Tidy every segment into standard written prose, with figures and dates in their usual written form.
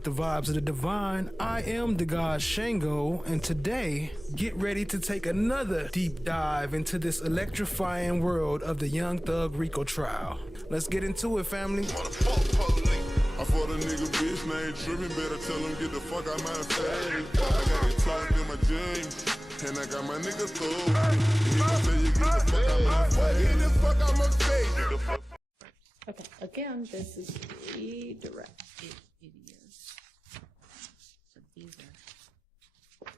with the vibes of the divine. I am the god Shango, and today, get ready to take another deep dive into this electrifying world of the Young Thug Rico trial. Let's get into it, family. I fought a nigga bitch named Trippin', better tell him get the fuck out my face. I got it tucked in my jeans, and I got my nigga Thorpe. He gon' say you get the fuck out my face. Get the fuck out my face. Okay, again, this is redirect. It is. So these are.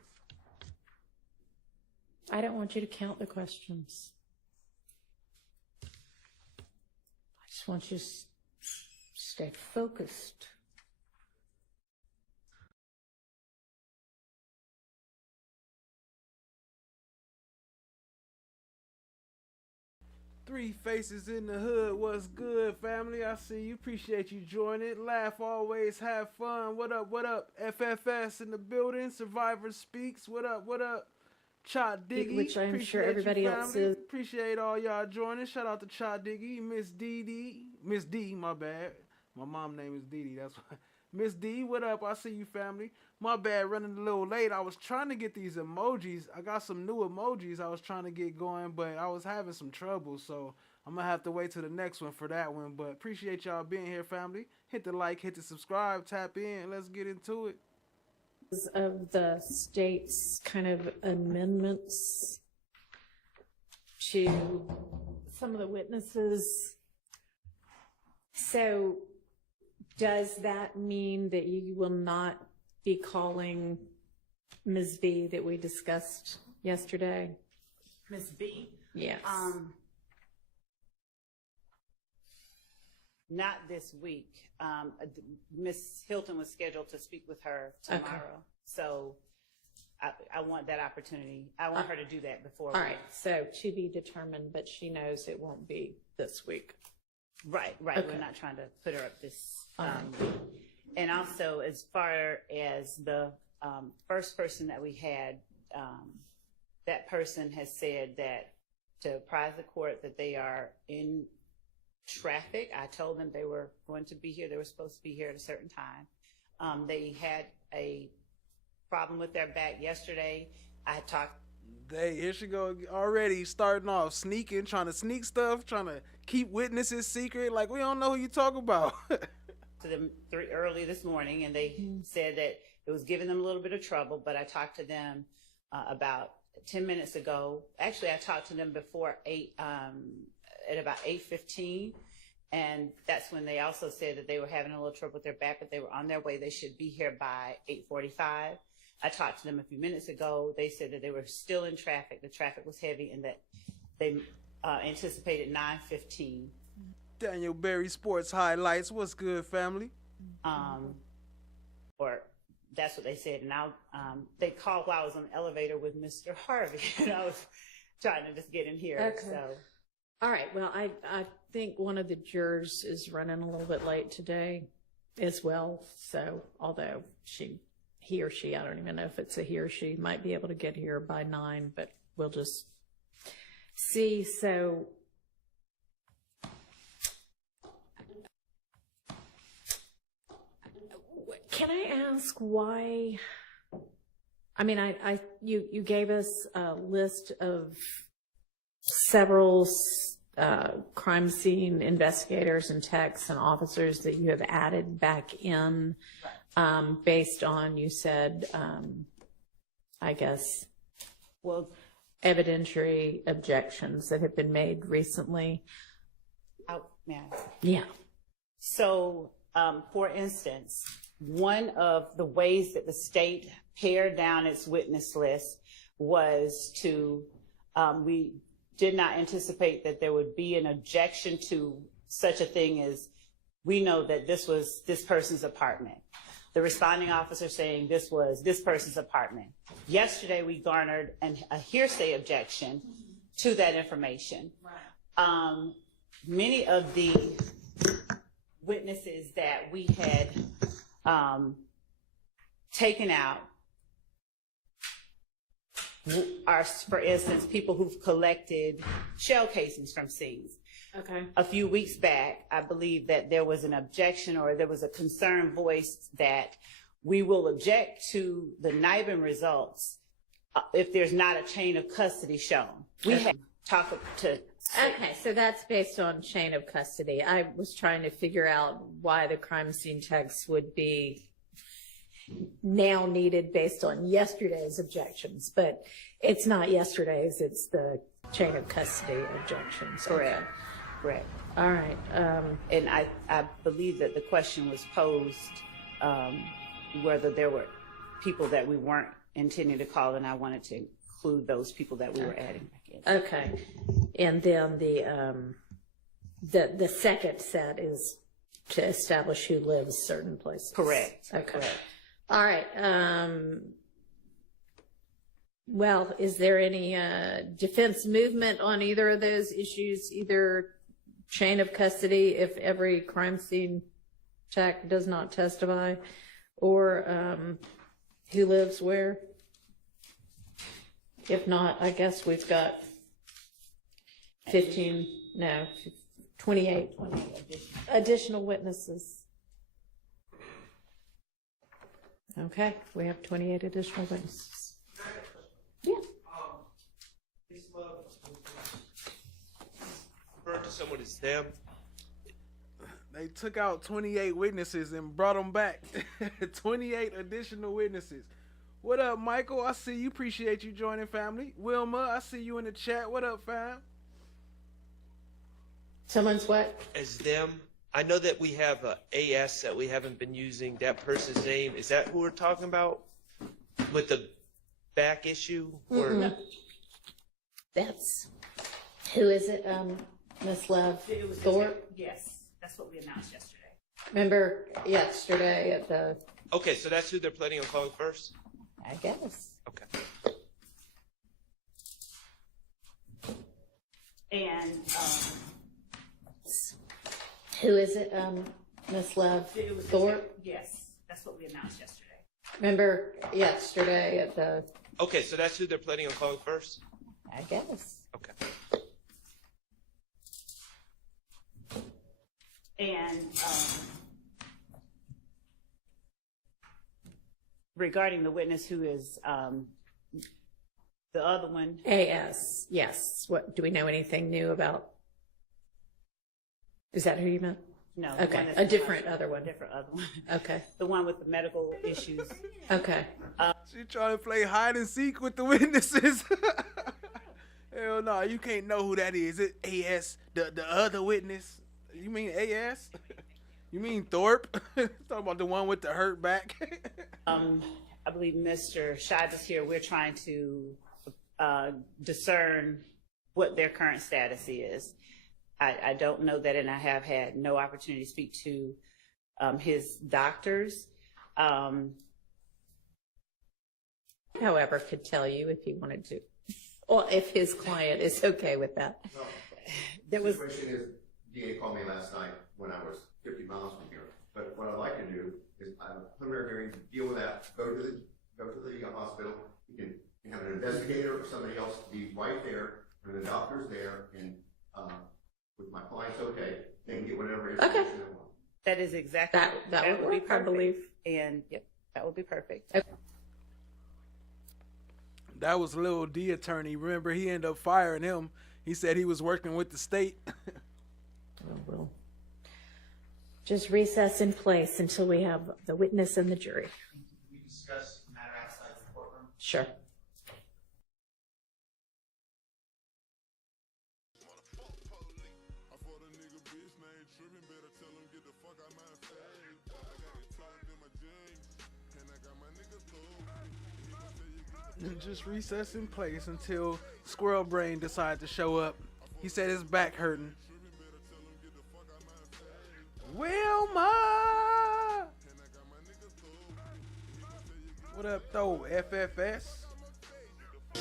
I don't want you to count the questions. I just want you to stay focused. Three faces in the hood, what's good, family? I see you, appreciate you joining. Laugh always, have fun. What up, FFS in the building, Survivor Speaks, what up? Cha Diggy, which I'm sure everybody else is. Appreciate all y'all joining. Shout out to Cha Diggy, Miss D, my bad. My mom name is Dee, that's why. Miss D, what up? I see you, family. My bad, running a little late. I was trying to get these emojis. I got some new emojis I was trying to get going, but I was having some trouble, so I'm going to have to wait till the next one for that one. But appreciate y'all being here, family. Hit the like, hit the subscribe, tap in. Let's get into it. Of the state's kind of amendments to some of the witnesses. So does that mean that you will not be calling Ms. B that we discussed yesterday? Ms. B? Yes. Not this week. Ms. Hilton was scheduled to speak with her tomorrow. Okay. So I want that opportunity. I want her to do that before. All right. So to be determined, but she knows it won't be this week. Right. Okay. We're not trying to put her up this. And also, as far as the first person that we had, that person has said that to apprise the court that they are in traffic. I told them they were going to be here. They were supposed to be here at a certain time. They had a problem with their back yesterday. I had talked. Here she go already, starting off sneaking, trying to sneak stuff, trying to keep witnesses secret. Like, we don't know who you talk about. To them early this morning, and they said that it was giving them a little bit of trouble, but I talked to them about 10 minutes ago. Actually, I talked to them before 8, at about 8:15, and that's when they also said that they were having a little trouble with their back, but they were on their way. They should be here by 8:45. I talked to them a few minutes ago. They said that they were still in traffic. The traffic was heavy, and that they anticipated 9:15. Daniel Berry Sports Highlights. What's good, family? Or that's what they said. And they called while I was on the elevator with Mr. Harvey, and I was trying to just get in here. Okay. So. All right. Well, I think one of the jurors is running a little bit late today as well. So although he or she, I don't even know if it's a he or she, might be able to get here by 9, but we'll just see. So can I ask why? I mean, you gave us a list of several crime scene investigators and techs and officers that you have added back in, based on, you said, I guess, well, evidentiary objections that have been made recently. Yeah. So, for instance, one of the ways that the state pared down its witness list was to, we did not anticipate that there would be an objection to such a thing as, we know that this was this person's apartment. The responding officer saying this was this person's apartment. Yesterday, we garnered a hearsay objection to that information. Right. Many of the witnesses that we had taken out are, for instance, people who've collected shell casings from scenes. Okay. A few weeks back, I believe that there was an objection or there was a concern voiced that we will object to the NIBIN results if there's not a chain of custody shown. We have talked to. Okay, so that's based on chain of custody. I was trying to figure out why the crime scene text would be now needed based on yesterday's objections, but it's not yesterday's, it's the chain of custody objections. Correct. Correct. All right. And I believe that the question was posed whether there were people that we weren't intending to call, and I wanted to include those people that we were adding back in. Okay. And then the second set is to establish who lives certain places. Correct. Okay. Correct. All right. Well, is there any defense movement on either of those issues, either chain of custody if every crime scene tech does not testify, or who lives where? If not, I guess we've got 28 additional witnesses. Okay, we have 28 additional witnesses. Yeah. This love referred to someone as them. They took out 28 witnesses and brought them back. 28 additional witnesses. What up, Michael? I see you. Appreciate you joining, family. Wilma, I see you in the chat. What up, fam? Someone's what? As them. I know that we have a AS that we haven't been using. That person's name, is that who we're talking about? With the back issue? Or No. That's, who is it, Miss Love? It was Thorpe? Yes, that's what we announced yesterday. Remember yesterday at the, Okay, so that's who they're planning on calling first? I guess. Okay. And Who is it, Miss Love it was Thorpe? Yes, that's what we announced yesterday. Remember yesterday at the, Okay, so that's who they're planning on calling first? I guess. Okay. And regarding the witness who is the other one, AS, yes. What, do we know anything new about? Is that who you meant? no, the Okay, one that's a different other one. different other one, Okay, the one with the medical issues. okay. She trying to play hide and seek with the witnesses. Hell no, you can't know who that is. It AS, the other witness. You mean AS? You mean Thorpe? Talking about the one with the hurt back. I believe Mr. Shive is here. We're trying to discern what their current status is. I don't know that, and I have had no opportunity to speak to his doctors. However, could tell you if he wanted to, or if his client is okay with that. No. There was The situation is, DA called me last night when I was 50 miles from here. But what I'd like to do is I have a preliminary hearing, deal with that, go to the hospital. You can have an investigator or somebody else be right there, and the doctor's there, and with my client's okay, they can get whatever information they want. that is exactly That would be work, I perfect. believe. And yep, that would be perfect. That was Lil D attorney. Remember, he ended up firing him. He said he was working with the state. We'll just recess in place until we have the witness and the jury. We discuss the matter outside the courtroom. Sure. I fought a nigga bitch named Trippin', better tell him get the fuck out my face. I got it tucked in my jeans, and I got my niggas Thorpe. Just recess in place until Squirrel Brain decide to show up. He said his back hurting. Wilma! What up, though, FFS? I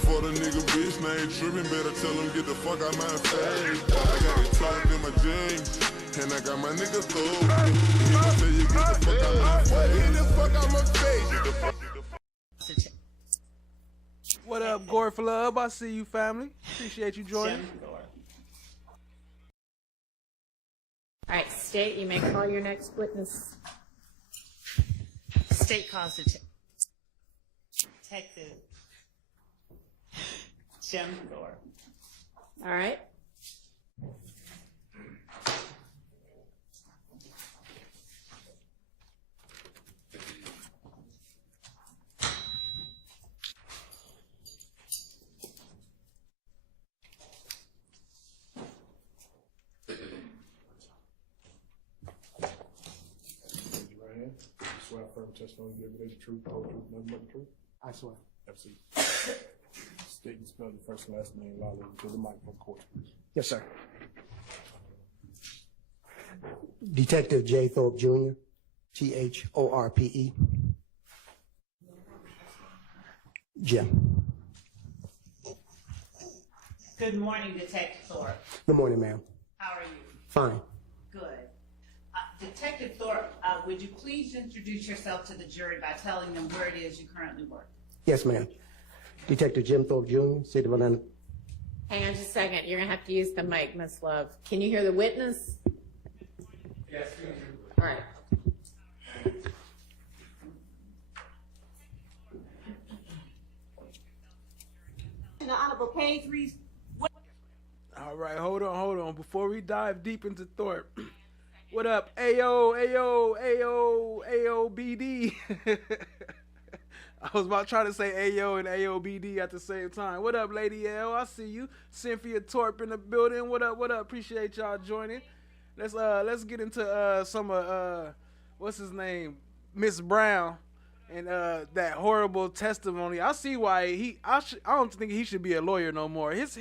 fought a nigga bitch named Trippin', better tell him get the fuck out my face. I got it tucked in my jeans, and I got my niggas Thorpe. He gon' tell you get the fuck out my face. Get the fuck out my face. What up, Gore Flub? I see you, family. Appreciate you joining. All right, State, you may call your next witness. State calls Detective Jim Thorpe. All right. Swear firm testimony give the truth, the whole truth, nothing but the truth. I swear. Absolutely. State and spell your first and last name loudly to the microphone, court, please. Yes, sir. Detective J. Thorpe Jr., Thorpe. Jim. Good morning, Detective Thorpe. Good morning, ma'am. How are you? Fine. Good. Detective Thorpe, would you please introduce yourself to the jury by telling them where it is you currently work? Yes, ma'am. Detective Jim Thorpe Jr., City of Atlanta. Hang on just a second. You're going to have to use the mic, Miss Love. Can you hear the witness? Yes, All right. The Honorable Page reads. All right, hold on. Before we dive deep into Thorpe, what up, Ayo, BD? I was about trying to say Ayo and AOBD at the same time. What up, Lady L? I see you. Cynthia Thorpe in the building. What up? Appreciate y'all joining. Let's get into some what's his name, Miss Brown, and that horrible testimony. I see why I don't think he should be a lawyer no more. His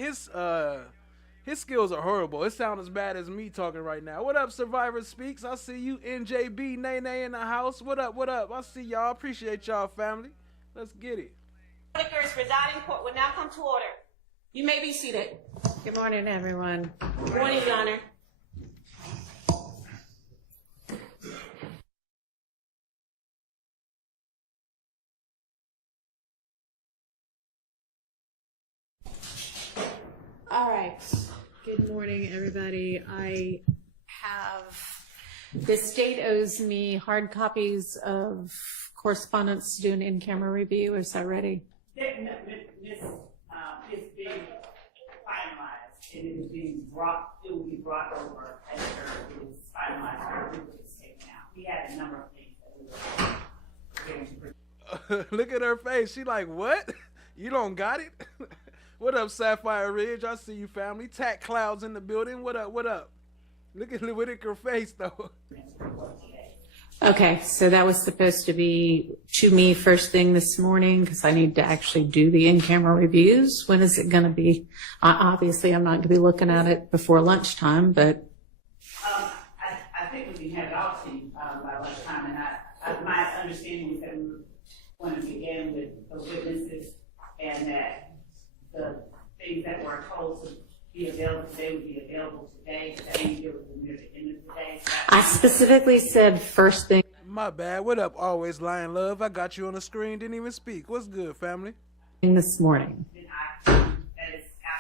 skills are horrible. It sounds as bad as me talking right now. What up, Survivor Speaks? I see you. NJB, Nene in the house. What up? I see y'all. Appreciate y'all, family. Let's get it. Whitaker's presiding court will now come to order. You may be seated. Good morning, everyone. Good morning, Your Honor. All right. Good morning, everybody. I have, the state owes me hard copies of correspondence to do an in-camera review. Is that ready? It's being finalized, and it will be brought over as it is finalized, and it's taken out. We had a number of things that we were going to. Look at her face. She like, what? You don't got it? What up, Sapphire Ridge? I see you, family. Tack Clouds in the building. What up? Look at Whitaker's face, though. Okay, so that was supposed to be to me first thing this morning because I need to actually do the in-camera reviews. When is it going to be? Obviously, I'm not going to be looking at it before lunchtime, but. I think we can have it all seen by lunchtime, and my understanding is that we were going to begin with the witnesses and that the things that were told to be available today would be available today. That means it was near the end of the day. I specifically said first thing. My bad. What up, Always Lying Love? I got you on the screen. Didn't even speak. What's good, family? This morning.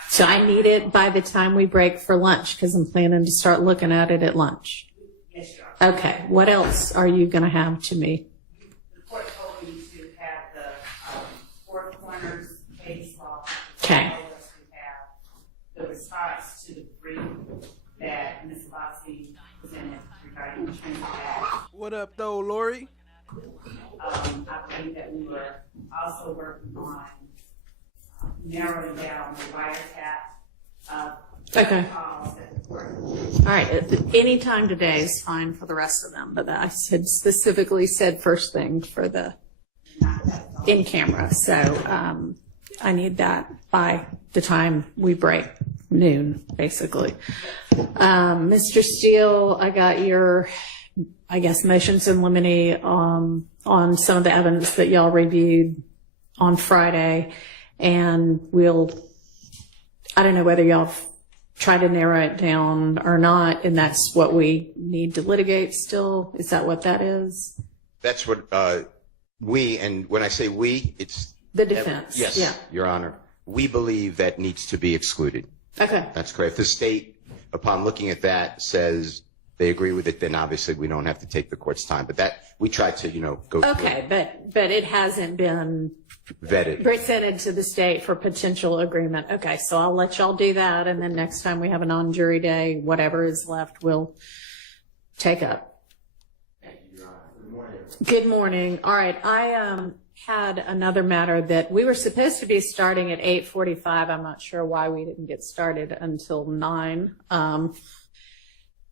So I need it by the time we break for lunch because I'm planning to start looking at it at lunch. Yes, Your Honor. Okay, what else are you going to have to me? The court told me to have the four corners case law. Okay. We have the response to the brief that Ms. Lassie presented regarding the transit act. What up, though, Lori? I believe that we were also working on narrowing down the wiretap Okay. calls that the court. All right, any time today is fine for the rest of them, but I said specifically said first thing for the in camera. So I need that by the time we break, noon, basically. Mr. Steele, I got your, I guess, motions in limine on some of the evidence that y'all reviewed on Friday, and I don't know whether y'all try to narrow it down or not, and that's what we need to litigate still? Is that what that is? That's what we, and when I say we, it's The defense. Yes, Yeah. Your Honor. We believe that needs to be excluded. Okay. That's correct. The state, upon looking at that, says they agree with it, then obviously we don't have to take the court's time. But that, we try to, go through Okay, but it hasn't been vetted. presented to the state for potential agreement. Okay, so I'll let y'all do that, and then next time we have a non-jury day, whatever is left, we'll take up. Good morning. All right, I had another matter that we were supposed to be starting at 8:45. I'm not sure why we didn't get started until 9.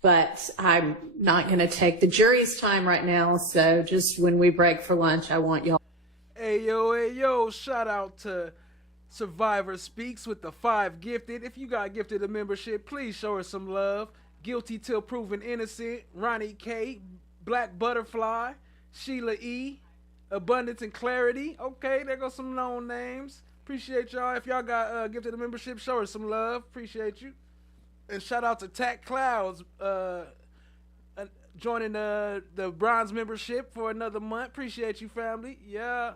But I'm not going to take the jury's time right now. So just when we break for lunch, I want y'all. Hey yo, shout out to Survivor Speaks with the 5 gifted. If you got gifted a membership, please show her some love. Guilty till proven innocent, Ronnie K, Black Butterfly, Sheila E, Abundance and Clarity. Okay, there go some known names. Appreciate y'all. If y'all got gifted a membership, show her some love. Appreciate you. And shout out to Tack Clouds joining the bronze membership for another month. Appreciate you, family. Yeah.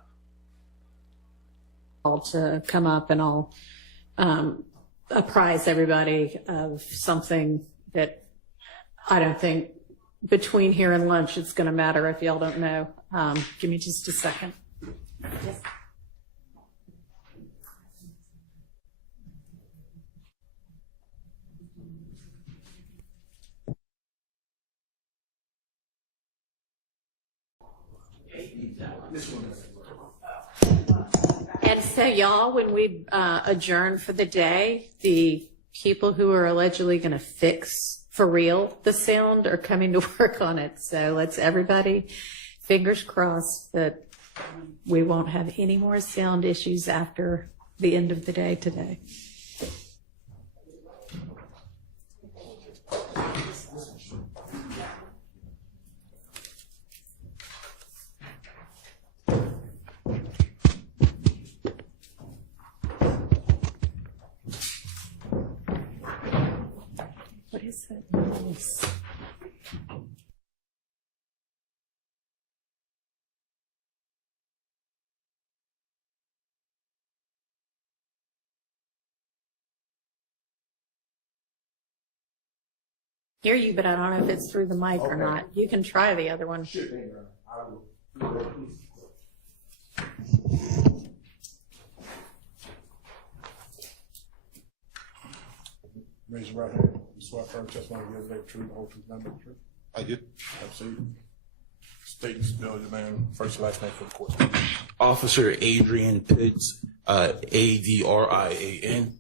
To come up and I'll apprise everybody of something that I don't think between here and lunch it's going to matter if y'all don't know. Give me just a second. Yes. And so y'all, when we adjourn for the day, the people who are allegedly going to fix for real the sound are coming to work on it. So let's everybody, fingers crossed that we won't have any more sound issues after the end of the day today. What is that noise? Hear you, but I don't know if it's through the mic or not. You can try the other one. Raise your right hand. You swear firm testimony to give the truth, the whole truth, nothing but the truth. I do. Absolutely. State and spell your name, first and last name for the court. Officer Adrian Pitts, Adrian.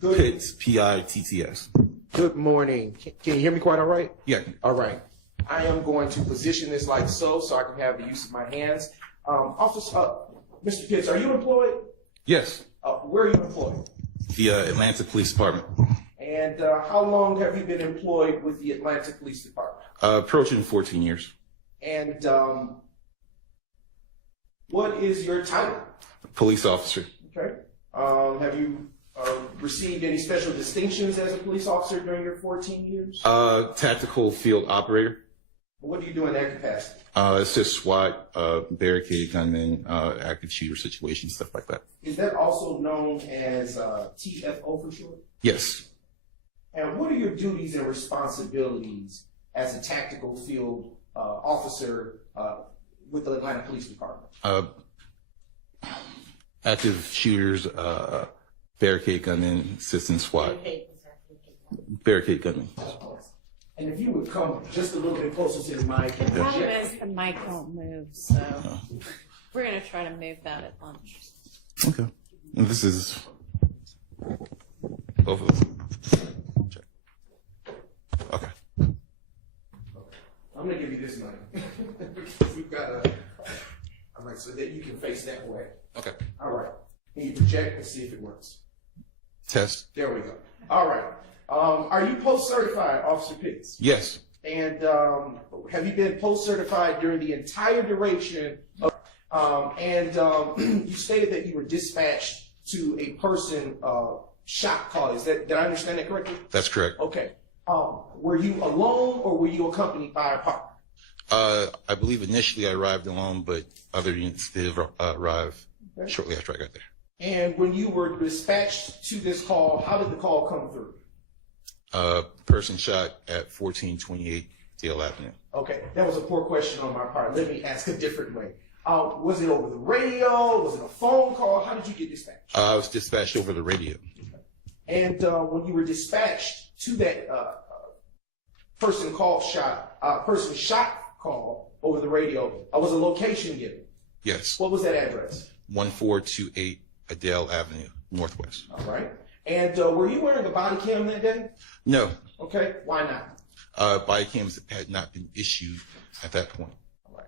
Pitts, Pitts. Good morning. Can you hear me quite all right? Yeah. All right. I am going to position this like so I can have the use of my hands. Officer, Mr. Pitts, are you employed? Yes. Where are you employed? The Atlanta Police Department. And how long have you been employed with the Atlanta Police Department? Approaching 14 years. And what is your title? Police officer. Okay. Have you received any special distinctions as a police officer during your 14 years? Tactical field operator. What do you do in that capacity? It's just SWAT, barricade gunmen, active shooter situations, stuff like that. Is that also known as TFO for short? Yes. And what are your duties and responsibilities as a tactical field officer with the Atlanta Police Department? Active shooters, barricade gunmen, assistant SWAT. Barricade gunmen. And if you would come just a little bit closer to the mic. The problem is the mic won't move, so we're going to try to move that at lunch. Okay. And this is both of them. Check. Okay. I'm going to give you this mic. We've got I'm like, so that you can face that way. Okay. All right. Can you project and see if it works? Test. There we go. All right. Are you post-certified, Officer Pitts? Yes. And have you been post-certified during the entire duration of, you stated that you were dispatched to a person shot call. Did I understand that correctly? That's correct. Okay. Were you alone or were you accompanied by a partner? I believe initially I arrived alone, but other units did arrive shortly after I got there. And when you were dispatched to this call, how did the call come through? Person shot at 1428 Dale Avenue. Okay, that was a poor question on my part. Let me ask a different way. Was it over the radio? Was it a phone call? How did you get dispatched? I was dispatched over the radio. And when you were dispatched to that person shot call over the radio, was a location given? Yes. What was that address? 1428 Adele Avenue, Northwest. All right. And were you wearing a body cam that day? No. Okay. Why not? Body cams had not been issued at that point. All right.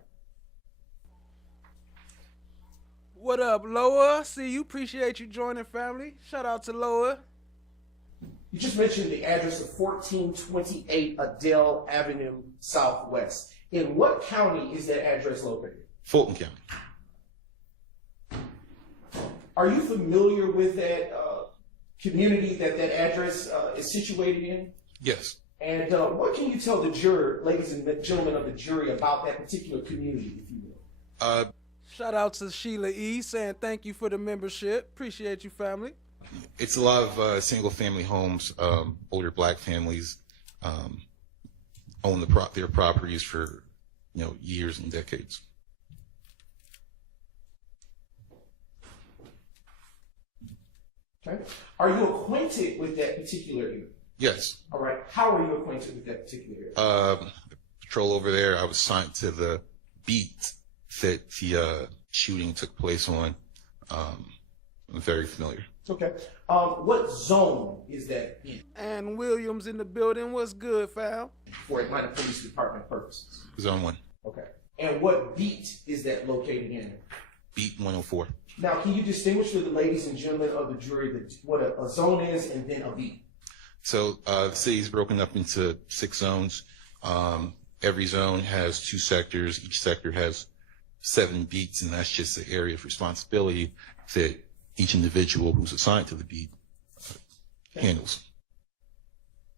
What up, Loa? See you. Appreciate you joining, family. Shout out to Loa. You just mentioned the address of 1428 Adele Avenue Southwest. In what county is that address located? Fulton County. Are you familiar with that community that address is situated in? Yes. And what can you tell the jury, ladies and gentlemen of the jury, about that particular community, if you will? Shout out to Sheila E. saying thank you for the membership. Appreciate you, family. It's a lot of single-family homes. Older black families own their properties for years and decades. Okay. Are you acquainted with that particular area? Yes. All right. How are you acquainted with that particular area? Patrol over there. I was assigned to the beat that the shooting took place on. I'm very familiar. Okay. What zone is that in? And Williams in the building. What's good, fam? For Atlanta Police Department purposes. Zone 1. Okay. And what beat is that located in? Beat 104. Now, can you distinguish for the ladies and gentlemen of the jury what a zone is and then a beat? So the city is broken up into 6 zones. Every zone has 2 sectors. Each sector has 7 beats, and that's just the area of responsibility that each individual who's assigned to the beat handles.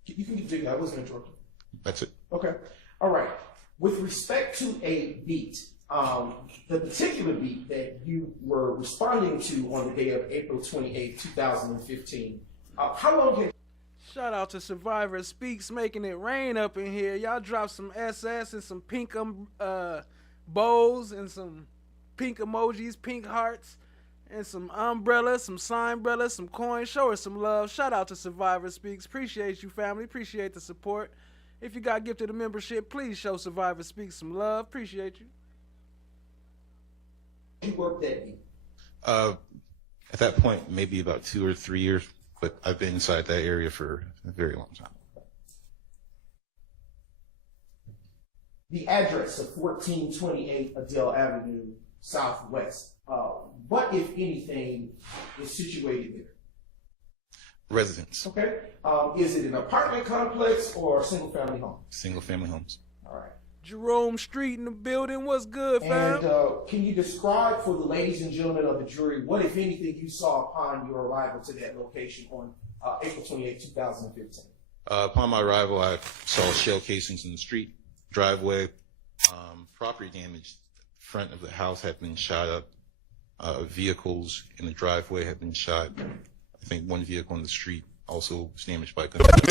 You can continue. I wasn't interrupting. That's it. Okay. All right. With respect to a beat, the particular beat that you were responding to on the day of April 28, 2015, how long had... Shout out to Survivor Speaks, making it rain up in here. Y'all dropped some SS and some pink bows and some pink emojis, pink hearts, and some umbrellas, some sign umbrellas, some coins. Show her some love. Shout out to Survivor Speaks. Appreciate you, family. Appreciate the support. If you got gifted a membership, please show Survivor Speaks some love. Appreciate you. You worked that beat? At that point, maybe about 2 or 3 years, but I've been inside that area for a very long time. The address of 1428 Adele Avenue Southwest, what, if anything, is situated there? Residents. Okay. Is it an apartment complex or single-family home? Single-family homes. All right. Jerome Street in the building. What's good, fam? And can you describe for the ladies and gentlemen of the jury what, if anything, you saw upon your arrival to that location on April 28, 2015? Upon my arrival, I saw shell casings in the street, driveway, property damage. The front of the house had been shot up. Vehicles in the driveway had been shot. I think one vehicle in the street also was damaged by gunshot.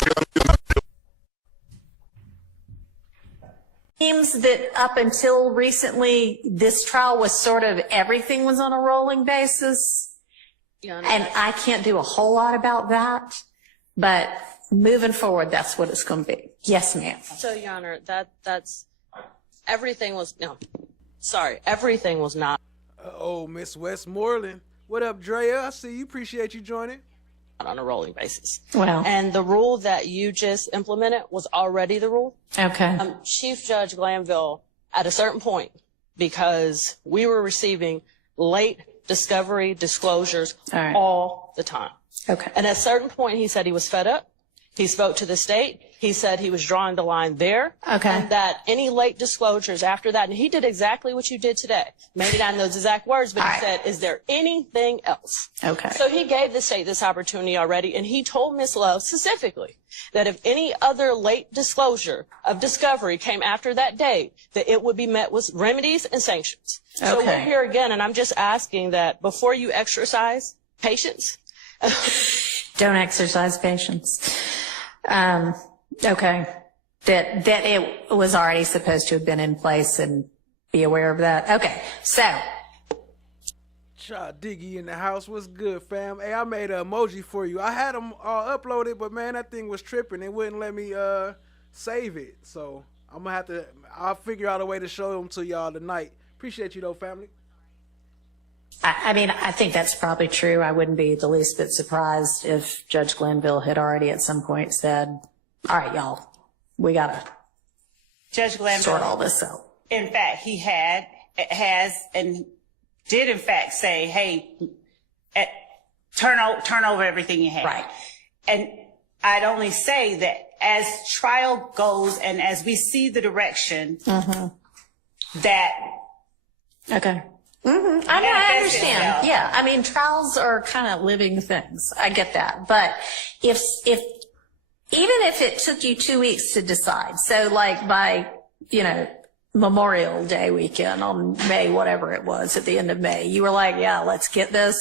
Seems that up until recently, this trial was sort of everything was on a rolling basis. And I can't do a whole lot about that, but moving forward, that's what it's going to be. Yes, ma'am. So, Your Honor, that's everything was everything was not. Oh, Miss Westmoreland. What up, Drea? I see you. Appreciate you joining. On a rolling basis. Wow. And the rule that you just implemented was already the rule. Okay. Chief Judge Glanville, at a certain point, because we were receiving late discovery disclosures all the time. Okay. And at a certain point, he said he was fed up. He spoke to the state. He said he was drawing the line there. Okay. And that any late disclosures after that, and he did exactly what you did today. Maybe not in those exact words, but he said, is there anything else? Okay. So he gave the state this opportunity already, and he told Ms. Love specifically that if any other late disclosure of discovery came after that date, that it would be met with remedies and sanctions. So we're here again, and I'm just asking that before you exercise patience. Don't exercise patience. Okay. That it was already supposed to have been in place and be aware of that. Okay. So. Cha Diggy in the house. What's good, fam? Hey, I made an emoji for you. I had them uploaded, but man, that thing was tripping. It wouldn't let me save it. So I'm gonna have to. I'll figure out a way to show them to y'all tonight. Appreciate you though, family. I mean, I think that's probably true. I wouldn't be the least bit surprised if Judge Glanville had already at some point said, all right, y'all, we gotta Judge Glanville sort all this out. In fact, he has and did in fact say, hey, turn over everything you have. Right. And I'd only say that as trial goes and as we see the direction that. Okay. I understand. Yeah. I mean, trials are kind of living things. I get that. But even if it took you 2 weeks to decide, so like by, Memorial Day weekend on May, whatever it was at the end of May, you were like, yeah, let's get this.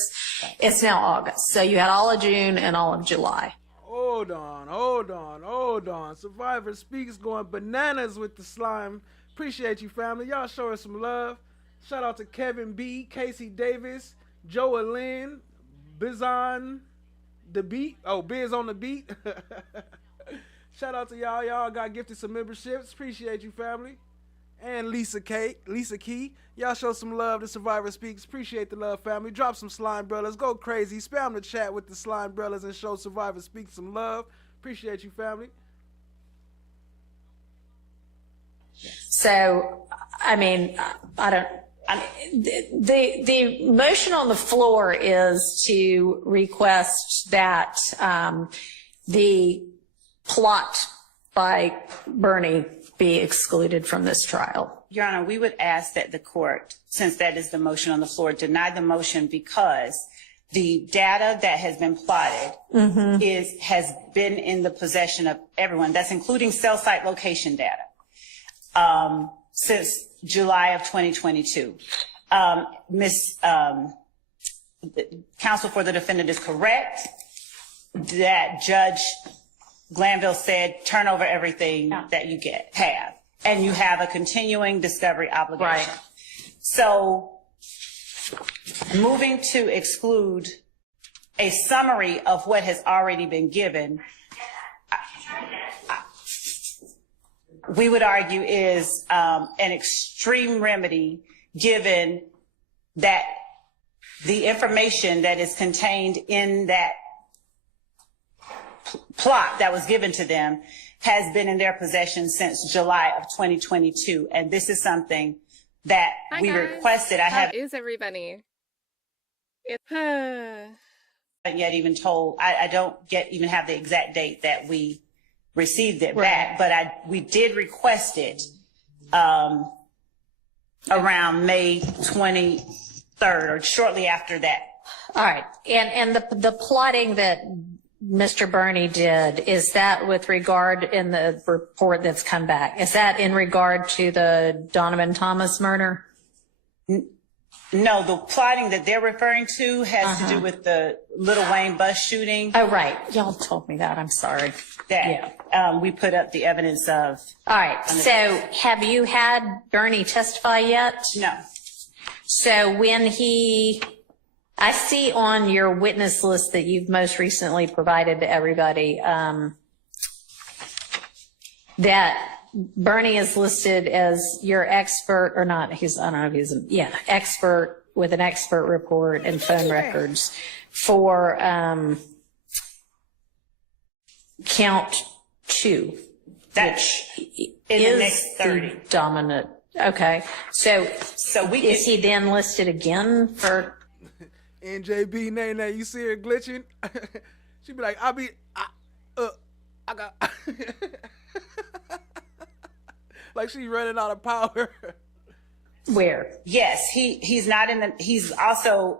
It's now August. So you had all of June and all of July. Hold on. Survivor Speaks going bananas with the slime. Appreciate you, family. Y'all show us some love. Shout out to Kevin B, Casey Davis, Joelyn, Biz on the beat. Oh, Biz on the beat. Shout out to y'all. Y'all got gifted some memberships. Appreciate you, family. And Lisa Key. Y'all show some love to Survivor Speaks. Appreciate the love, family. Drop some slime brothers. Go crazy. Spam the chat with the slime brothers and show Survivor Speaks some love. Appreciate you, family. So, I mean, the motion on the floor is to request that the plot by Bernie be excluded from this trial. Your Honor, we would ask that the court, since that is the motion on the floor, deny the motion because the data that has been plotted has been in the possession of everyone. That's including cell site location data since July of 2022. Counsel for the defendant is correct that Judge Glanville said turn over everything that you have, and you have a continuing discovery obligation. Right. So moving to exclude a summary of what has already been given, we would argue is an extreme remedy given that the information that is contained in that plot that was given to them has been in their possession since July of 2022. And this is something that we requested. How is everybody? Yet even told, I don't even have the exact date that we received it back, but we did request it around May 23rd or shortly after that. All right. And the plotting that Mr. Bernie did, is that with regard in the report that's come back? Is that in regard to the Donovan Thomas murder? No, the plotting that they're referring to has to do with the Lil Wayne bus shooting. Oh, right. Y'all told me that. I'm sorry. That we put up the evidence of. All right. So have you had Bernie testify yet? No. So when I see on your witness list that you've most recently provided to everybody, that Bernie is listed as your expert or not. I don't know if he's expert with an expert report and phone records for count 2, which in is the next 30 the dominant. Okay, so is he then listed again for? NJB Nene, you see her glitching? She be like, I got like she's running out of power. Where? Yes, he's not in the. He's also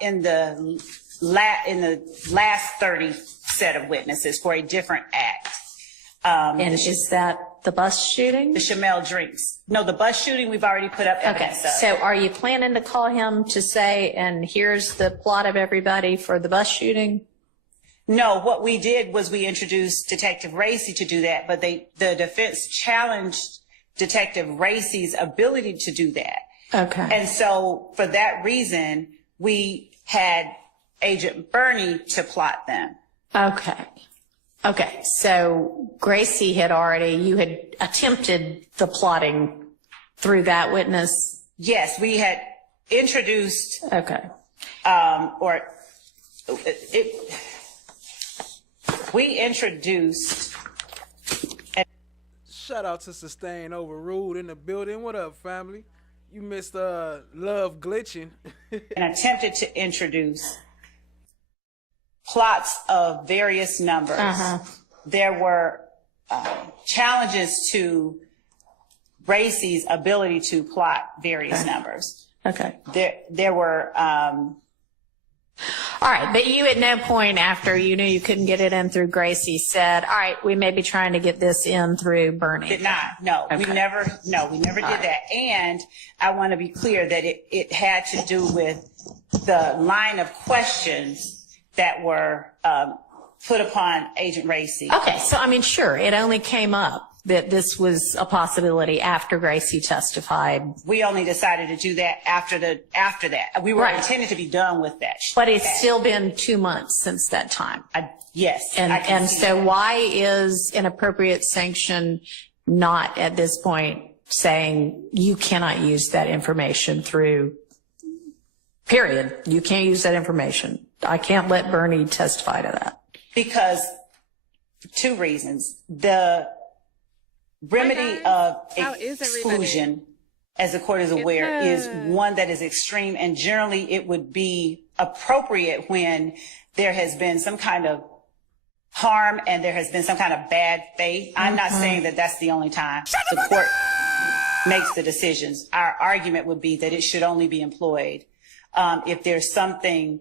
in the last 30 set of witnesses for a different act. And is that the bus shooting? The Chamel drinks. No, the bus shooting we've already put up evidence of. So are you planning to call him to say, and here's the plot of everybody for the bus shooting? No, what we did was we introduced Detective Racy to do that, but the defense challenged Detective Racy's ability to do that. Okay. And so for that reason, we had Agent Bernie to plot them. Okay. Okay. So Gracie you had attempted the plotting through that witness? Yes, we had introduced. Okay. We introduced. Shout out to Sustain Overruled in the building. What up, family? You missed Love Glitching. And attempted to introduce plots of various numbers. There were challenges to Racy's ability to plot various numbers. Okay. There were. All right, but you at no point after you knew you couldn't get it in through Gracie said, all right, we may be trying to get this in through Bernie. Did not. No, Okay. we never did that. And I want to be clear that it had to do with the line of questions that were put upon Agent Racy. Okay, so I mean, sure, it only came up that this was a possibility after Gracie testified. We only decided to do that after that. We were intended to be done with that. But it's still been 2 months since that time. Yes. And so why is an appropriate sanction not at this point saying you cannot use that information through, period. You can't use that information. I can't let Bernie testify to that. Because 2 reasons. The remedy of exclusion, as the court is aware, is one that is extreme, and generally it would be appropriate when there has been some kind of harm and there has been some kind of bad faith. I'm not saying that that's the only time the court makes the decisions. Our argument would be that it should only be employed if there's something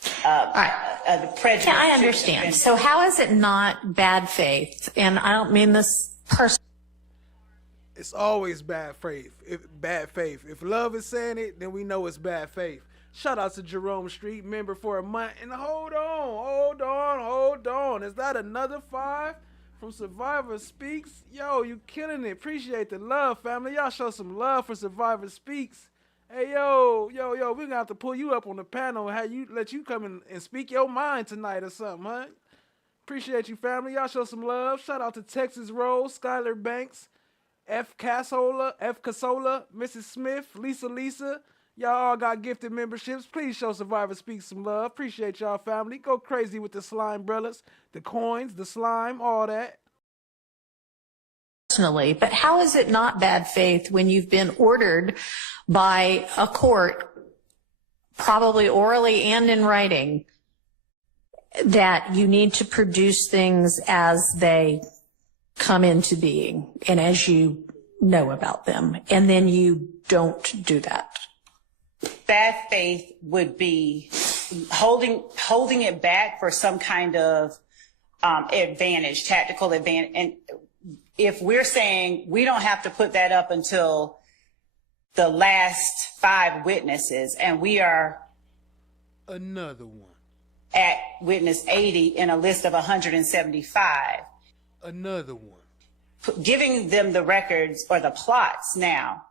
prejudice. Yeah, I understand. So how is it not bad faith? And I don't mean this personally. It's always bad faith. Bad faith. If Love is saying it, then we know it's bad faith. Shout out to Jerome Street, member for a month. And hold on. Is that another 5 from Survivor Speaks? Yo, you killing it. Appreciate the love, family. Y'all show some love for Survivor Speaks. Hey, yo, we're going to have to pull you up on the panel and let you come in and speak your mind tonight or something, huh? Appreciate you, family. Y'all show some love. Shout out to Texas Rose, Skylar Banks, F. Casola, Mrs. Smith, Lisa. Y'all all got gifted memberships. Please show Survivor Speak some love. Appreciate y'all, family. Go crazy with the slime brothers, the coins, the slime, all that. Personally, but how is it not bad faith when you've been ordered by a court, probably orally and in writing, that you need to produce things as they come into being and as you know about them, and then you don't do that? Bad faith would be holding it back for some kind of advantage, tactical advantage. And if we're saying we don't have to put that up until the last 5 witnesses, and we are another one at witness 80 in a list of 175. Another one. Giving them the records or the plots now.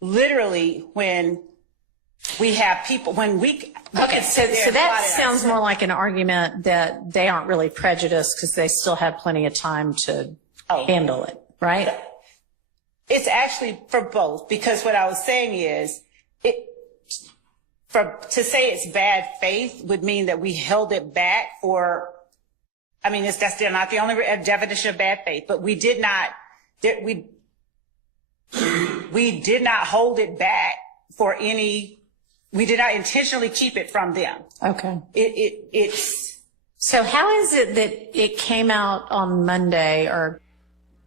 Literally, when we have people, when we okay, so that sounds more like an argument that they aren't really prejudiced because they still have plenty of time to handle it, right? It's actually for both, because what I was saying is, to say it's bad faith would mean that we held it back for. I mean, that's still not the only definition of bad faith, but we did not hold it back for any. We did not intentionally keep it from them. Okay. It's. So how is it that it came out on Monday or?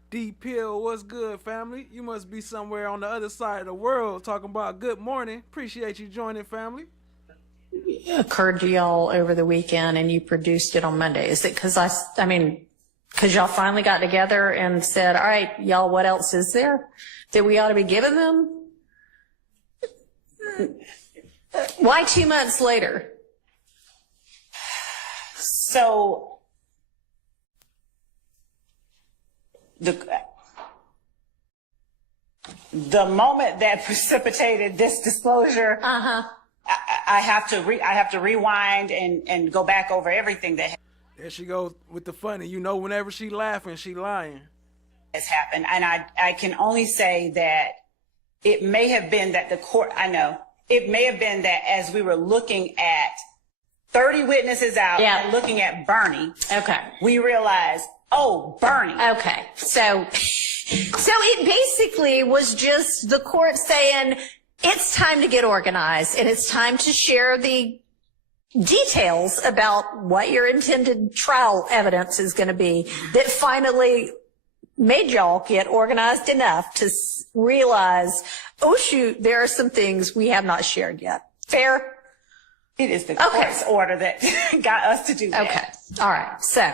D Pill, what's good, family? You must be somewhere on the other side of the world talking about good morning. Appreciate you joining, family. Occurred to y'all over the weekend and you produced it on Monday? Is it because because y'all finally got together and said, all right, y'all, what else is there that we ought to be giving them? Why 2 months later? So the moment that precipitated this disclosure, I have to rewind and go back over everything that There she goes with the funny. You know, whenever she laughing, she lying. has happened. And I can only say that it may have been that the court, it may have been that as we were looking at 30 witnesses out and looking at Bernie, we realized, oh, Bernie. Okay. So it basically was just the court saying, it's time to get organized and it's time to share the details about what your intended trial evidence is going to be that finally made y'all get organized enough to realize, oh shoot, there are some things we have not shared yet. Fair? It is the court's order that got us to do that. Okay. All right. So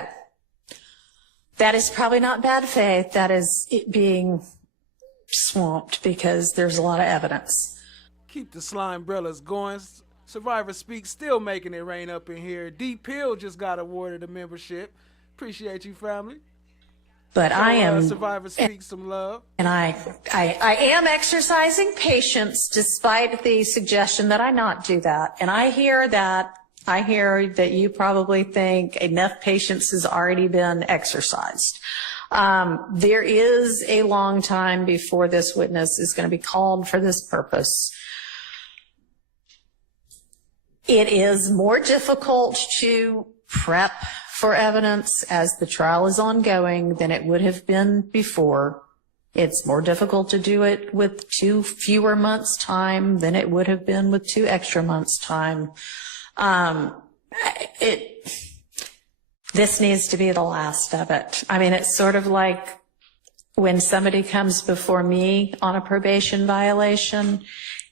that is probably not bad faith. That is it being swamped because there's a lot of evidence. Keep the slime umbrellas going. Survivor Speak still making it rain up in here. D Pill just got awarded a membership. Appreciate you, family. But I am Survivor Speak some love. And I am exercising patience despite the suggestion that I not do that. And I hear that you probably think enough patience has already been exercised. There is a long time before this witness is going to be called for this purpose. It is more difficult to prep for evidence as the trial is ongoing than it would have been before. It's more difficult to do it with 2 fewer months' time than it would have been with 2 extra months' time. This needs to be the last of it. I mean, it's sort of like when somebody comes before me on a probation violation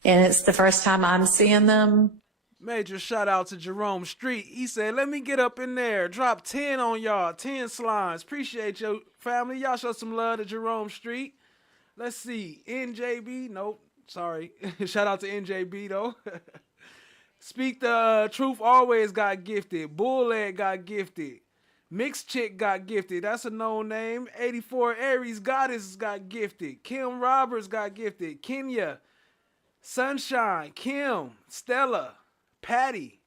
and it's the first time I'm seeing them. Major shout out to Jerome Street. He said, let me get up in there. Drop 10 on y'all. 10 slimes. Appreciate your family. Y'all show some love to Jerome Street. Let's see. NJB. Nope. Sorry. Shout out to NJB though. Speak the Truth always got gifted. Bullet got gifted. Mixed Chick got gifted. That's a known name. 84 Aries Goddess got gifted. Kim Roberts got gifted. Kenya. Sunshine. Kim. Stella. Patty,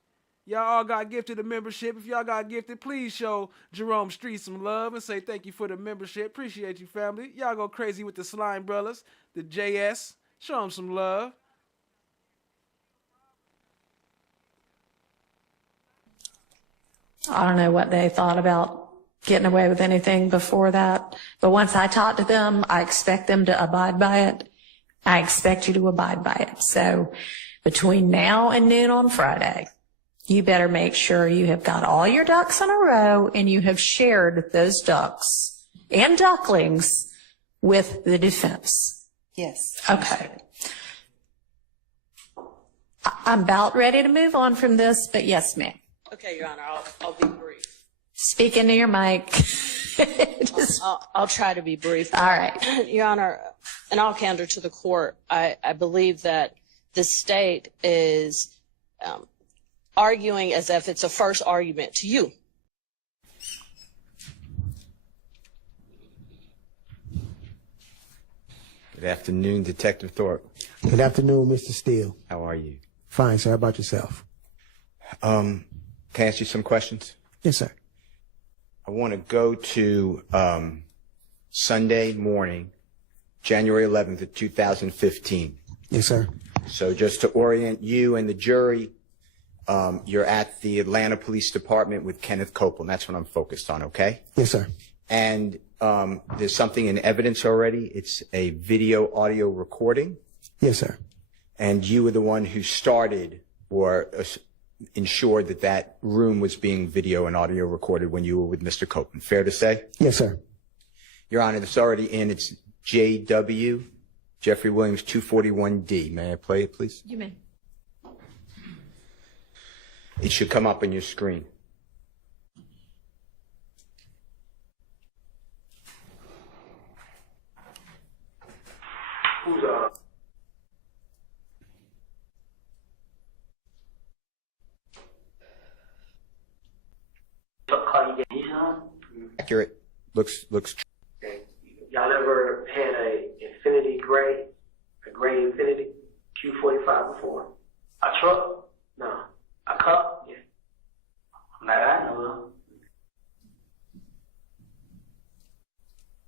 y'all all got gifted a membership. If y'all got gifted, please show Jerome Street some love and say thank you for the membership. Appreciate you, family. Y'all go crazy with the Slime Brothers, the JS. Show them some love. I don't know what they thought about getting away with anything before that. But once I talk to them, I expect them to abide by it. I expect you to abide by it. So between now and noon on Friday, you better make sure you have got all your ducks in a row and you have shared those ducks and ducklings with the defense. Yes. Okay. I'm about ready to move on from this, but yes, ma'am. Okay, Your Honor, I'll be brief. Speak into your mic. I'll try to be brief. All right. Your Honor, in all candor to the court, I believe that the state is arguing as if it's a first argument to you. Good afternoon, Detective Thorpe. Good afternoon, Mr. Steele. How are you? Fine, sir. How about yourself? Can I ask you some questions? Yes, sir. I want to go to Sunday morning, January 11th of 2015. Yes, sir. So just to orient you and the jury, you're at the Atlanta Police Department with Kenneth Copeland. That's what I'm focused on, okay? Yes, sir. And there's something in evidence already. It's a video audio recording. Yes, sir. And you were the one who started or ensured that that room was being video and audio recorded when you were with Mr. Copeland. Fair to say? Yes, sir. Your Honor, it's already in. It's JW, Jeffrey Williams, 241D. May I play it, please? You may. It should come up on your screen. Who's accurate? Looks Okay. Y'all ever had a Infinity Gray, a gray Infinity Q45 before? A truck? No. A cup? Yeah. Not I know of.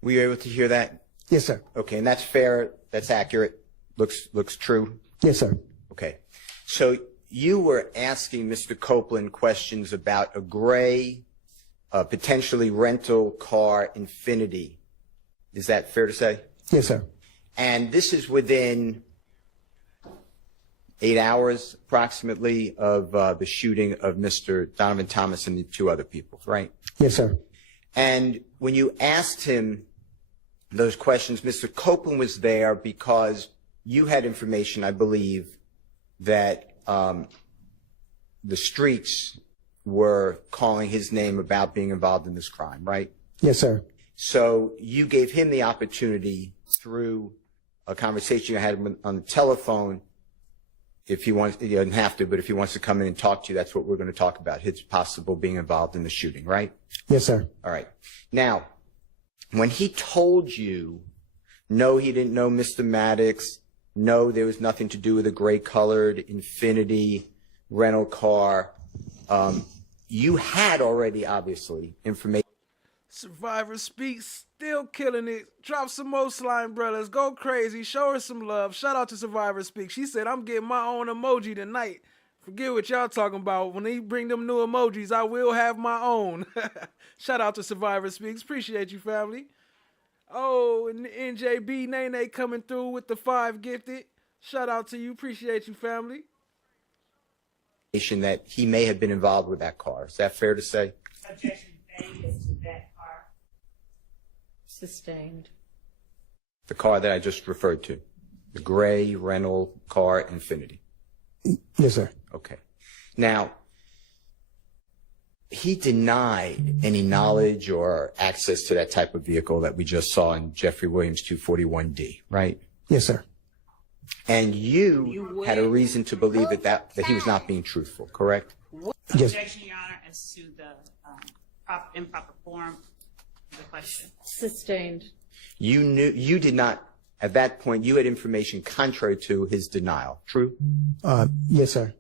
Were you able to hear that? Yes, sir. Okay, and that's fair. That's accurate. Looks true. Yes, sir. Okay. So you were asking Mr. Copeland questions about a gray, potentially rental car Infinity. Is that fair to say? Yes, sir. And this is within 8 hours approximately of the shooting of Mr. Donovan Thomas and the two other people, right? Yes, sir. And when you asked him those questions, Mr. Copeland was there because you had information, I believe, that the streets were calling his name about being involved in this crime, right? Yes, sir. So you gave him the opportunity through a conversation you had on the telephone. If he wants, he doesn't have to, but if he wants to come in and talk to you, that's what we're going to talk about, his possible being involved in the shooting, right? Yes, sir. All right. Now, when he told you, no, he didn't know Mr. Maddox, no, there was nothing to do with a gray-colored Infinity rental car, you had already, obviously, information. Survivor Speaks, still killing it. Drop some more Slime Brothers. Go crazy. Show her some love. Shout out to Survivor Speaks. She said, I'm getting my own emoji tonight. Forget what y'all talking about. When they bring them new emojis, I will have my own. Shout out to Survivor Speaks. Appreciate you, family. Oh, and NJB Nene coming through with the 5 gifted. Shout out to you. Appreciate you, family. That he may have been involved with that car. Is that fair to say? Objection made as to that car. Sustained. The car that I just referred to. The gray rental car Infinity. Yes, sir. Okay. Now, he denied any knowledge or access to that type of vehicle that we just saw in Jeffrey Williams 241D, right? Yes, sir. And you had a reason to believe that he was not being truthful, correct? Yes. Objection, Your Honor, as to the improper form of the question. Sustained. You did not, at that point, you had information contrary to his denial, true? Yes, sir.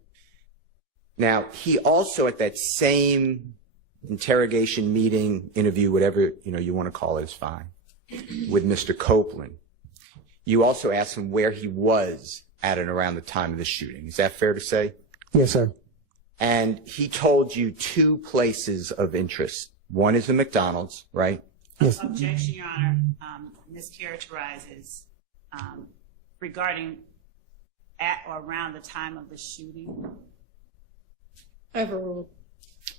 Now, he also at that same interrogation meeting, interview, whatever, you want to call it is fine, with Mr. Copeland. You also asked him where he was at and around the time of the shooting. Is that fair to say? Yes, sir. And he told you 2 places of interest. One is the McDonald's, right? Yes. Objection, Your Honor, mischaracterizes regarding at or around the time of the shooting. Overruled.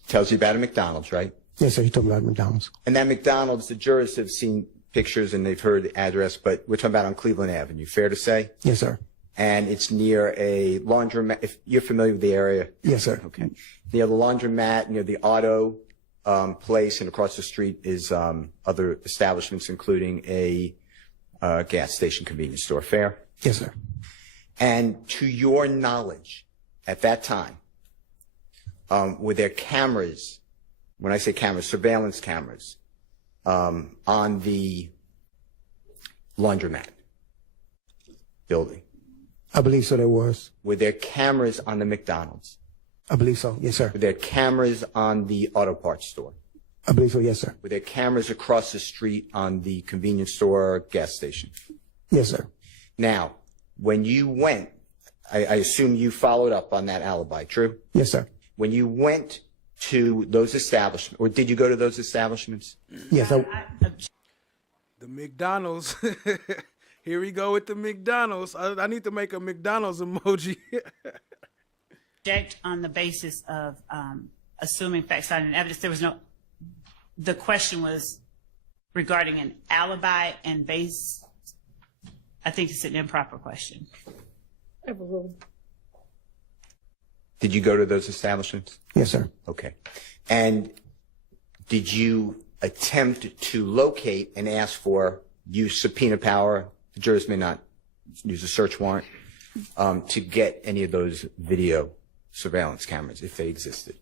Tells you about a McDonald's, right? Yes, sir. He told me about McDonald's. And that McDonald's, the jurors have seen pictures and they've heard the address, but we're talking about on Cleveland Avenue. Fair to say? Yes, sir. And it's near a laundromat. If you're familiar with the area. Yes, sir. Okay. Near the laundromat, near the auto place, and across the street is other establishments, including a gas station convenience store. Fair? Yes, sir. And to your knowledge, at that time, were there cameras, when I say cameras, surveillance cameras, on the laundromat building? I believe so, there was. Were there cameras on the McDonald's? I believe so, yes, sir. Were there cameras on the auto parts store? I believe so, yes, sir. Were there cameras across the street on the convenience store or gas station? Yes, sir. Now, when you went, I assume you followed up on that alibi, true? Yes, sir. When you went to those establishments, or did you go to those establishments? Yes, The McDonald's. Here we go with the McDonald's. I need to make a McDonald's emoji. Object on the basis of assuming facts cited in evidence. There was no. The question was regarding an alibi and base. I think it's an improper question. Overruled. Did you go to those establishments? Yes, sir. Okay. And did you attempt to locate and ask for, use subpoena power, the jurors may not use a search warrant, to get any of those video surveillance cameras if they existed?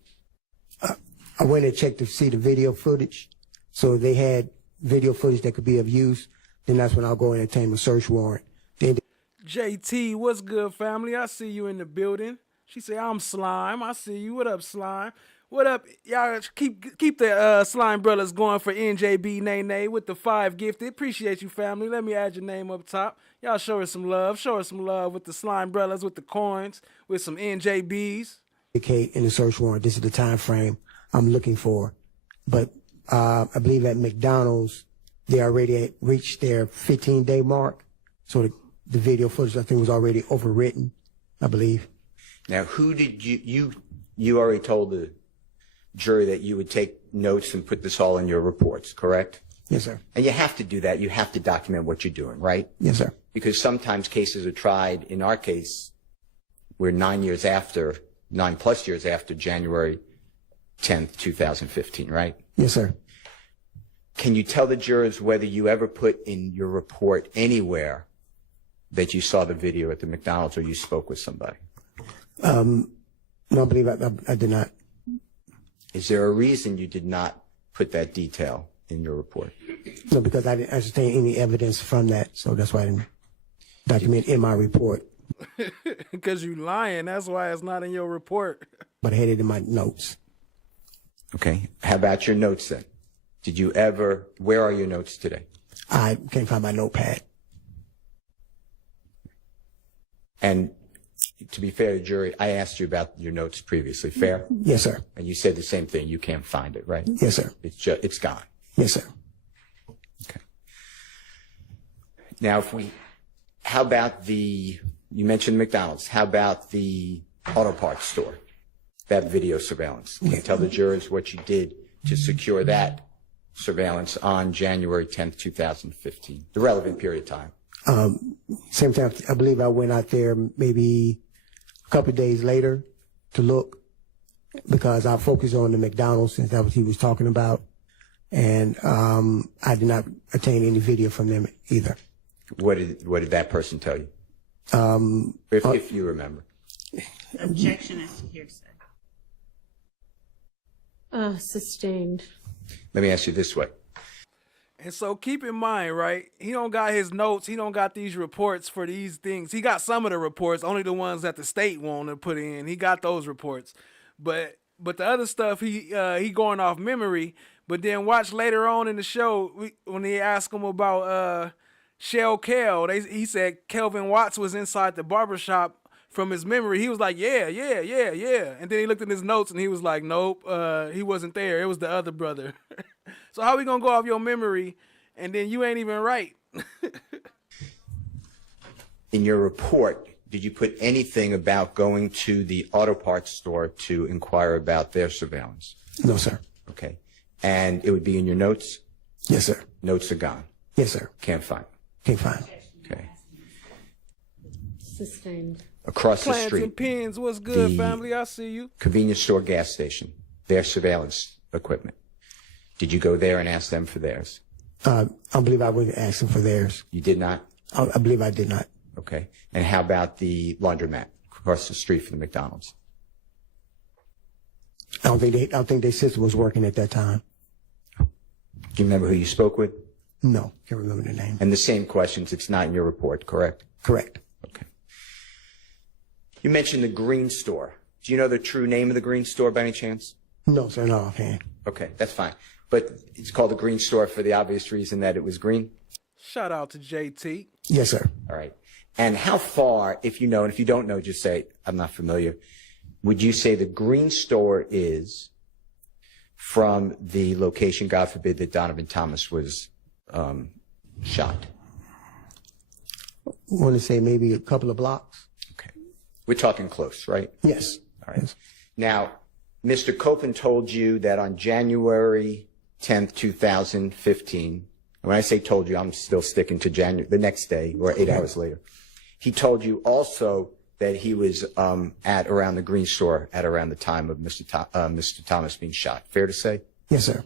I went and checked to see the video footage. So if they had video footage that could be of use, then that's when I'll go and obtain a search warrant. Then JT, what's good, family? I see you in the building. She said, I'm Slime. I see you. What up, Slime? What up? Y'all keep the Slime Brothers going for NJB Nene with the 5 gifted. Appreciate you, family. Let me add your name up top. Y'all show her some love. Show her some love with the Slime Brothers, with the coins, with some NJBs. indicate in the search warrant, this is the time frame I'm looking for. But I believe at McDonald's, they already reached their 15-day mark. So the video footage, I think, was already overwritten, I believe. Now, who did you already told the jury that you would take notes and put this all in your reports, correct? Yes, sir. And you have to do that. You have to document what you're doing, right? Yes, sir. Because sometimes cases are tried. In our case, we're 9+ years after January 10th, 2015, right? Yes, sir. Can you tell the jurors whether you ever put in your report anywhere that you saw the video at the McDonald's or you spoke with somebody? No, I believe I did not. Is there a reason you did not put that detail in your report? No, because I didn't ascertain any evidence from that, so that's why I didn't document in my report. Because you lying, that's why it's not in your report. But I had it in my notes. Okay. How about your notes then? Where are your notes today? I can't find my notepad. And to be fair to the jury, I asked you about your notes previously. Fair? Yes, sir. And you said the same thing. You can't find it, right? Yes, sir. It's gone. Yes, sir. Okay. Now, how about you mentioned McDonald's. How about the auto parts store? That video surveillance. Can you tell the jurors what you did to secure that surveillance on January 10th, 2015, the relevant period of time? Same time, I believe I went out there maybe a couple of days later to look because I focused on the McDonald's since that was he was talking about. And I did not obtain any video from them either. What did that person tell you? If you remember. Objection as to hearsay. Sustained. Let me ask you this way. And so keep in mind, right? He don't got his notes. He don't got these reports for these things. He got some of the reports, only the ones that the state want to put in. He got those reports. But the other stuff, he going off memory. But then watch later on in the show, when they ask him about Shell Kel, he said Kelvin Watts was inside the barbershop from his memory. He was like, yeah. And then he looked at his notes and he was like, nope, he wasn't there. It was the other brother. So how we gonna go off your memory and then you ain't even right? In your report, did you put anything about going to the auto parts store to inquire about their surveillance? No, sir. Okay. And it would be in your notes? Yes, sir. Notes are gone? Yes, sir. Can't find? Can't find. Okay. Sustained. Across the Plants street. and pins, what's good, family? I see you. Convenience store, gas station, their surveillance equipment. Did you go there and ask them for theirs? I believe I would ask them for theirs. You did not? I believe I did not. Okay. And how about the laundromat across the street from the McDonald's? I don't think their system was working at that time. Do you remember who you spoke with? No, can't remember the name. And the same questions, it's not in your report, correct? Correct. Okay. You mentioned the green store. Do you know the true name of the green store by any chance? No, sir, not offhand. Okay, that's fine. But it's called the green store for the obvious reason that it was green? Shout out to JT. Yes, sir. All right. And how far, if you know, and if you don't know, just say, I'm not familiar, would you say the green store is from the location, God forbid, that Donovan Thomas was shot? I want to say maybe a couple of blocks. Okay. We're talking close, right? Yes. All right. Yes. Now, Mr. Copeland told you that on January 10th, 2015, when I say told you, I'm still sticking to the next day or 8 hours later. He told you also that he was at around the green store at around the time of Mr. Thomas being shot. Fair to say? Yes, sir.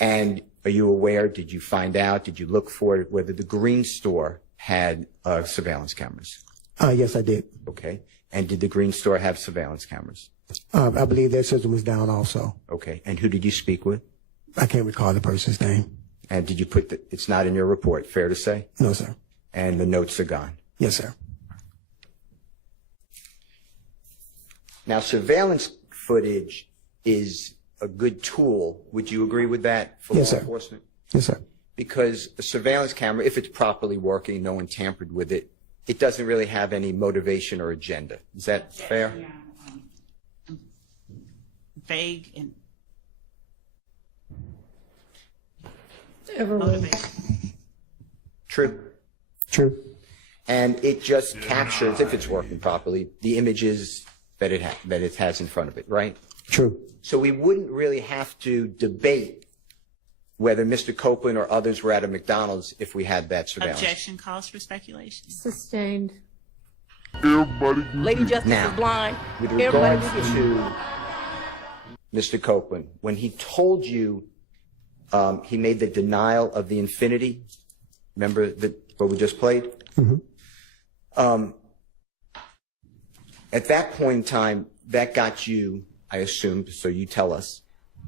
And are you aware, did you find out, did you look for it, whether the green store had surveillance cameras? Yes, I did. Okay. And did the green store have surveillance cameras? I believe their system was down also. Okay. And who did you speak with? I can't recall the person's name. And did you put it's not in your report, fair to say? No, sir. And the notes are gone? Yes, sir. Now, surveillance footage is a good tool. Would you agree with that for Yes, law sir. enforcement? Yes, sir. Because a surveillance camera, if it's properly working, no one tampered with it, it doesn't really have any motivation or agenda. Is that fair? Vague and True. True. And it just captures, if it's working properly, the images that it has in front of it, right? True. So we wouldn't really have to debate whether Mr. Copeland or others were at a McDonald's if we had that surveillance. objection calls for speculation. Sustained. Lady Justice Now, is blind. with Everybody regards will get to Mr. Copeland, when he told you he made the denial of the infinity, remember what we just played? At that point in time, that got you, I assumed, so you tell us,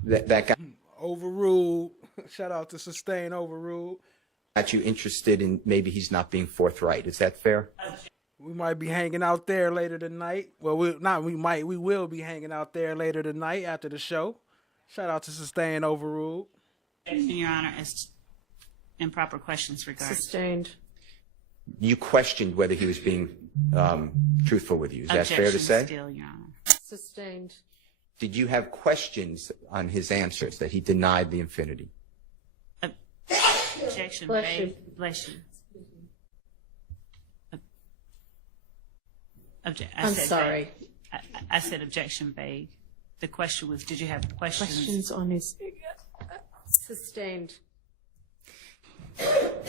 that got Overruled. Shout out to Sustain Overruled. you interested in maybe he's not being forthright. Is that fair? We might be hanging out there later tonight. Well, we will be hanging out there later tonight after the show. Shout out to Sustain Overruled. Your Honor, as improper questions regarding. Sustained. You questioned whether he was being truthful with you. Is that fair to say? Still, Your Honor. Sustained. Did you have questions on his answers that he denied the infinity? Objection. Bless vague. you. Bless you. I'm sorry. I said objection vague. The question was, did you have questions? Questions on his. Sustained.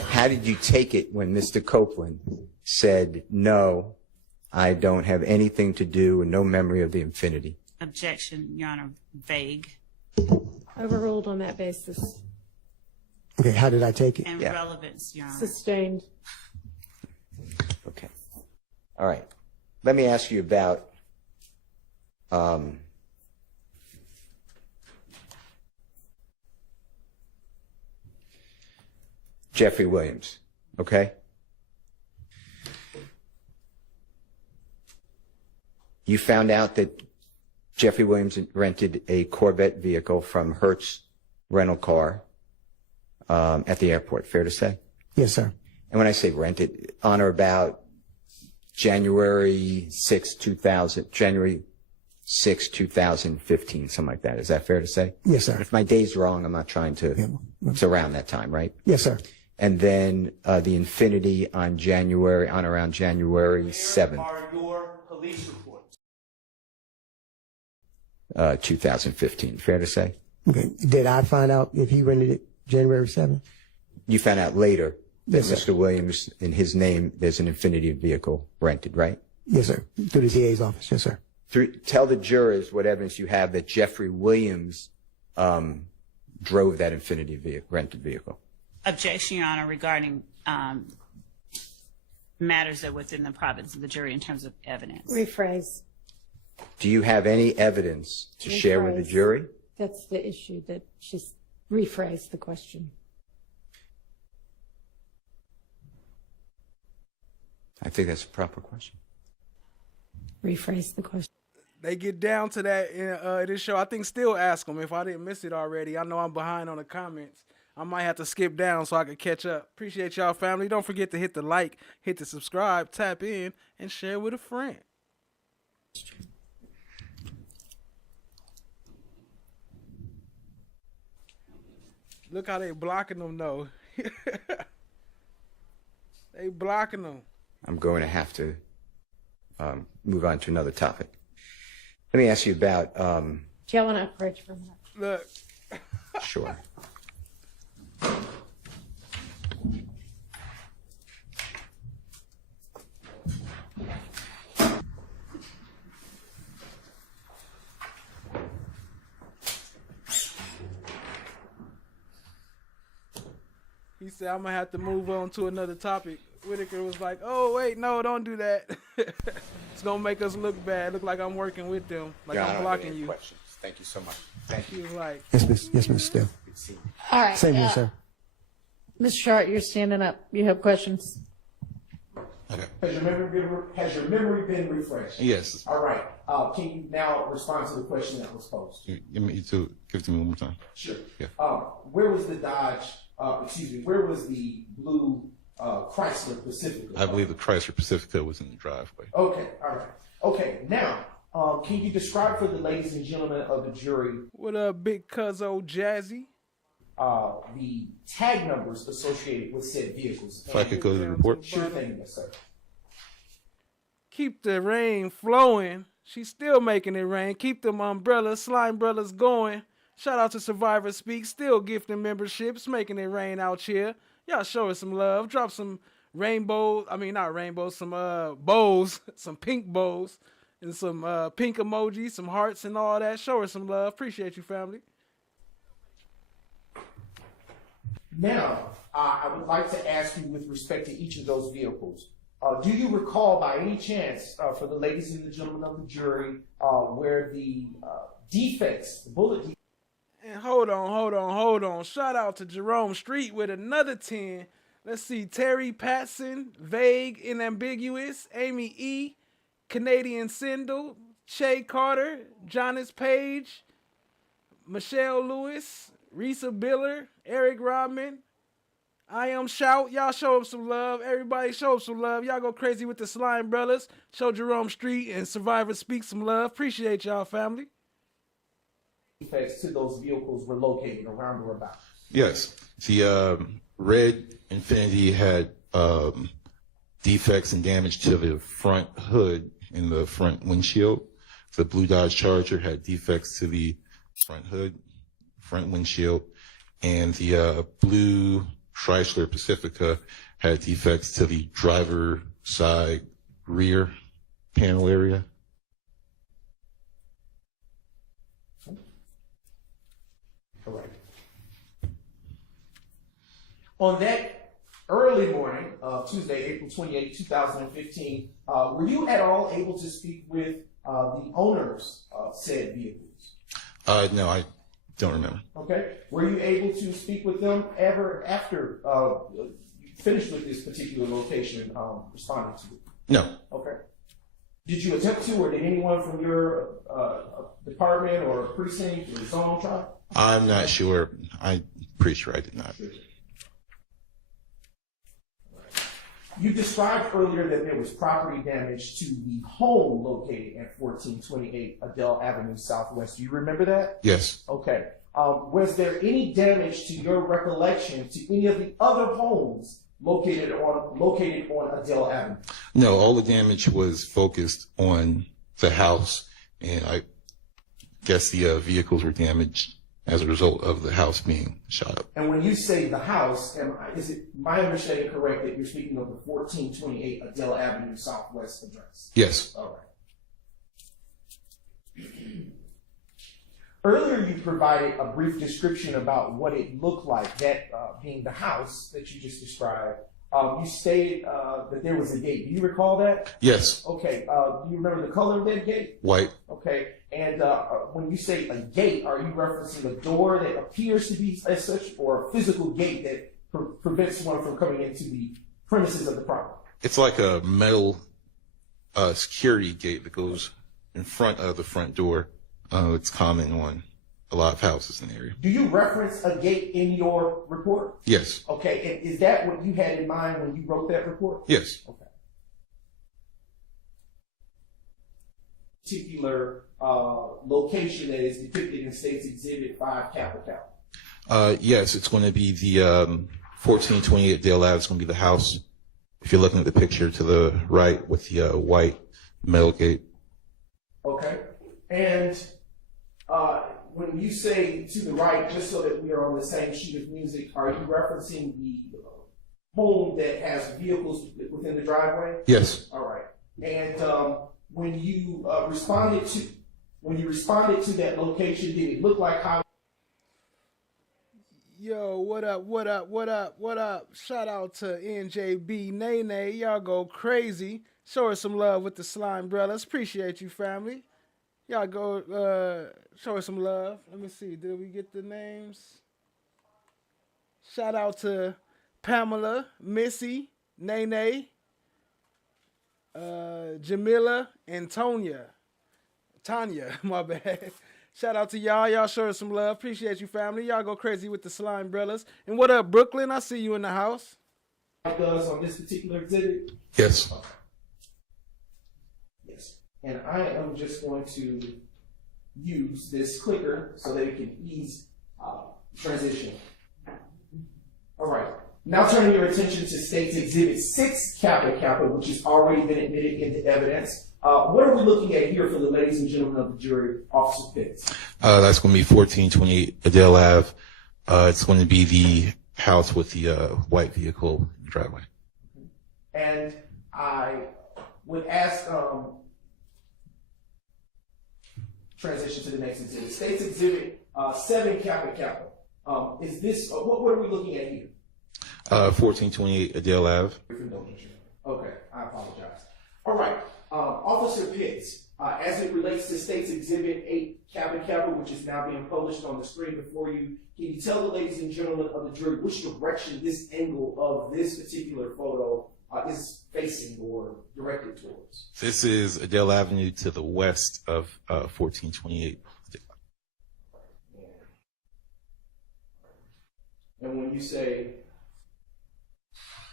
How did you take it when Mr. Copeland said, no, I don't have anything to do and no memory of the infinity? Objection, Your Honor, vague. Overruled on that basis. Okay, how did I take it? And relevance, Your Honor. Sustained. Okay. All right. Let me ask you about Jeffrey Williams, okay? You found out that Jeffrey Williams rented a Corvette vehicle from Hertz Rental Car at the airport, fair to say? Yes, sir. And when I say rented, on or about January 6, 2015, something like that. Is that fair to say? Yes, sir. If my day's wrong, I'm not trying to, it's around that time, right? Yes, sir. And then the Infinity on around January 7th. Are your police reports? 2015. Fair to say? Okay. Did I find out if he rented it January 7th? You found out later that Yes, sir. Mr. Williams, in his name, there's an Infinity vehicle rented, right? Yes, sir. Through the DA's office. Yes, sir. Tell the jurors what evidence you have that Jeffrey Williams drove that Infinity rented vehicle. Objection, Your Honor, regarding matters that are within the province of the jury in terms of evidence. Rephrase. Do you have any evidence to share with the Rephrase. jury? That's the issue, that she's rephrased the question. I think that's a proper question. Rephrase the question. They get down to that in this show. I think still ask them if I didn't miss it already. I know I'm behind on the comments. I might have to skip down so I can catch up. Appreciate y'all, family. Don't forget to hit the like, hit the subscribe, tap in, and share with a friend. Look how they blocking them, though. They blocking them. I'm going to have to move on to another topic. Let me ask you about, Do y'all want to approach from that? Look. sure. He said, I'm going to have to move on to another topic. Whitaker was like, oh, wait, no, don't do that. It's going to make us look bad. Look like I'm working with them, like Your I'm Honor, blocking any you. questions? Thank you so much. Thank you. Like, Yes, Mr. Still. All right. Same here, sir. Mr. Short, you're standing up. You have questions? Has your memory been refreshed? Yes. All right. Can you now respond to the question that was posed? Give it to me one more time. Sure. Yeah. Where was the where was the blue Chrysler Pacifica? I believe the Chrysler Pacifica was in the driveway. Okay, all right. Okay, now, can you describe for the ladies and gentlemen of the jury what up, big cuzzo Jazzy? The tag numbers associated with said vehicles? If I could go to the report. Sure thing, yes, sir. Keep the rain flowing. She's still making it rain. Keep them umbrellas, slime brothers going. Shout out to Survivor Speak, still gifting memberships, making it rain out here. Y'all show us some love. Drop some rainbows. I mean, not rainbows, some bows, some pink bows, and some pink emojis, some hearts and all that. Show her some love. Appreciate you, family. Now, I would like to ask you with respect to each of those vehicles, do you recall by any chance, for the ladies and the gentlemen of the jury, where the defects, the bullet defects? And hold on. Shout out to Jerome Street with another 10. Let's see, Terry Patson, Vague and Ambiguous, Amy E., Canadian Sindel, Shay Carter, Jonas Page, Michelle Lewis, Risa Biller, Eric Rodman, I Am Shout. Y'all show them some love. Everybody show them some love. Y'all go crazy with the Slime Brothers. Show Jerome Street and Survivor Speak some love. Appreciate y'all, family. Defects to those vehicles were located around or about? Yes. The red Infiniti had defects and damage to the front hood and the front windshield. The blue Dodge Charger had defects to the front hood, front windshield, and the blue Chrysler Pacifica had defects to the driver side rear panel area. Correct. On that early morning of Tuesday, April 28, 2015, were you at all able to speak with the owners of said vehicles? No, I don't remember. Okay. Were you able to speak with them ever after you finished with this particular location responding to it? No. Okay. Did you attempt to, or did anyone from your department or precinct or zone try? I'm not sure. I'm pretty sure I did not. You described earlier that there was property damage to the home located at 1428 Adele Avenue Southwest. Do you remember that? Yes. Okay. Was there any damage to your recollection to any of the other homes located on Adele Avenue? No, all the damage was focused on the house, and I guess the vehicles were damaged as a result of the house being shot up. And when you say the house, is it my understanding correct that you're speaking of the 1428 Adele Avenue Southwest address? Yes. All right. Earlier, you provided a brief description about what it looked like, that being the house that you just described. You stated that there was a gate. Do you recall that? Yes. Okay. Do you remember the color of that gate? White. Okay. And when you say a gate, are you referencing a door that appears to be as such, or a physical gate that prevents one from coming into the premises of the property? It's like a metal security gate that goes in front of the front door. It's common on a lot of houses in the area. Do you reference a gate in your report? Yes. Okay. And is that what you had in mind when you wrote that report? Yes. Okay. Particular location that is depicted in State's Exhibit 5 Capital? Yes, it's going to be the 1428 Dale Ave. It's going to be the house. If you're looking at the picture to the right with the white metal gate. Okay. And when you say to the right, just so that we are on the same sheet of music, are you referencing the home that has vehicles within the driveway? Yes. All right. And when you responded to that location, did it look like how? Yo, what up? Shout out to NJB Nene. Y'all go crazy. Show her some love with the Slime Brothers. Appreciate you, family. Y'all go show us some love. Let me see. Did we get the names? Shout out to Pamela, Missy, Nene, Jamila, and Tanya, my bad. Shout out to y'all. Y'all show us some love. Appreciate you, family. Y'all go crazy with the slime brothers. And what up, Brooklyn? I see you in the house. Does on this particular exhibit? Yes. Yes. And I am just going to use this clicker so that it can ease transition. All right. Now turning your attention to State's Exhibit 6, Kappa Kappa, which has already been admitted into evidence. What are we looking at here for the ladies and gentlemen of the jury, Officer Pitts? That's going to be 1428 Adele Ave. It's going to be the house with the white vehicle in the driveway. And I would ask, transition to the next exhibit. State's Exhibit 7, Kappa Kappa. Is this, what are we looking at here? 1428 Adele Ave. Okay, I apologize. All right, Officer Pitts, as it relates to State's Exhibit 8, Kappa Kappa, which is now being published on the screen before you, can you tell the ladies and gentlemen of the jury which direction this angle of this particular photo is facing or directed towards? This is Adele Avenue to the west of 1428. And when you say,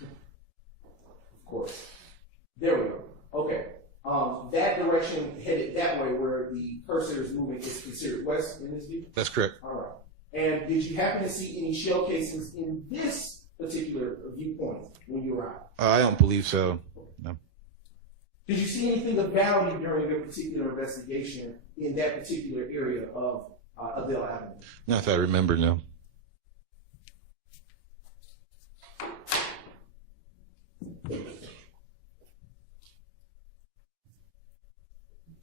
of course, there we go. Okay. That direction headed that way where the cursor is moving is considered west in this view? That's correct. All right. And did you happen to see any shell casings in this particular viewpoint when you arrived? I don't believe so. No. Did you see anything of value during your particular investigation in that particular area of Adele Avenue? Not if I remember, no.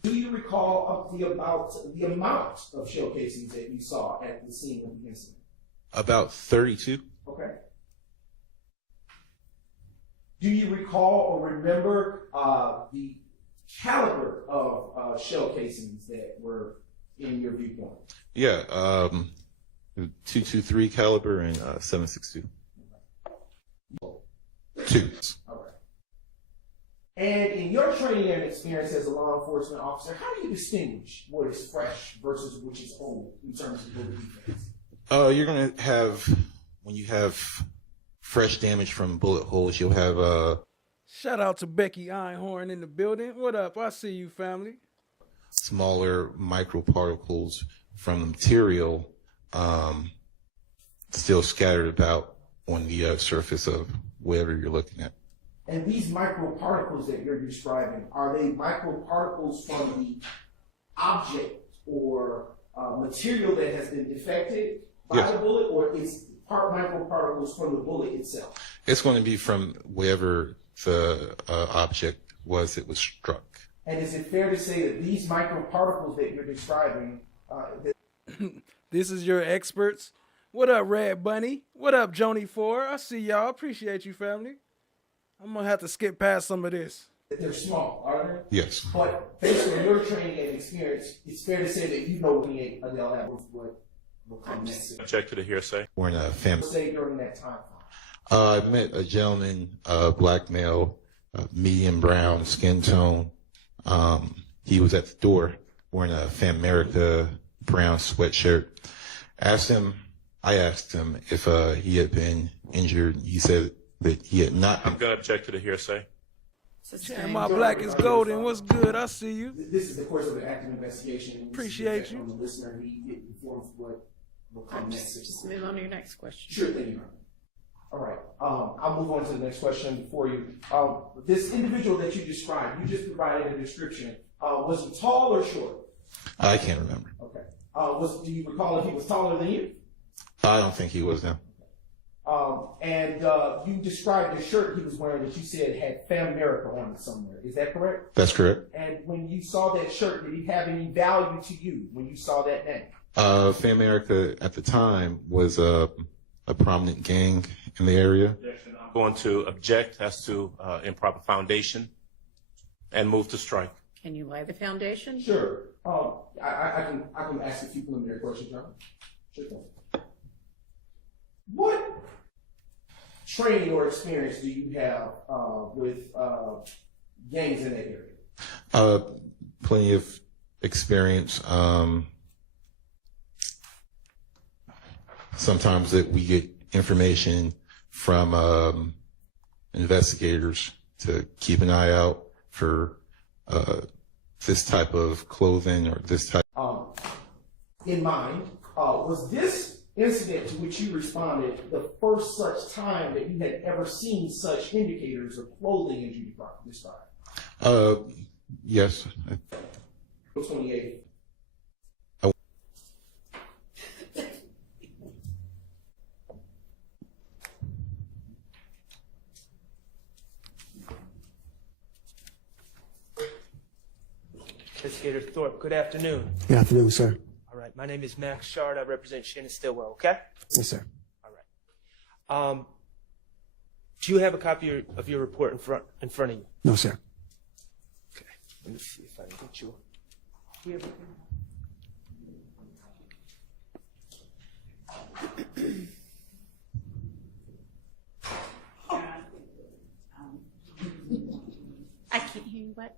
Do you recall the amount of shell casings that you saw at the scene of the incident? About 32. Okay. Do you recall or remember the caliber of shell casings that were in your viewpoint? Yeah, 223 caliber and 7.62. Two. All right. And in your training and experience as a law enforcement officer, how do you distinguish what is fresh versus which is old in terms of bullet defense? You're going to have, when you have fresh damage from bullet holes, you'll have Shout out to Becky Einhorn in the building. What up? I see you, family. Smaller microparticles from the material still scattered about on the surface of whatever you're looking at. And these microparticles that you're describing, are they microparticles from the object or material that has been defected by the bullet, or it's microparticles from the bullet itself? It's going to be from wherever the object was that was struck. And is it fair to say that these microparticles that you're describing... This is your experts. What up, Red Bunny? What up, Joni 4? I see y'all. Appreciate you, family. I'm going to have to skip past some of this. They're small, are they? Yes. But based on your training and experience, it's fair to say that you know when Adele Avenue what will come next. Object to the hearsay. We're in a family. Say during that time. I met a gentleman, black male, medium brown skin tone. He was at the door wearing a Famerica brown sweatshirt. I asked him if he had been injured. He said that he had not. I'm going to object to the hearsay. Damn, my black is golden. What's good? I see you. This is the course of an active investigation. Appreciate you. From the listener, he get informed what will come next. Just move on to your next question. Sure thing, Your Honor. All right. I'll move on to the next question for you. This individual that you described, you just provided a description. Was he tall or short? I can't remember. Okay. Do you recall if he was taller than you? I don't think he was, no. And you described the shirt he was wearing that you said had Famerica on it somewhere. Is that correct? That's correct. And when you saw that shirt, did he have any value to you when you saw that name? Famerica at the time was a prominent gang in the area. I'm going to object as to improper foundation and move to strike. Can you lay the foundation? Sure. I can ask a few preliminary questions, John. Sure thing. What training or experience do you have with gangs in that area? Plenty of experience. Sometimes that we get information from investigators to keep an eye out for this type of clothing or this type. In mind, was this incident to which you responded the first such time that you had ever seen such indicators of clothing in Judy Park this time? Yes. 28. Investigator Thorpe, good afternoon. Good afternoon, sir. All right, my name is Max Shard. I represent Shannon Stillwell, okay? Yes, sir. Do you have a copy of your report in front of you? No, sir. Okay, let me see if I can get you. Do you have I can't hear you. What?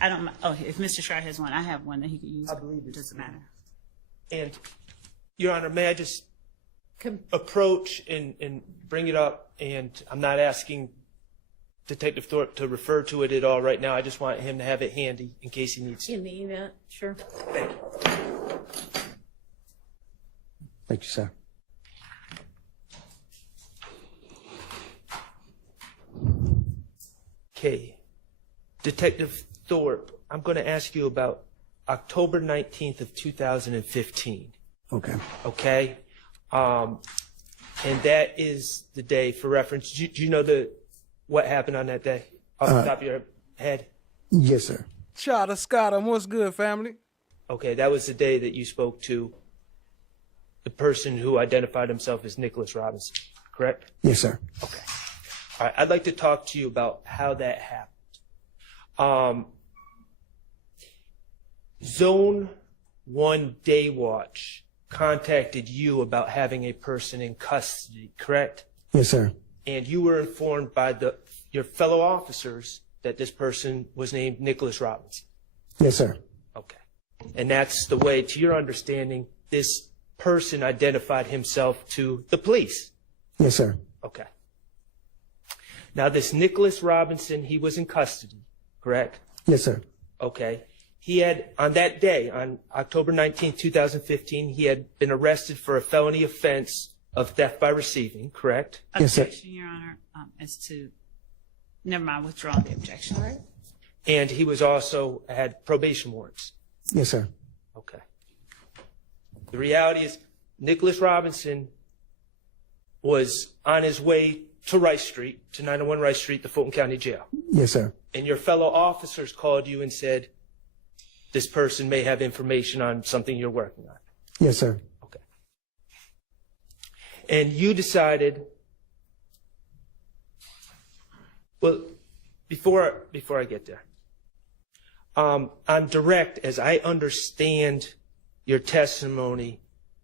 I don't. Oh, if Mr. Shard has one, I have one that he could use. I believe it doesn't matter. And, Your Honor, may I just approach and bring it up? And I'm not asking Detective Thorpe to refer to it at all right now. I just want him to have it handy in case he needs it. In the event, sure. Thank you. Thank you, sir. Okay. Detective Thorpe, I'm going to ask you about October 19th of 2015. Okay. Okay? And that is the day, for reference. Do you know what happened on that day off the top of your head? Yes, sir. Chada Scotta, what's good, family? Okay, that was the day that you spoke to the person who identified himself as Nicholas Robinson, correct? Yes, sir. Okay. All right, I'd like to talk to you about how that happened. Zone 1 Day Watch contacted you about having a person in custody, correct? Yes, sir. And you were informed by your fellow officers that this person was named Nicholas Robinson. Yes, sir. Okay. And that's the way, to your understanding, this person identified himself to the police. Yes, sir. Okay. Now, this Nicholas Robinson, he was in custody, correct? Yes, sir. Okay. He had, on that day, on October 19th, 2015, he had been arrested for a felony offense of theft by receiving, correct? Yes, sir. Objection, Your Honor, as to, never mind, withdraw the objection. Right. And he was also had probation warrants. Yes, sir. Okay. The reality is, Nicholas Robinson was on his way to Rice Street, to 901 Rice Street, the Fulton County Jail. Yes, sir. And your fellow officers called you and said, this person may have information on something you're working on. Yes, sir. Okay. And you decided, well, before I get there, on direct, as I understand your testimony,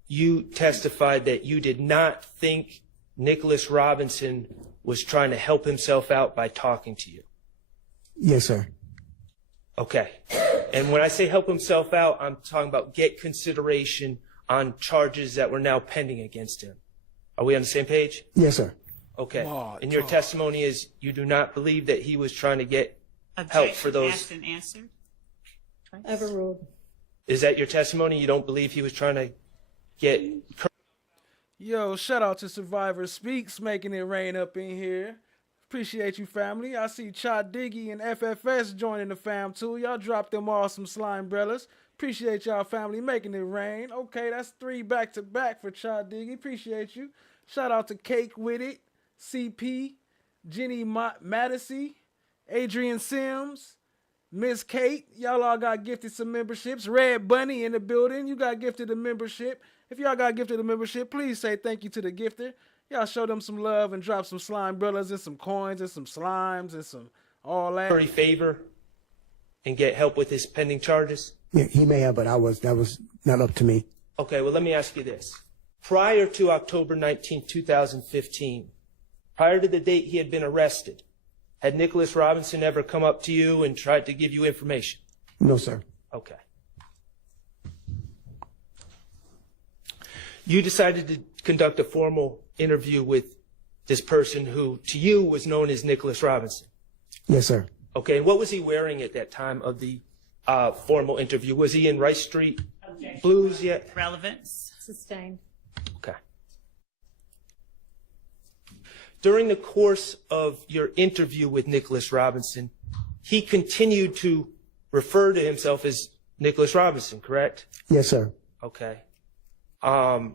you testified that you did not think Nicholas Robinson was trying to help himself out by talking to you. Yes, sir. Okay. And when I say help himself out, I'm talking about get consideration on charges that were now pending against him. Are we on the same page? Yes, sir. Okay. And your testimony is you do not believe that he was trying to get help for those. Asked and answered. Overruled. Is that your testimony? You don't believe he was trying to get. Yo, shout out to Survivor Speaks, making it rain up in here. Appreciate you, family. I see Cha Diggy and FFS joining the fam, too. Y'all dropped them awesome slime brellas. Appreciate y'all, family, making it rain. Okay, that's 3 back-to-back for Cha Diggy. Appreciate you. Shout out to Cake With It, CP, Jenny Madison, Adrian Sims, Miss Kate. Y'all all got gifted some memberships. Red Bunny in the building. You got gifted a membership. If y'all got gifted a membership, please say thank you to the gifter. Y'all show them some love and drop some slime brothers and some coins and some slimes and some all that. Favor. and get help with his pending charges? Yeah, he may have, but that was not up to me. Okay, well, let me ask you this. Prior to October 19, 2015, prior to the date he had been arrested, had Nicholas Robinson ever come up to you and tried to give you information? No, sir. Okay. You decided to conduct a formal interview with this person who, to you, was known as Nicholas Robinson. Yes, sir. Okay, and what was he wearing at that time of the formal interview? Was he in Rice Street Blues yet? Relevance. Sustained. Okay. During the course of your interview with Nicholas Robinson, he continued to refer to himself as Nicholas Robinson, correct? Yes, sir. Okay. And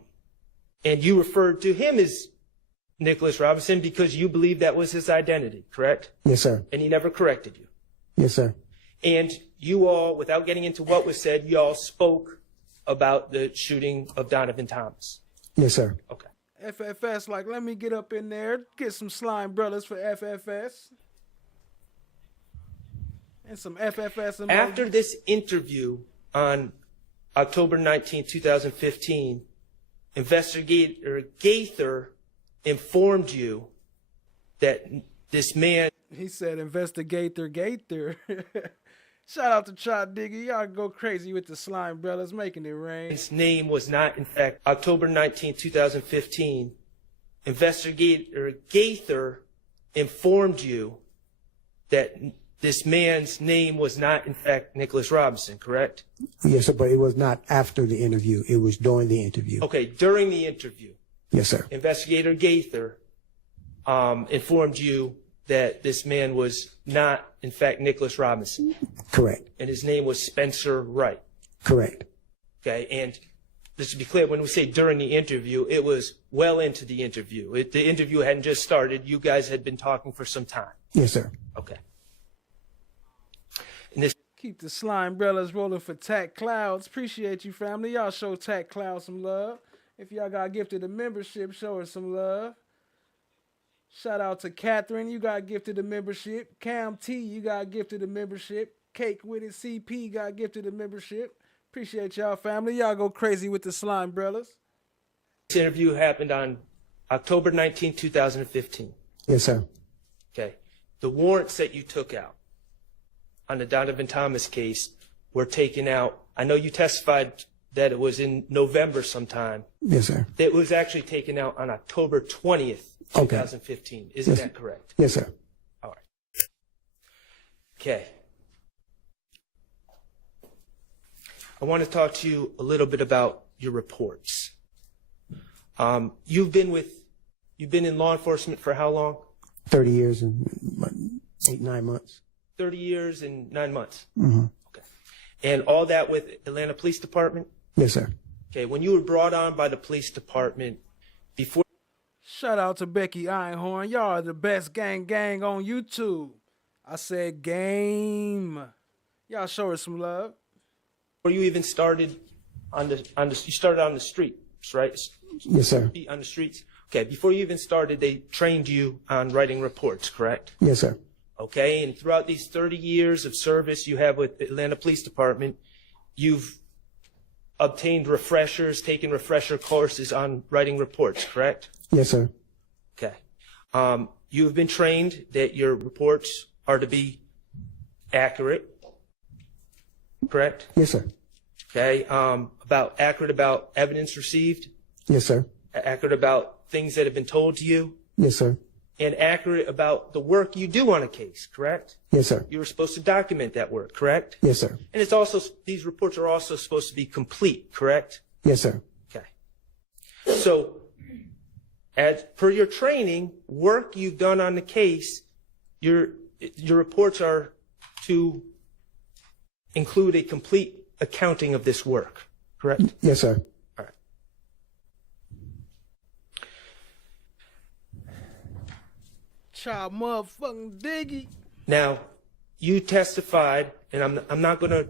you referred to him as Nicholas Robinson because you believed that was his identity, correct? Yes, sir. And he never corrected you. Yes, sir. And you all, without getting into what was said, you all spoke about the shooting of Donovan Thomas. Yes, sir. Okay. FFS, like, let me get up in there, get some slime brothers for FFS. And some FFS emojis. After this interview on October 19, 2015, Investigator Gaither informed you that this man... He said, Investigator Gaither. Shout out to Chad Diggy. Y'all go crazy with the slime brothers, making it rain. His name was not, in fact, October 19, 2015. Investigator Gaither informed you that this man's name was not, in fact, Nicholas Robinson, correct? Yes, sir, but it was not after the interview. It was during the interview. Okay, during the interview. Yes, sir. Investigator Gaither informed you that this man was not, in fact, Nicholas Robinson. Correct. And his name was Spencer Wright. Correct. Okay, and just to be clear, when we say during the interview, it was well into the interview. The interview hadn't just started. You guys had been talking for some time. Yes, sir. Okay. Keep the slime brothers rolling for Tack Clouds. Appreciate you, family. Y'all show Tack Clouds some love. If y'all got gifted a membership, show her some love. Shout out to Catherine. You got gifted a membership. Cam T, you got gifted a membership. Cake with it. CP got gifted a membership. Appreciate y'all, family. Y'all go crazy with the slime brothers. This interview happened on October 19, 2015. Yes, sir. Okay. The warrants that you took out on the Donovan Thomas case were taken out. I know you testified that it was in November sometime. Yes, sir. It was actually taken out on October 20th, 2015. Okay. Isn't Yes. that correct? Yes, sir. All right. Okay. I want to talk to you a little bit about your reports. You've been in law enforcement for how long? 30 years and 8-9 months. 30 years and 9 months. Mm-hmm. Okay. And all that with Atlanta Police Department? Yes, sir. Okay. When you were brought on by the police department, before... Shout out to Becky Einhorn. Y'all are the best gang on YouTube. I said game. Y'all show her some love. Before you even started you started on the streets, right? Yes, sir. On the streets. Okay. Before you even started, they trained you on writing reports, correct? Yes, sir. Okay. And throughout these 30 years of service you have with the Atlanta Police Department, you've obtained refreshers, taken refresher courses on writing reports, correct? Yes, sir. Okay. You have been trained that your reports are to be accurate, correct? Yes, sir. Okay. Accurate about evidence received, Yes, sir. accurate about things that have been told to you, Yes, sir. and accurate about the work you do on a case, correct? Yes, sir. You were supposed to document that work, correct? Yes, sir. And it's also, these reports are also supposed to be complete, correct? Yes, sir. Okay. So, as per your training, work you've done on the case, your reports are to include a complete accounting of this work, correct? Yes, sir. All right. Child motherfucking Diggy. Now, you testified, and I'm not going to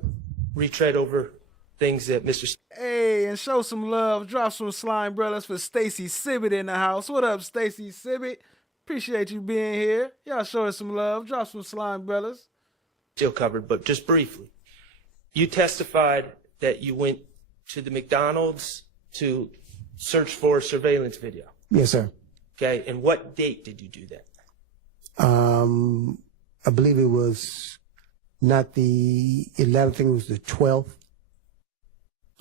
retread over things that Mr. Hey, and show some love. Drop some slime brothers for Stacy Sibbett in the house. What up, Stacy Sibbett? Appreciate you being here. Y'all show us some love. Drop some slime brothers. still covered, but just briefly. You testified that you went to the McDonald's to search for surveillance video. Yes, sir. Okay, and what date did you do that? I believe it was not the 11th, I think it was the 12th.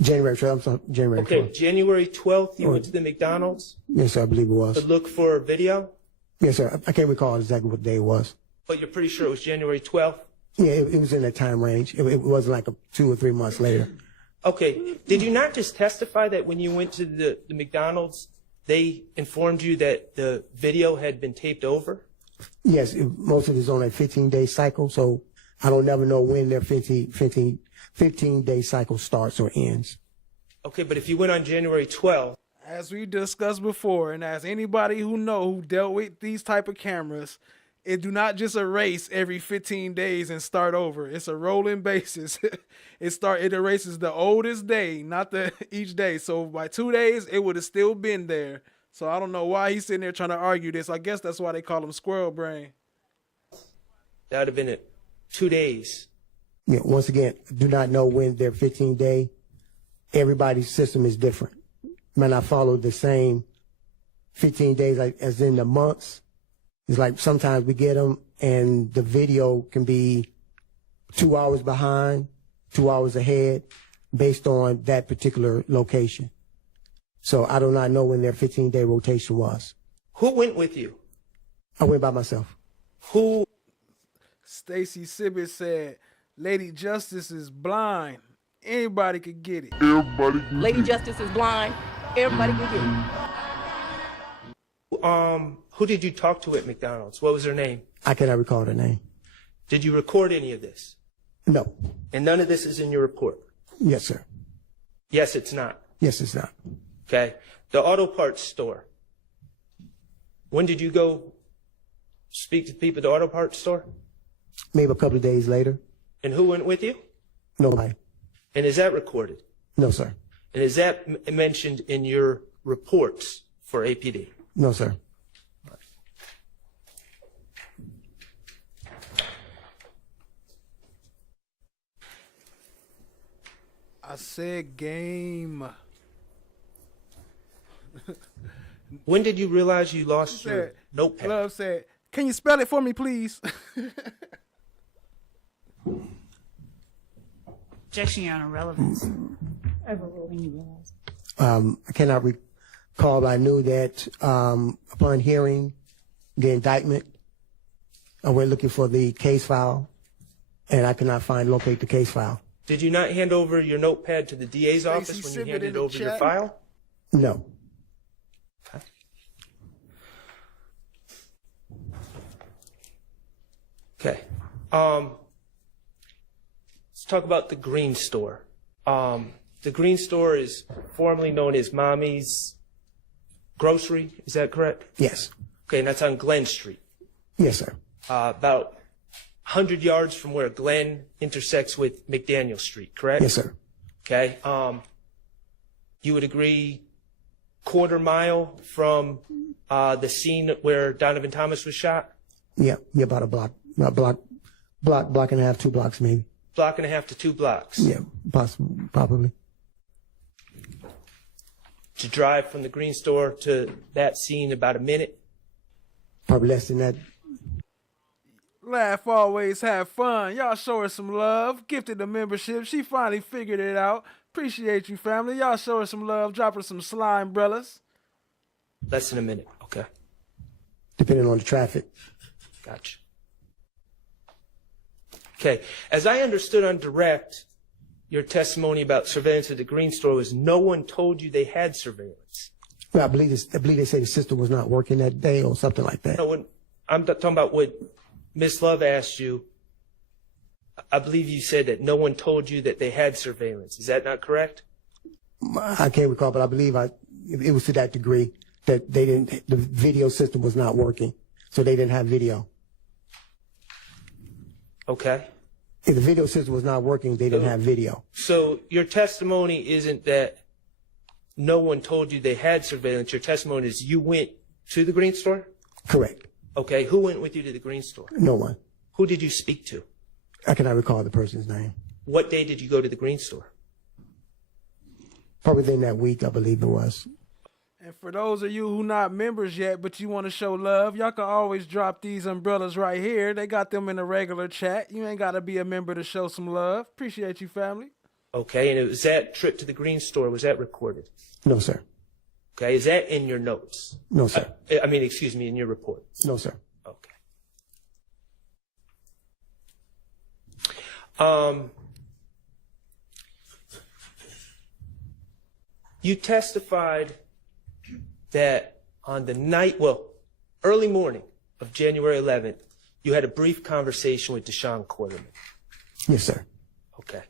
January 12th, I'm sorry, January 12th. Okay, January 12th, you went to the McDonald's Yes, sir, I believe it to was. look for video, Yes, sir. I can't recall exactly what day it was. but you're pretty sure it was January 12th? Yeah, it was in that time range. It wasn't like 2 or 3 months later. Okay, did you not just testify that when you went to the McDonald's, they informed you that the video had been taped over? Yes, most of it's on a 15-day cycle, so I don't never know when their 15-day cycle starts or ends. Okay, but if you went on January 12th, As we discussed before, and as anybody who dealt with these type of cameras, it do not just erase every 15 days and start over. It's a rolling basis. It erases the oldest day, not each day. So by 2 days, it would have still been there. So I don't know why he's sitting there trying to argue this. I guess that's why they call him Squirrel Brain. that would have been 2 days. Yeah, once again, do not know when their 15-day. Everybody's system is different. May not follow the same 15 days like as in the months. It's like sometimes we get them and the video can be 2 hours behind, 2 hours ahead based on that particular location. So I do not know when their 15-day rotation was. Who went with you? I went by myself. Who? Stacy Sibbett said, Lady Justice is blind. Anybody could get it. Lady Justice is blind. Everybody can get it. Who did you talk to at McDonald's? What was her name? I cannot recall the name. Did you record any of this? No. And none of this is in your report? Yes, sir. Yes, it's not. Yes, it's not. Okay. The auto parts store. When did you go speak to people at the auto parts store? Maybe a couple of days later. And who went with you? Nobody. And is that recorded? No, sir. And is that mentioned in your reports for APD? No, sir. I said game. When did you realize you lost your notepad? Love said, can you spell it for me, please? Objection, Your Honor, relevance. I cannot recall, but I knew that upon hearing the indictment, I went looking for the case file, and I could not locate the case file. Did you not hand over your notepad to the DA's office when you handed over your file? No. Okay. Let's talk about the Green Store. The Green Store is formerly known as Mommy's Grocery. Is that correct? Yes. Okay, and that's on Glen Street. Yes, sir. About 100 yards from where Glen intersects with McDaniel Street, correct? Yes, sir. Okay. You would agree quarter mile from the scene where Donovan Thomas was shot? Yeah, about a block and a half, 2 blocks maybe. Block and a half to 2 blocks. Yeah, probably. To drive from the Green Store to that scene about a minute? Probably less than that. Laugh always, have fun. Y'all show her some love. Gifted the membership. She finally figured it out. Appreciate you, family. Y'all show her some love. Drop her some slime umbrellas. Less than a minute. Okay. Depending on the traffic. Gotcha. Okay. As I understood on direct, your testimony about surveillance at the Green Store was no one told you they had surveillance. Well, I believe they said the system was not working that day or something like that. No, I'm talking about what Ms. Love asked you. I believe you said that no one told you that they had surveillance. Is that not correct? I can't recall, but I believe it was to that degree that the video system was not working, so they didn't have video. Okay. If the video system was not working, they didn't have video. So your testimony isn't that no one told you they had surveillance. Your testimony is you went to the Green Store? Correct. Okay. Who went with you to the Green Store? No one. Who did you speak to? I cannot recall the person's name. What day did you go to the green store? Probably within that week, I believe it was. And for those of you who not members yet, but you want to show love, y'all can always drop these umbrellas right here. They got them in the regular chat. You ain't got to be a member to show some love. Appreciate you, family. Okay, and was that trip to the green store, was that recorded? No, sir. Okay, is that in your notes? No, sir. I mean, excuse me, in your report? No, sir. Okay. You testified that on the night, well, early morning of January 11th, you had a brief conversation with Deshaun Quarterman. Yes, sir. Okay.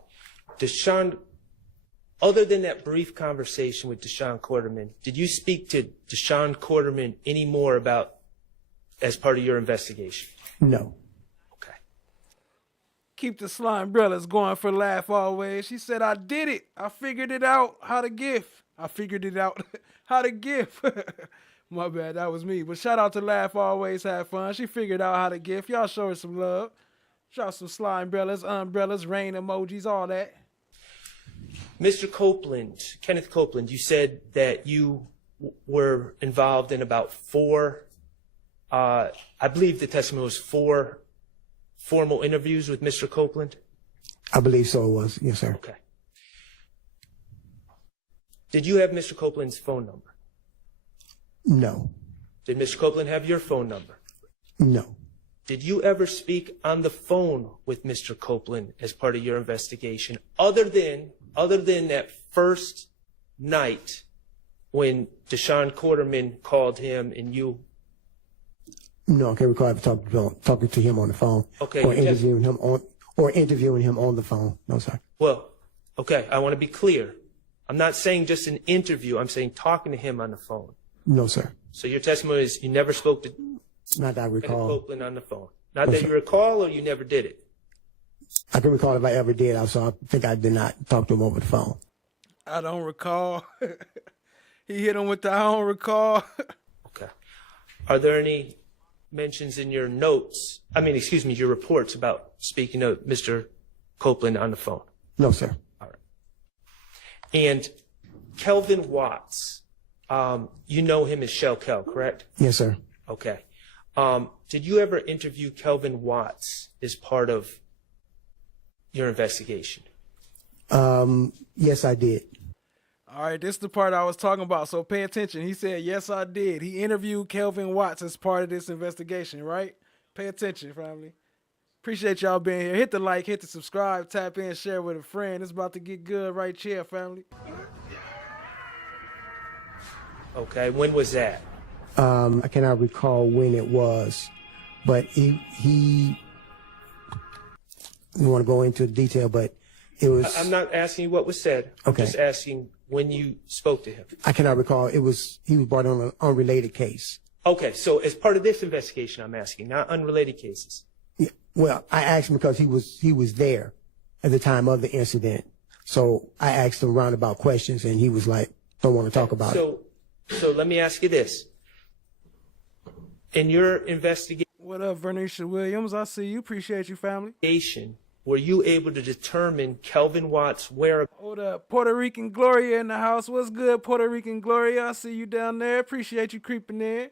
Deshaun, other than that brief conversation with Deshaun Quarterman, did you speak to Deshaun Quarterman any more about as part of your investigation? No. Keep the slime umbrellas going for laugh always. She said, I did it. I figured it out how to gift. I figured it out how to gift. My bad, that was me. But shout out to Laugh Always Have Fun. She figured out how to gift. Y'all show her some love. Drop some slime umbrellas, rain emojis, all that. Mr. Copeland, Kenneth Copeland, you said that you were involved in about four, I believe the testimony was 4 formal interviews with Mr. Copeland? I believe so it was. Yes, sir. Okay. Did you have Mr. Copeland's phone number? No. Did Mr. Copeland have your phone number? No. Did you ever speak on the phone with Mr. Copeland as part of your investigation, other than that first night when Deshaun Quarterman called him and you? No, I can't recall ever talking to him on the phone. Okay. Or interviewing him on the phone. No, sir. Well, okay, I want to be clear. I'm not saying just an interview. I'm saying talking to him on the phone. No, sir. So your testimony is you never spoke to Not that I recall. Copeland on the phone. Not No, that sir. you recall, or you never did it? I can recall if I ever did. So I think I did not talk to him over the phone. I don't recall. He hit him with the I don't recall. Okay. Are there any mentions in your notes, your reports about speaking to Mr. Copeland on the phone? No, sir. All right. And Kelvin Watts, you know him as Shell Kel, correct? Yes, sir. Okay. Did you ever interview Kelvin Watts as part of your investigation? Yes, I did. All right, this is the part I was talking about, so pay attention. He said, yes, I did. He interviewed Kelvin Watts as part of this investigation, right? Pay attention, family. Appreciate y'all being here. Hit the like, hit the subscribe, tap in, share with a friend. It's about to get good right here, family. Okay, when was that? I cannot recall when it was, but he we want to go into detail, but it was. I'm not asking you what was said. Okay. I'm just asking when you spoke to him. I cannot recall. He was brought on an unrelated case. Okay, so as part of this investigation, I'm asking, not unrelated cases. Yeah, well, I asked him because he was there at the time of the incident. So I asked him roundabout questions, and he was like, "Don't want to talk about it." So let me ask you this: in your investigation, What up, Vernisha Williams? I see you. Appreciate you, family. were you able to determine Kelvin Watts' whereabouts? Hold up. Puerto Rican Gloria in the house. What's good, Puerto Rican Gloria? I see you down there. Appreciate you creeping in.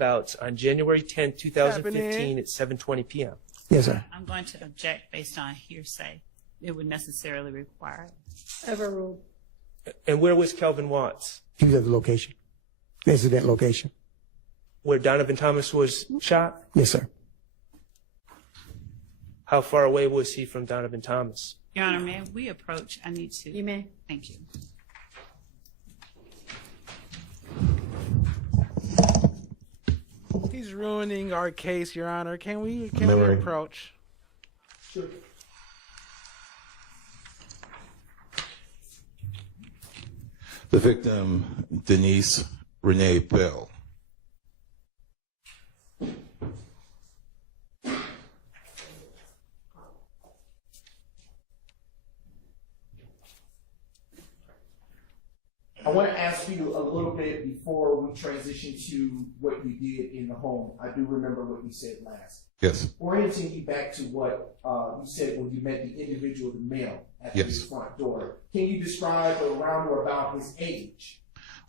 On January 10th, 2015 at 7:20 p.m. Yes, sir. I'm going to object based on hearsay. It would necessarily require it. Overruled. And where was Kelvin Watts? He was at the location, the incident location. Where Donovan Thomas was shot? Yes, sir. How far away was he from Donovan Thomas? Your Honor, may we approach? I need to. You may. Thank you. He's ruining our case, Your Honor. Can we approach? Sure. The victim, Denise Renee Bell. I want to ask you a little bit before we transition to what you did in the home. I do remember what you said last. Yes. Orienting you back to what you said when you met the individual, the male, at his front door. Can you describe around or about his age?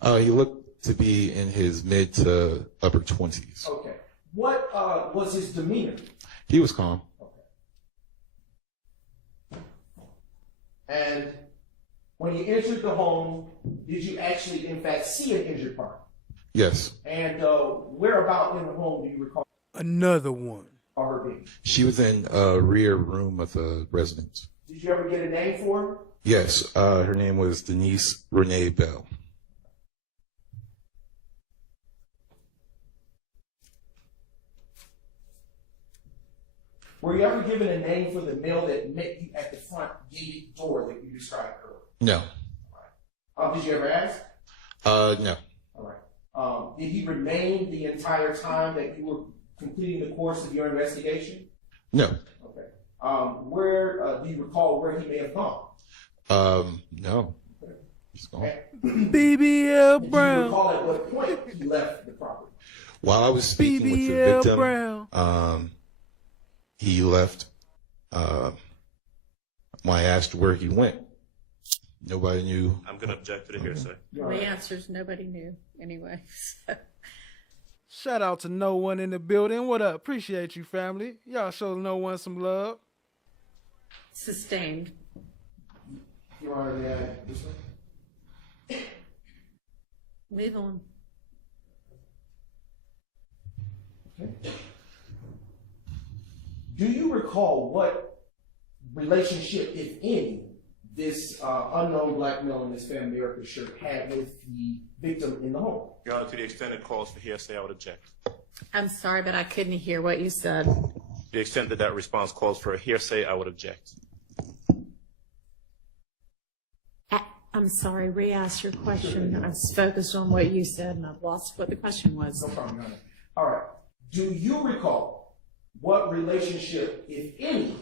He looked to be in his mid to upper 20s. Okay. What was his demeanor? He was calm. And when you entered the home, did you actually, in fact, see an injured party? Yes. And where about in the home do you recall Another one. her being? She was in a rear room of the residence. Did you ever get a name for her? Yes. Her name was Denise Renee Bell. Were you ever given a name for the male that met you at the front gated door that you described earlier? No. Did you ever ask? No. All right. Did he remain the entire time that you were completing the course of your investigation? No. Okay. Where do you recall where he may have gone? No. He's gone. BBL Brown. Do you recall at what point he left the property? While I was speaking with the BBL victim, Brown. he left. When I asked where he went, nobody knew. I'm going to object to the hearsay. The answer's nobody knew anyway. Shout out to no one in the building. What up? Appreciate you, family. Y'all show no one some love. Sustained. You want to add this one? Move on. Okay. Do you recall what relationship, if any, this unknown black male in this Family America shirt had with the victim in the home? Your Honor, to the extent it calls for hearsay, I would object. I'm sorry, but I couldn't hear what you said. To the extent that that response calls for a hearsay, I would object. I'm sorry, re-ask your question. I was focused on what you said and I've lost what the question was. No problem, Your Honor. All right. Do you recall what relationship, if any,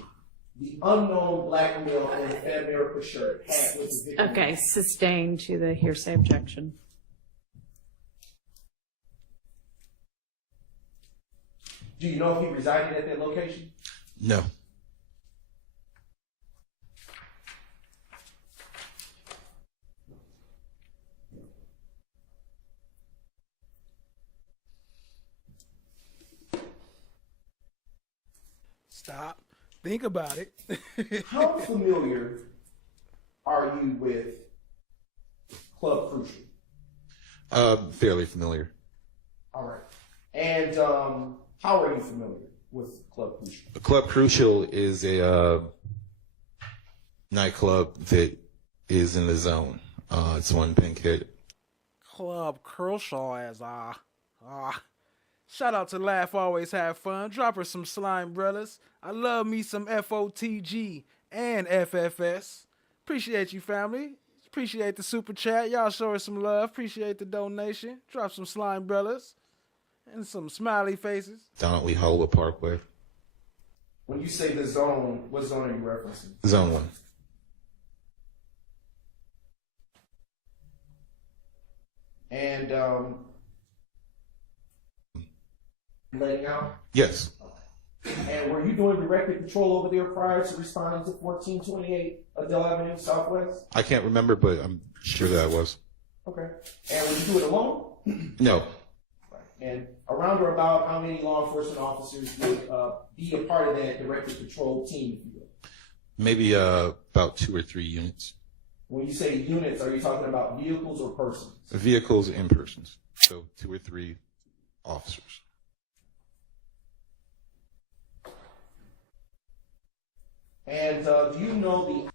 the unknown black male in the Family America shirt had with the victim? Okay, sustained to the hearsay objection. Do you know if he resided at that location? No. Stop. Think about it. How familiar are you with Club Crucial? Fairly familiar. All right. And how are you familiar with Club Crucial? Club Crucial is a nightclub that is in the zone. It's on Bankhead. Club Kershaw as Shout out to Laugh Always Have Fun. Drop her some slime brothers. I love me some FOTG and FFS. Appreciate you, family. Appreciate the super chat. Y'all show her some love. Appreciate the donation. Drop some slime brothers and some smiley faces. Down at Lee Hollywood Parkway. When you say the zone, what zone are you referencing? Zone 1. And letting out? Yes. And were you doing directed control over there prior to responding to 1428 Adele Avenue Southwest? I can't remember, but I'm sure that I was. Okay. And would you do it alone? No. And around or about how many law enforcement officers would be a part of that directed control team, if you will? Maybe about 2 or 3 units. When you say units, are you talking about vehicles or persons? Vehicles and persons. So 2 or 3 officers. And do you know the...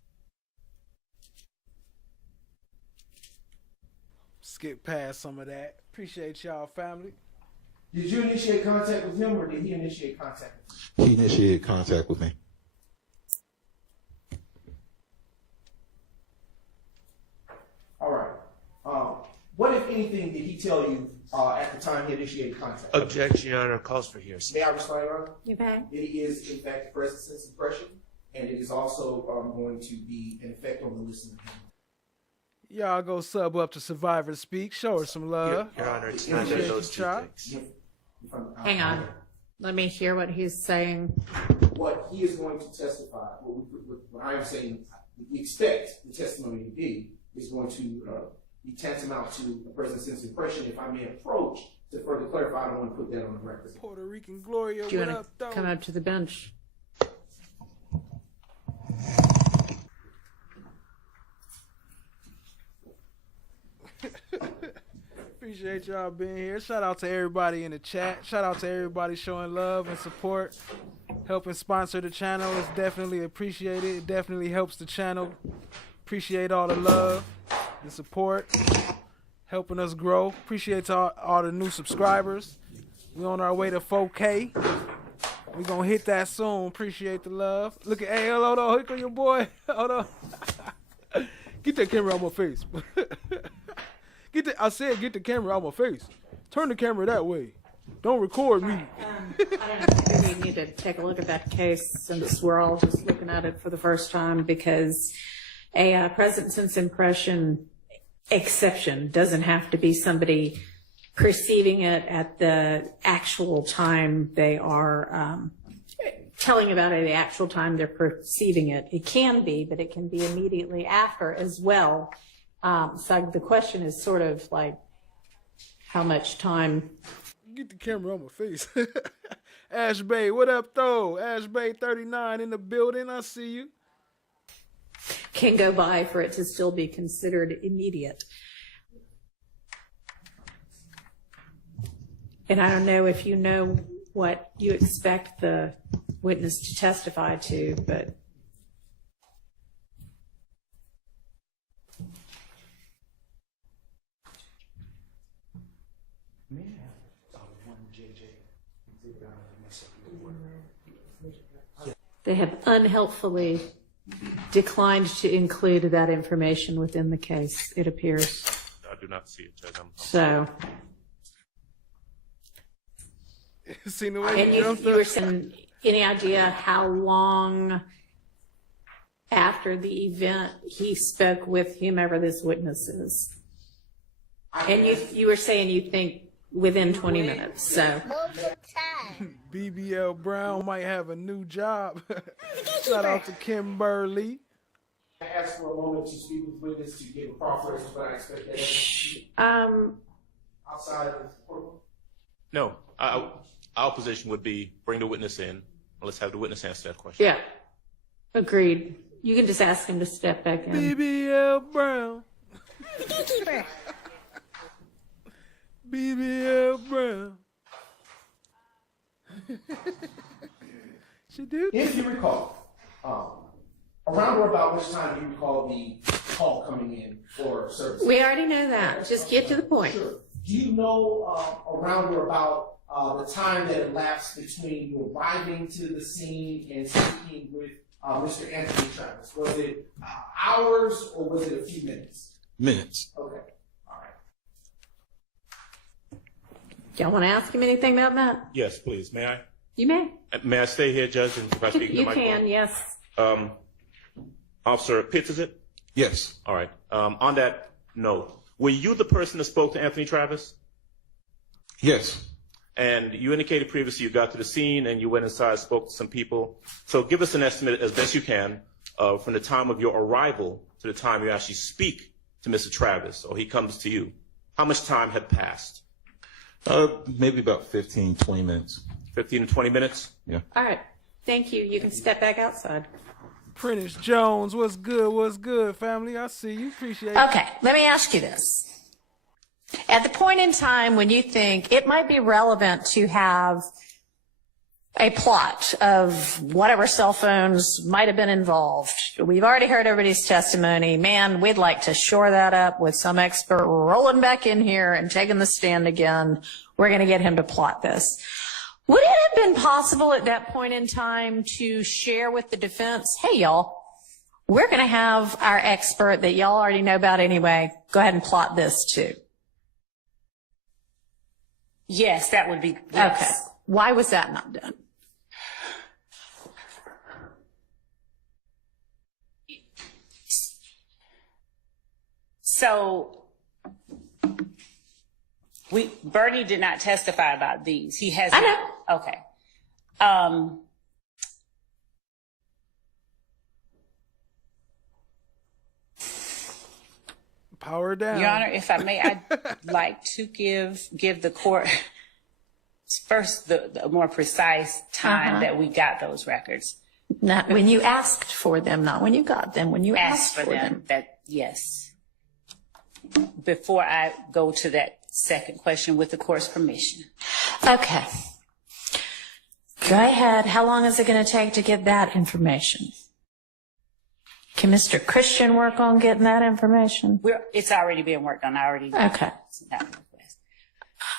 Skip past some of that. Appreciate y'all, family. Did you initiate contact with him or did he initiate contact with you? He initiated contact with me. All right. What, if anything, did he tell you at the time he initiated contact? Objection, Your Honor. Calls for hearsay. May I respond, Your Honor? You may. It is, in fact, the present sense impression, and it is also going to be an effect on the listening. Y'all go sub up to Survivor Speak. Show her some love. Your Honor, it's not just those two things. Hang on. Let me hear what he's saying. What he is going to testify, what I am saying, we expect the testimony to be, is going to be tantamount to a present sense impression. If I may approach to further clarify, I don't want to put that on the record. Puerto Rican Gloria, Do you what want up, to though? come up to the bench? Appreciate y'all being here. Shout out to everybody in the chat. Shout out to everybody showing love and support. Helping sponsor the channel is definitely appreciated. It definitely helps the channel. Appreciate all the love and support. Helping us grow. Appreciate all the new subscribers. We on our way to 4K. We gonna hit that soon. Appreciate the love. Look at, hey, hold on, hook on your boy. Hold on. Get that camera out my face. I said get the camera out my face. Turn the camera that way. Don't record me. I don't know. Maybe you need to take a look at that case since we're all just looking at it for the first time, because a present sense impression exception doesn't have to be somebody perceiving it at the actual time they are telling about it at the actual time they're perceiving it. It can be, but it can be immediately after as well. So the question is sort of like, how much time? Get the camera on my face. Ash Bay, what up, though? Ash Bay 39 in the building. I see you. Can go by for it to still be considered immediate. And I don't know if you know what you expect the witness to testify to, but they have unhelpfully declined to include that information within the case, it appears. I do not see it, Judge. So. See the way And you were saying, any idea how long after the event he spoke with whomever this witness is? And you were saying you think within 20 minutes, so. BBL Brown might have a new job. Shout out to Kimberly. I asked for a moment to speak with witness to give a proffer as to what I expect that outside of the court. No, our position would be bring the witness in. Let's have the witness answer that question. Yeah, agreed. You can just ask him to step back in. BBL Brown. BBL Brown. She did. If you recall, around or about which time do you recall the call coming in for service? We already know that. Just get to the point. Sure. Do you know around or about the time that elapsed between you arriving to the scene and speaking with Mr. Anthony Travis? Was it hours or was it a few minutes? Minutes. Okay. All right. Y'all want to ask him anything about that? Yes, please. May I? You may. May I stay here, Judge, and if I speak to the You microphone? can, yes. Officer Pitts, is it? Yes. All right. On that note, were you the person that spoke to Anthony Travis? Yes. And you indicated previously you got to the scene and you went inside, spoke to some people. So give us an estimate as best you can from the time of your arrival to the time you actually speak to Mr. Travis or he comes to you. How much time had passed? Maybe about 15, 20 minutes. 15 to 20 minutes? Yeah. All right. Thank you. You can step back outside. Prentice Jones, what's good? What's good, family? I see you. Appreciate it. Okay, let me ask you this. At the point in time when you think it might be relevant to have a plot of whatever cell phones might have been involved, we've already heard everybody's testimony. Man, we'd like to shore that up with some expert rolling back in here and taking the stand again. We're going to get him to plot this. Would it have been possible at that point in time to share with the defense, hey, y'all, we're going to have our expert that y'all already know about anyway. Go ahead and plot this too. Yes, that would be. Yes. Okay. Why was that not done? So Bernie did not testify about these. He has. I know. Okay. Power down. Your Honor, if I may, I'd like to give the court first the more precise time that we got those records. Not when you asked for them, not when you got them, when you asked for them. That, yes. Before I go to that second question, with the court's permission. Okay. Go ahead. How long is it going to take to get that information? Can Mr. Christian work on getting that information? It's already being worked on. I already. Okay.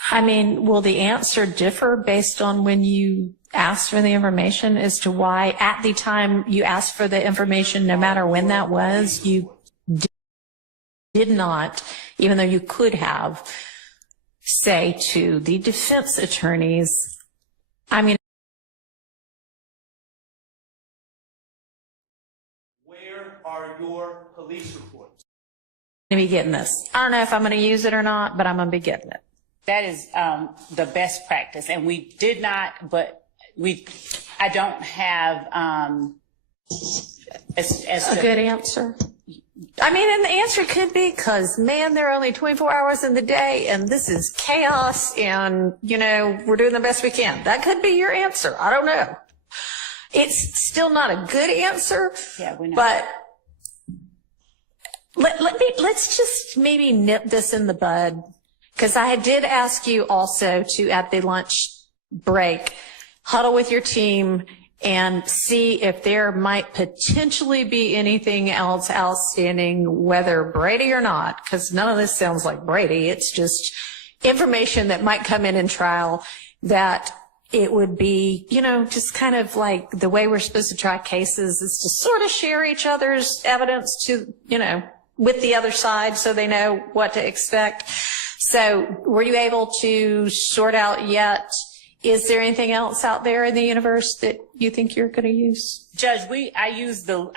I mean, will the answer differ based on when you asked for the information as to why at the time you asked for the information, no matter when that was, you did not, even though you could have, say to the defense attorneys, I mean, Where are your police reports? I'm going to be getting this. I don't know if I'm going to use it or not, but I'm going to be getting it. That is the best practice, and we did not, but I don't have a good answer. I mean, and the answer could be because, man, there are only 24 hours in the day, and this is chaos, and, you know, we're doing the best we can. That could be your answer. I don't know. It's still not a good answer, but let's just maybe nip this in the bud. Because I did ask you also to, at the lunch break, huddle with your team and see if there might potentially be anything else outstanding, whether Brady or not, because none of this sounds like Brady. It's just information that might come in trial that it would be, you know, just kind of like the way we're supposed to try cases is to sort of share each other's evidence to, you know, with the other side so they know what to expect. So were you able to sort out yet? Is there anything else out there in the universe that you think you're going to use? Judge, I used the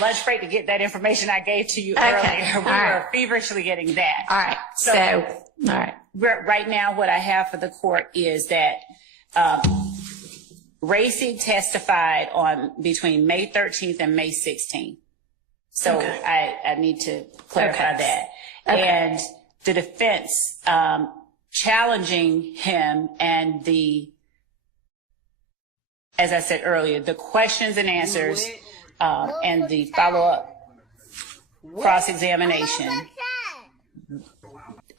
lunch break to get that information I gave to you earlier. We were feverishly getting that. All right. So all right. Right now, what I have for the court is that Racy testified on between May 13th and May 16th. So I need to clarify that. And the defense challenging him and as I said earlier, the questions and answers and the follow-up cross-examination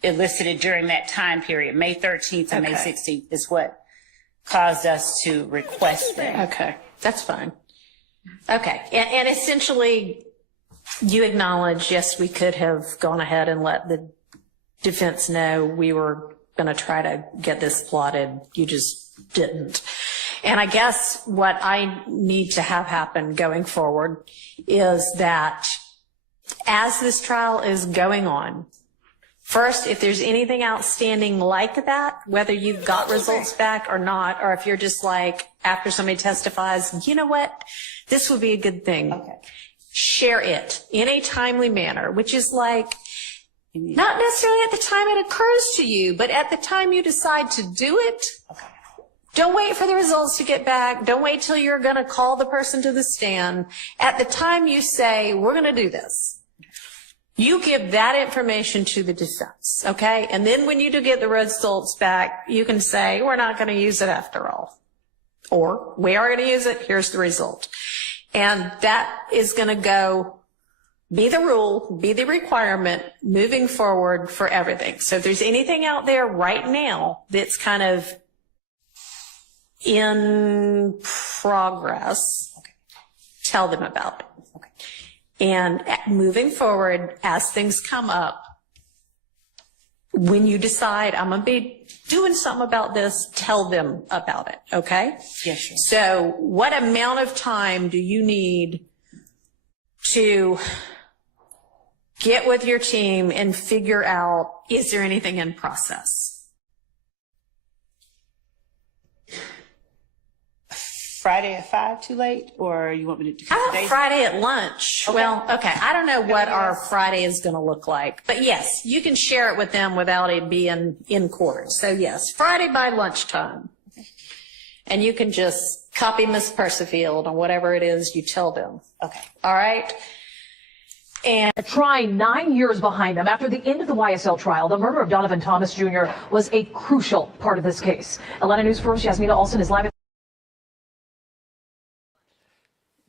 elicited during that time period, May 13th and May 16th, is what caused us to request that. Okay, that's fine. Okay, and essentially you acknowledge, yes, we could have gone ahead and let the defense know we were going to try to get this plotted. You just didn't. And I guess what I need to have happen going forward is that as this trial is going on, first, if there's anything outstanding like that, whether you've got results back or not, or if you're just like, after somebody testifies, you know what, this would be a good thing. Share it in a timely manner, which is like, not necessarily at the time it occurs to you, but at the time you decide to do it. Don't wait for the results to get back. Don't wait till you're going to call the person to the stand. At the time you say, we're going to do this, you give that information to the defense, okay? And then when you do get the results back, you can say, we're not going to use it after all. Or, we are going to use it, here's the result. And that is going to be the rule, be the requirement moving forward for everything. So if there's anything out there right now that's kind of in progress, tell them about it. And moving forward, as things come up, when you decide I'm going to be doing something about this, tell them about it, okay? Yes, sure. So what amount of time do you need to get with your team and figure out, is there anything in process? Friday at 5 too late, or you want me to? How about Friday at lunch? Okay. Well, okay. I don't know what our Friday is going to look like, but yes, you can share it with them without it being in court. So yes, Friday by lunchtime. And you can just copy Miss Persefield on whatever it is you tell them. Okay. All right. And trying 9 years behind them after the end of the YSL trial, the murder of Donovan Thomas Jr. was a crucial part of this case. Atlanta News First, Yasmina Olsen is live.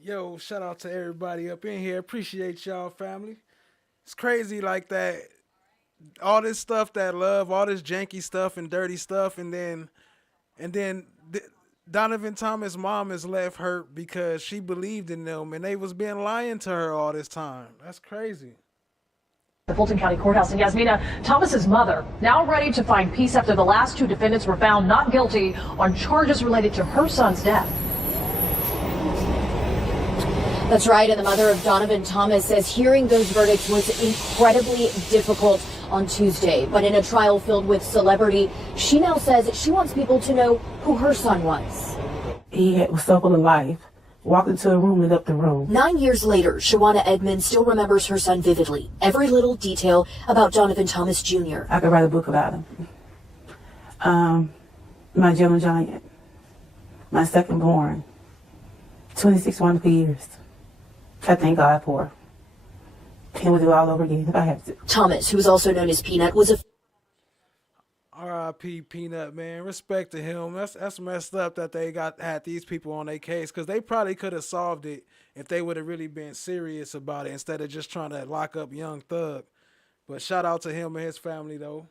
Yo, shout out to everybody up in here. Appreciate y'all, family. It's crazy like that. All this stuff that love, all this janky stuff and dirty stuff, and then Donovan Thomas' mom is left hurt because she believed in them and they was being lying to her all this time. That's crazy. The Fulton County Courthouse, and Yasmina, Thomas's mother now ready to find peace after the last two defendants were found not guilty on charges related to her son's death. That's right, and the mother of Donovan Thomas says hearing those verdicts was incredibly difficult on Tuesday. But in a trial filled with celebrity, she now says she wants people to know who her son was. He was circle of life. Walked into a room and up the room. 9 years later, Shawana Edmonds still remembers her son vividly. Every little detail about Donovan Thomas Jr. I could write a book about him. My gentle giant. My second born. 26 wonderful years. I thank God for. And we'll do it all over again if I have to. Thomas, who is also known as Peanut, was a R.I.P. Peanut, man. Respect to him. That's messed up that they had these people on their case, because they probably could have solved it if they would have really been serious about it instead of just trying to lock up young Thug. But shout out to him and his family, though.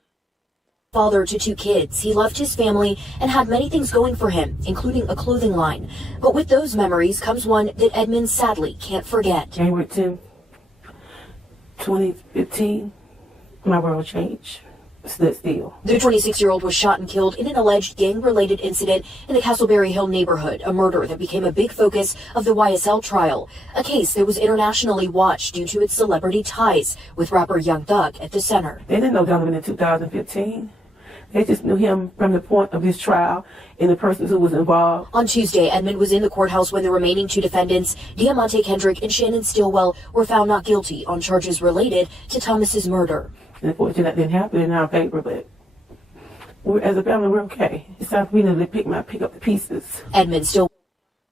Father to 2 kids, he loved his family and had many things going for him, including a clothing line. But with those memories comes one that Edmonds sadly can't forget. January 10, 2015, my world changed. Stood still. The 26-year-old was shot and killed in an alleged gang-related incident in the Castleberry Hill neighborhood, a murder that became a big focus of the YSL trial, a case that was internationally watched due to its celebrity ties, with rapper Young Thug at the center. They didn't know Donovan in 2015. They just knew him from the point of his trial and the persons who was involved. On Tuesday, Edmond was in the courthouse when the remaining 2 defendants, Diamante Kendrick and Shannon Stillwell, were found not guilty on charges related to Thomas's murder. Unfortunately, that didn't happen in our favor, but as a family, we're okay. It's time for me to pick up the pieces. Edmond still.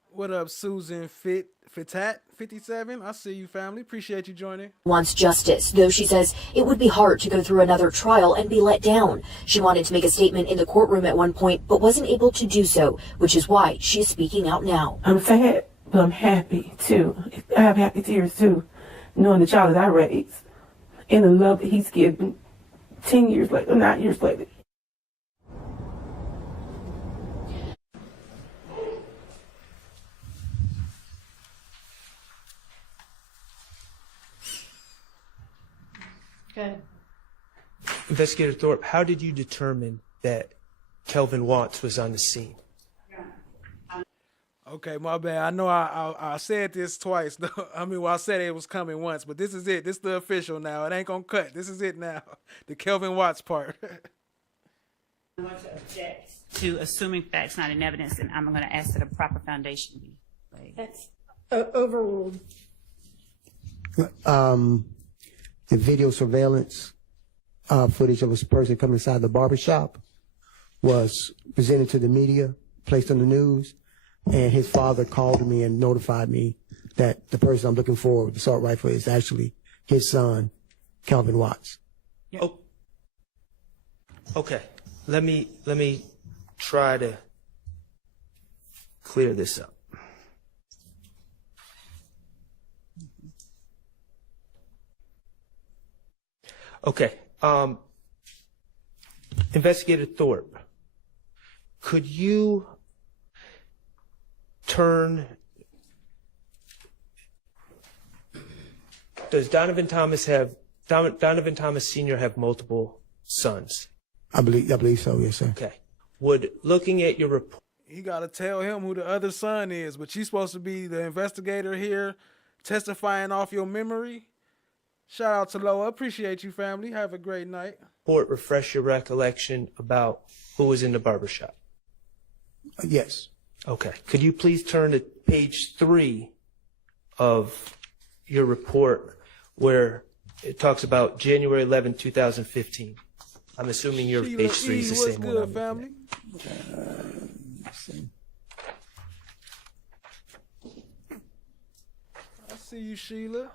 What up, Susan Fitat 57? I see you, family. Appreciate you joining. Wants justice, though she says it would be hard to go through another trial and be let down. She wanted to make a statement in the courtroom at one point, but wasn't able to do so, which is why she is speaking out now. I'm sad, but I'm happy, too. I have happy tears, too, knowing the child that I raised and the love that he's given 10 years later, 9 years later. Good. Investigator Thorpe, how did you determine that Kelvin Watts was on the scene? Okay, my bad. I know I said this twice. I mean, well, I said it was coming once, but this is it. This is the official now. It ain't gonna cut. This is it now. The Kelvin Watts part. I'm going to object to assuming facts not in evidence, and I'm going to ask that a proper foundation be laid. That's overruled. The video surveillance footage of a person coming inside the barbershop was presented to the media, placed on the news, and his father called me and notified me that the person I'm looking for with the assault rifle is actually his son, Kelvin Watts. Yeah. Oh. Okay. Let me try to clear this up. Okay. Investigator Thorpe, could you does Donovan Thomas Sr. have multiple sons? I believe so, yes, sir. Okay. Would looking at your report, you gotta tell him who the other son is, but you're supposed to be the investigator here, testifying off your memory. Shout out to Loa. Appreciate you, family. Have a great night. Refresh your recollection about who was in the barbershop. Yes. Okay. Could you please turn to page 3 of your report where it talks about January 11, 2015? I'm assuming your Sheila page 3 is the what's same good, one. family? I see you, Sheila.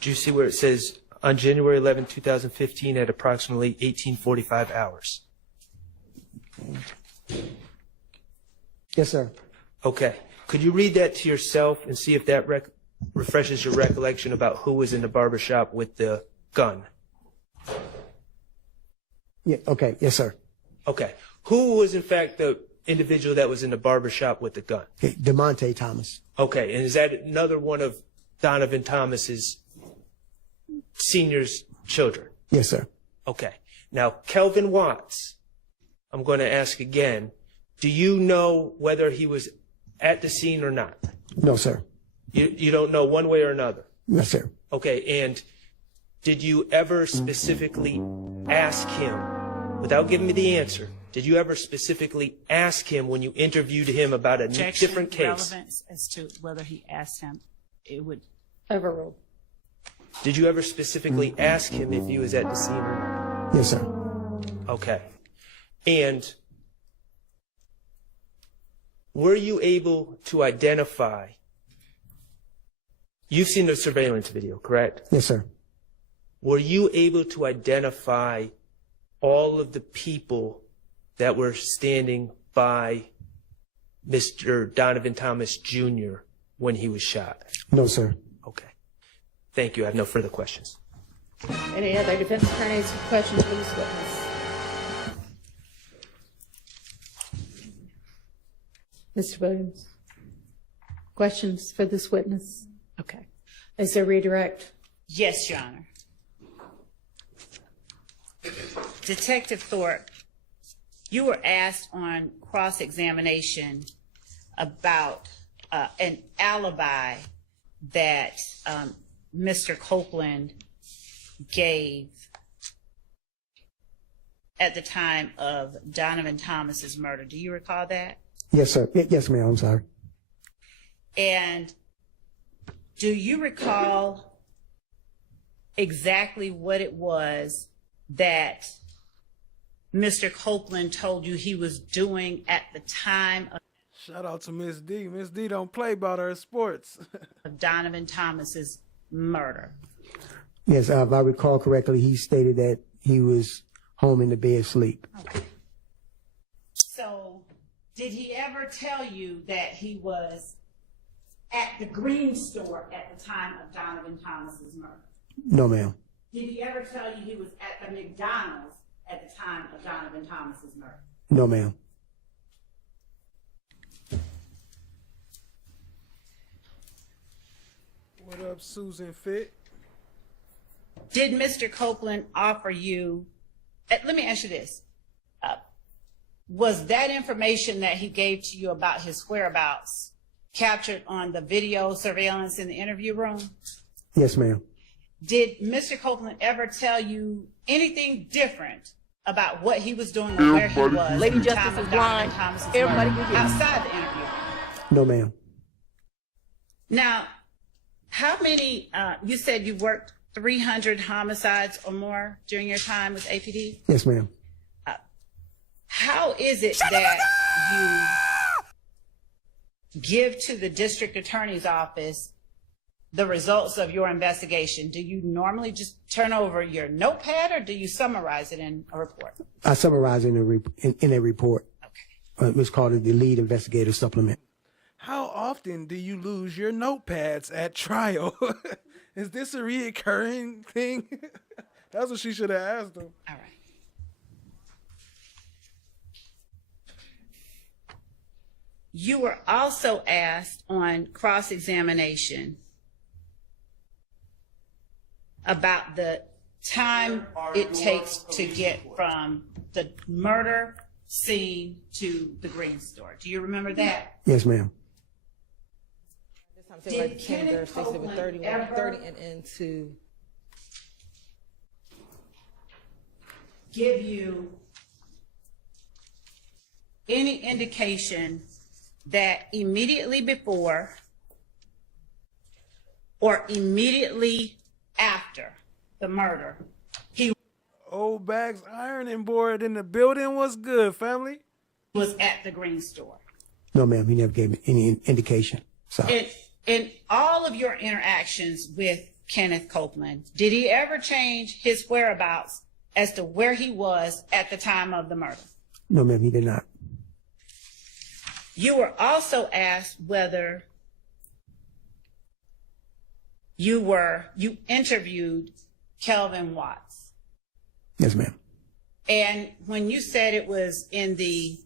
Do you see where it says on January 11, 2015 at approximately 18:45 hours? Yes, sir. Okay. Could you read that to yourself and see if that refreshes your recollection about who was in the barbershop with the gun? Yeah. Okay. Yes, sir. Okay. Who was in fact the individual that was in the barbershop with the gun? Okay. DeMonte Thomas. Okay. And is that another one of Donovan Thomas's senior's children? Yes, sir. Okay. Now, Kelvin Watts, I'm going to ask again, do you know whether he was at the scene or not? No, sir. You don't know one way or another? Yes, sir. Okay. And did you ever specifically ask him, without giving me the answer, did you ever specifically ask him when you interviewed him about a different case? Relevance as to whether he asked him, it would overruled. Did you ever specifically ask him if he was at the scene or not? Yes, sir. Okay. And were you able to identify, you've seen the surveillance video, correct? Yes, sir. Were you able to identify all of the people that were standing by Mr. Donovan Thomas Jr. when he was shot? No, sir. Okay. Thank you. I have no further questions. Any other defense attorneys with questions for this witness? Mr. Williams, questions for this witness? Okay. Is there redirect? Yes, Your Honor. Detective Thorpe, you were asked on cross-examination about an alibi that Mr. Copeland gave at the time of Donovan Thomas's murder. Do you recall that? Yes, sir. Yes, ma'am. I'm sorry. And do you recall exactly what it was that Mr. Copeland told you he was doing at the time of Shout out to Miss D. Miss D don't play about her sports. Donovan Thomas's murder? Yes, if I recall correctly, he stated that he was home in the bed asleep. Okay. So, did he ever tell you that he was at the Green store at the time of Donovan Thomas's murder? No, ma'am. Did he ever tell you he was at the McDonald's at the time of Donovan Thomas's murder? No, ma'am. What up, Susan Fit? Did Mr. Copeland offer you, let me ask you this, was that information that he gave to you about his whereabouts captured on the video surveillance in the interview room? Yes, ma'am. Did Mr. Copeland ever tell you anything different about what he was doing or where he was? Lady Justice is blind. Everybody can hear. Outside the interview. No, ma'am. Now, how many, you said you worked 300 homicides or more during your time with APD? Yes, ma'am. How is it that you give to the district attorney's office the results of your investigation? Do you normally just turn over your notepad or do you summarize it in a report? I summarize it in a report. Okay. It's called the lead investigator supplement. How often do you lose your notepads at trial? Is this a reoccurring thing? That's what she should have asked him. All right. You were also asked on cross-examination about the time it takes to get from the murder scene to the Green store. Do you remember that? Yes, ma'am. Did Kenneth Copeland ever... 30 and into... give you any indication that immediately before or immediately after the murder, he Old Bags Ironing Board in the building was good, family. was at the green store? No, ma'am. He never gave me any indication. Sorry. In all of your interactions with Kenneth Copeland, did he ever change his whereabouts as to where he was at the time of the murder? No, ma'am. He did not. You were also asked whether you interviewed Kelvin Watts. Yes, ma'am. And when you said it was in the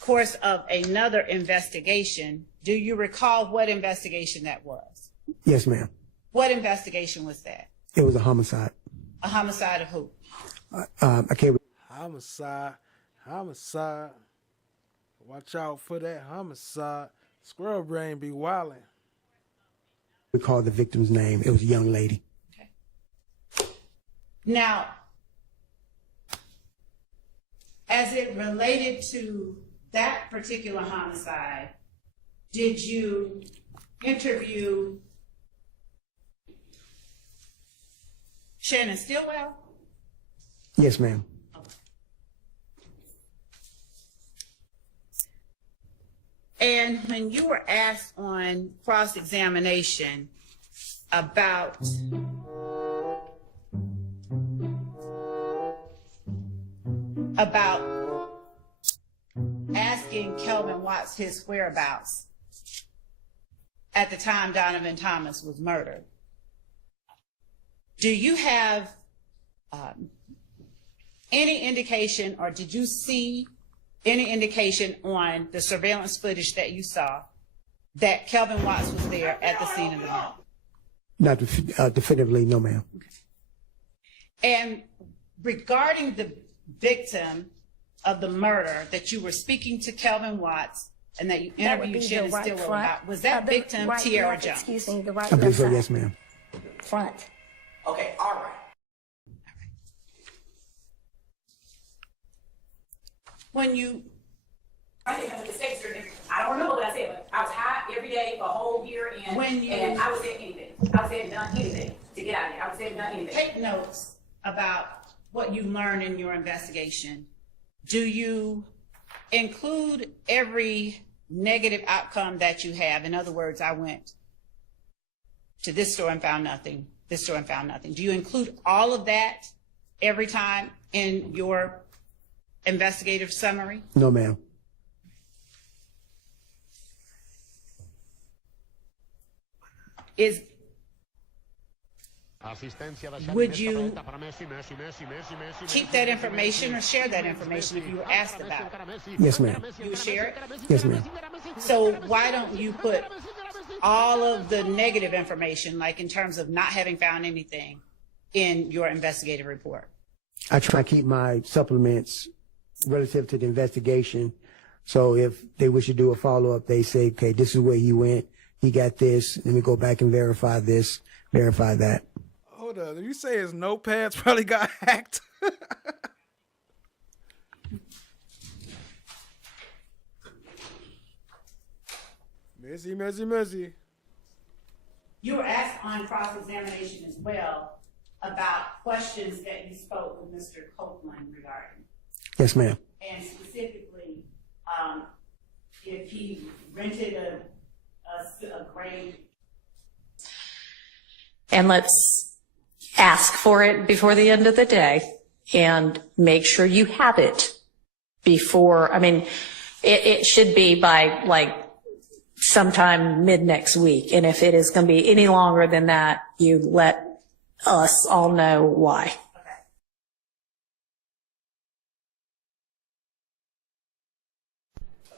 course of another investigation, do you recall what investigation that was? Yes, ma'am. What investigation was that? It was a homicide. A homicide of who? I can't. Homicide. Watch out for that homicide. Squirrel brain be wildin'. Recall the victim's name. It was a young lady. Now, as it related to that particular homicide, did you interview Shannon Stillwell? Yes, ma'am. And when you were asked on cross-examination about asking Kelvin Watts his whereabouts at the time Donovan Thomas was murdered, do you have any indication, or did you see any indication on the surveillance footage that you saw that Kelvin Watts was there at the scene of the murder? Not definitively, no, ma'am. And regarding the victim of the murder that you were speaking to Kelvin Watts and that you interviewed Shannon Stillwell about, was that victim Tierra Jones? Excuse me, the right I believe so, side. yes, ma'am. Front. Okay, all right. When you I don't remember what I said, but I was high every day for a whole year, and and I was saying anything. I was saying done anything to get out of there. I was saying done anything. take notes about what you learned in your investigation, do you include every negative outcome that you have? In other words, I went to this store and found nothing, this store and found nothing. Do you include all of that every time in your investigative summary? No, ma'am. Would you keep that information or share that information if you were asked about it? Yes, ma'am. You would share it? Yes, ma'am. So why don't you put all of the negative information, like in terms of not having found anything, in your investigative report? I try to keep my supplements relative to the investigation. So if they wish to do a follow-up, they say, okay, this is where he went. He got this. Let me go back and verify this, verify that. Hold up. Did you say his notepads probably got hacked? Messy. You were asked on cross-examination as well about questions that you spoke with Mr. Copeland regarding. Yes, ma'am. And specifically, if he rented a grade. And let's ask for it before the end of the day and make sure you have it before, I mean, it should be by like sometime mid next week. And if it is going to be any longer than that, you let us all know why.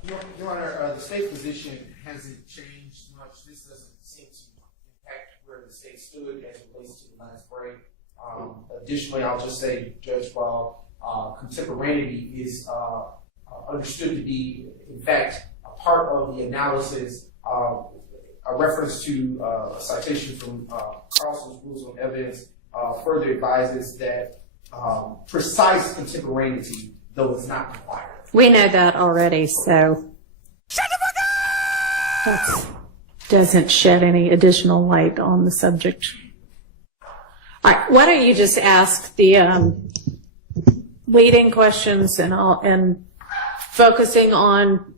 Your Honor, the state position hasn't changed much. This doesn't seem to impact where the state stood as it relates to the last break. Additionally, I'll just say, Judge, while contemporaneity is understood to be, in fact, a part of the analysis, a reference to a citation from Carlson's Rules on Evidence further advises that precise contemporaneity, though it's not required. We know that already, so. Shut the fuck up! Doesn't shed any additional light on the subject. All right, why don't you just ask the leading questions and focusing on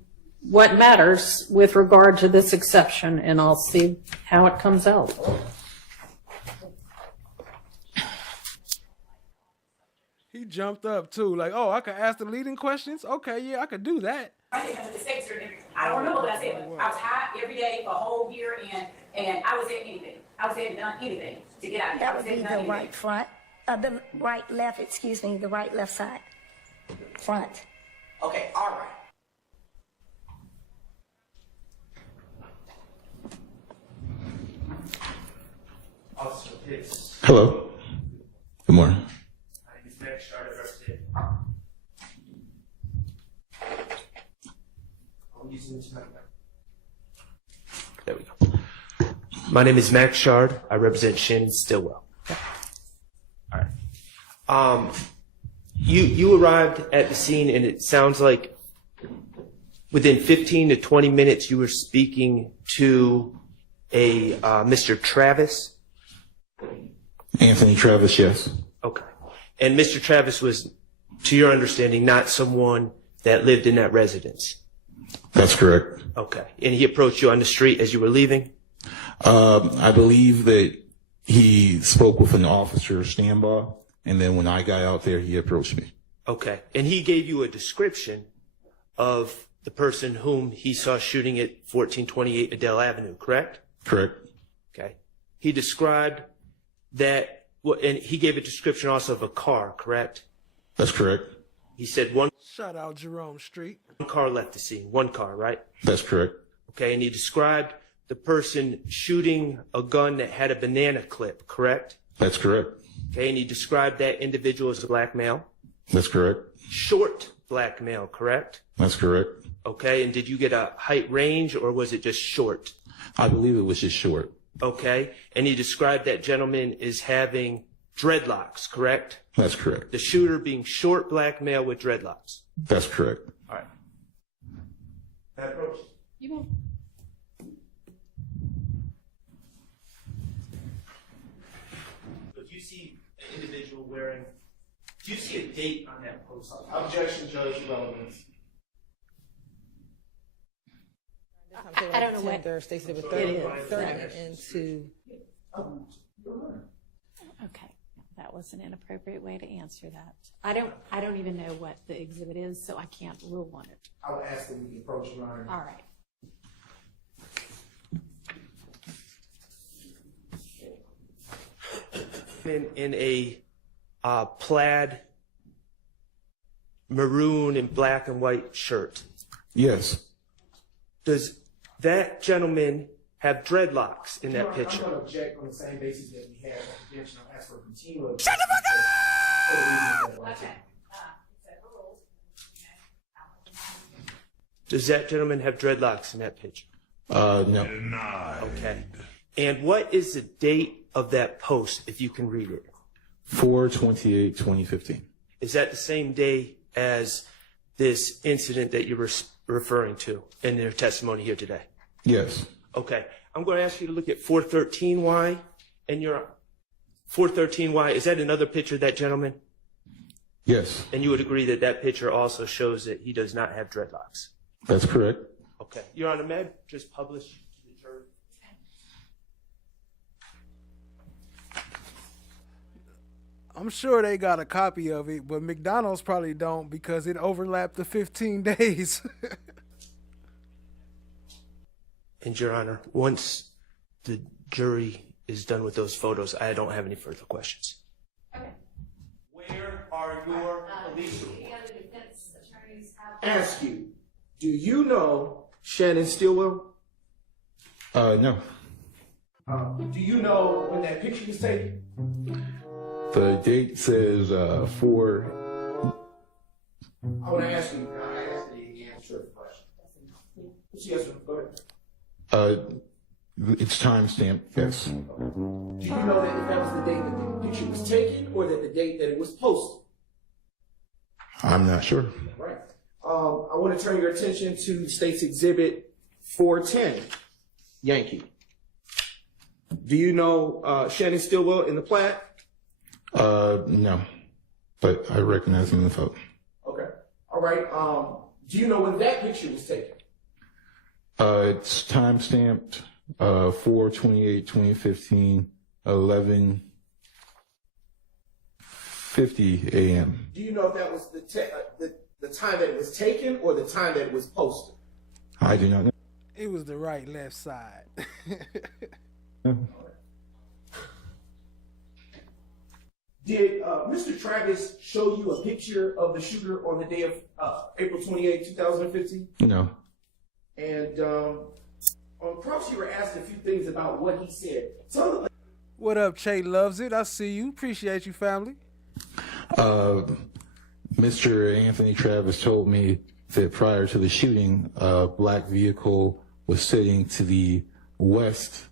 what matters with regard to this exception, and I'll see how it comes out. He jumped up too, like, oh, I could ask the leading questions? Okay, yeah, I could do that. I don't remember what I said, but I was high every day for a whole year, and I was saying anything. I was saying done anything to get out of here. That would be the right front, the right left, excuse me, the right left side. Front. Okay, all right. Officer Pitts. Hello. Good morning. My name is Max Shard, I represent. There we go. My name is Max Shard. I represent Shannon Stillwell. All right. You arrived at the scene, and it sounds like within 15 to 20 minutes you were speaking to a Mr. Travis. Anthony Travis, yes. Okay. And Mr. Travis was, to your understanding, not someone that lived in that residence. That's correct. Okay. And he approached you on the street as you were leaving? I believe that he spoke with an officer standby, and then when I got out there, he approached me. Okay. And he gave you a description of the person whom he saw shooting at 1428 Adele Avenue, correct? Correct. Okay. He described that, and he gave a description also of a car, correct? That's correct. He said one Shout out Jerome Street. car left the scene, one car, right? That's correct. Okay, and he described the person shooting a gun that had a banana clip, correct? That's correct. Okay, and he described that individual as a black male? That's correct. Short black male, correct? That's correct. Okay, and did you get a height range, or was it just short? I believe it was just short. Okay, and he described that gentleman as having dreadlocks, correct? That's correct. The shooter being short black male with dreadlocks. That's correct. All right. Can I approach? You may. So do you see an individual wearing, do you see a date on that post? Objection, Judge, relevance. I don't know what. They said it was 30 into. Okay, that was an inappropriate way to answer that. I don't even know what the exhibit is, so I can't rule on it. I would ask that we approach Your Honor. All right. In a plaid maroon and black and white shirt. Yes. Does that gentleman have dreadlocks in that I'm picture? going to object on the same basis that we had at the bench, and I'll ask for a continuum. Shut the fuck up! Okay. Does that gentleman have dreadlocks in that picture? No. Okay. And what is the date of that post, if you can read it? 4/28/2015. Is that the same day as this incident that you were referring to in your testimony here today? Yes. Okay. I'm going to ask you to look at 413Y and your 413Y. Is that another picture of that gentleman? Yes. And you would agree that that picture also shows that he does not have dreadlocks? That's correct. Okay. Your Honor, may I just publish to the jury? I'm sure they got a copy of it, but McDonald's probably don't because it overlapped the 15 days. And Your Honor, once the jury is done with those photos, I don't have any further questions. Where are your police reports? Ask you, do you know Shannon Stillwell? No. Do you know when that picture was taken? The date says 4. I want to ask you, I asked the answer the question. Yes, sir. Go ahead. It's timestamped, yes. Do you know that if that was the date that the picture was taken or that the date that it was posted? I'm not sure. Right. I want to turn your attention to State's Exhibit 410, Yankee. Do you know Shannon Stillwell in the plat? No, but I recognize him in the photo. Okay. All right. Do you know when that picture was taken? It's timestamped 4/28/2015, 11:50 a.m. Do you know if that was the time that it was taken or the time that it was posted? I do not know. It was the right left side. Did Mr. Travis show you a picture of the shooter on the day of April 28, 2015? No. And on props, you were asked a few things about what he said. What up, Che Loves It? I see you. Appreciate you, family. Mr. Anthony Travis told me that prior to the shooting, a black vehicle was sitting to the west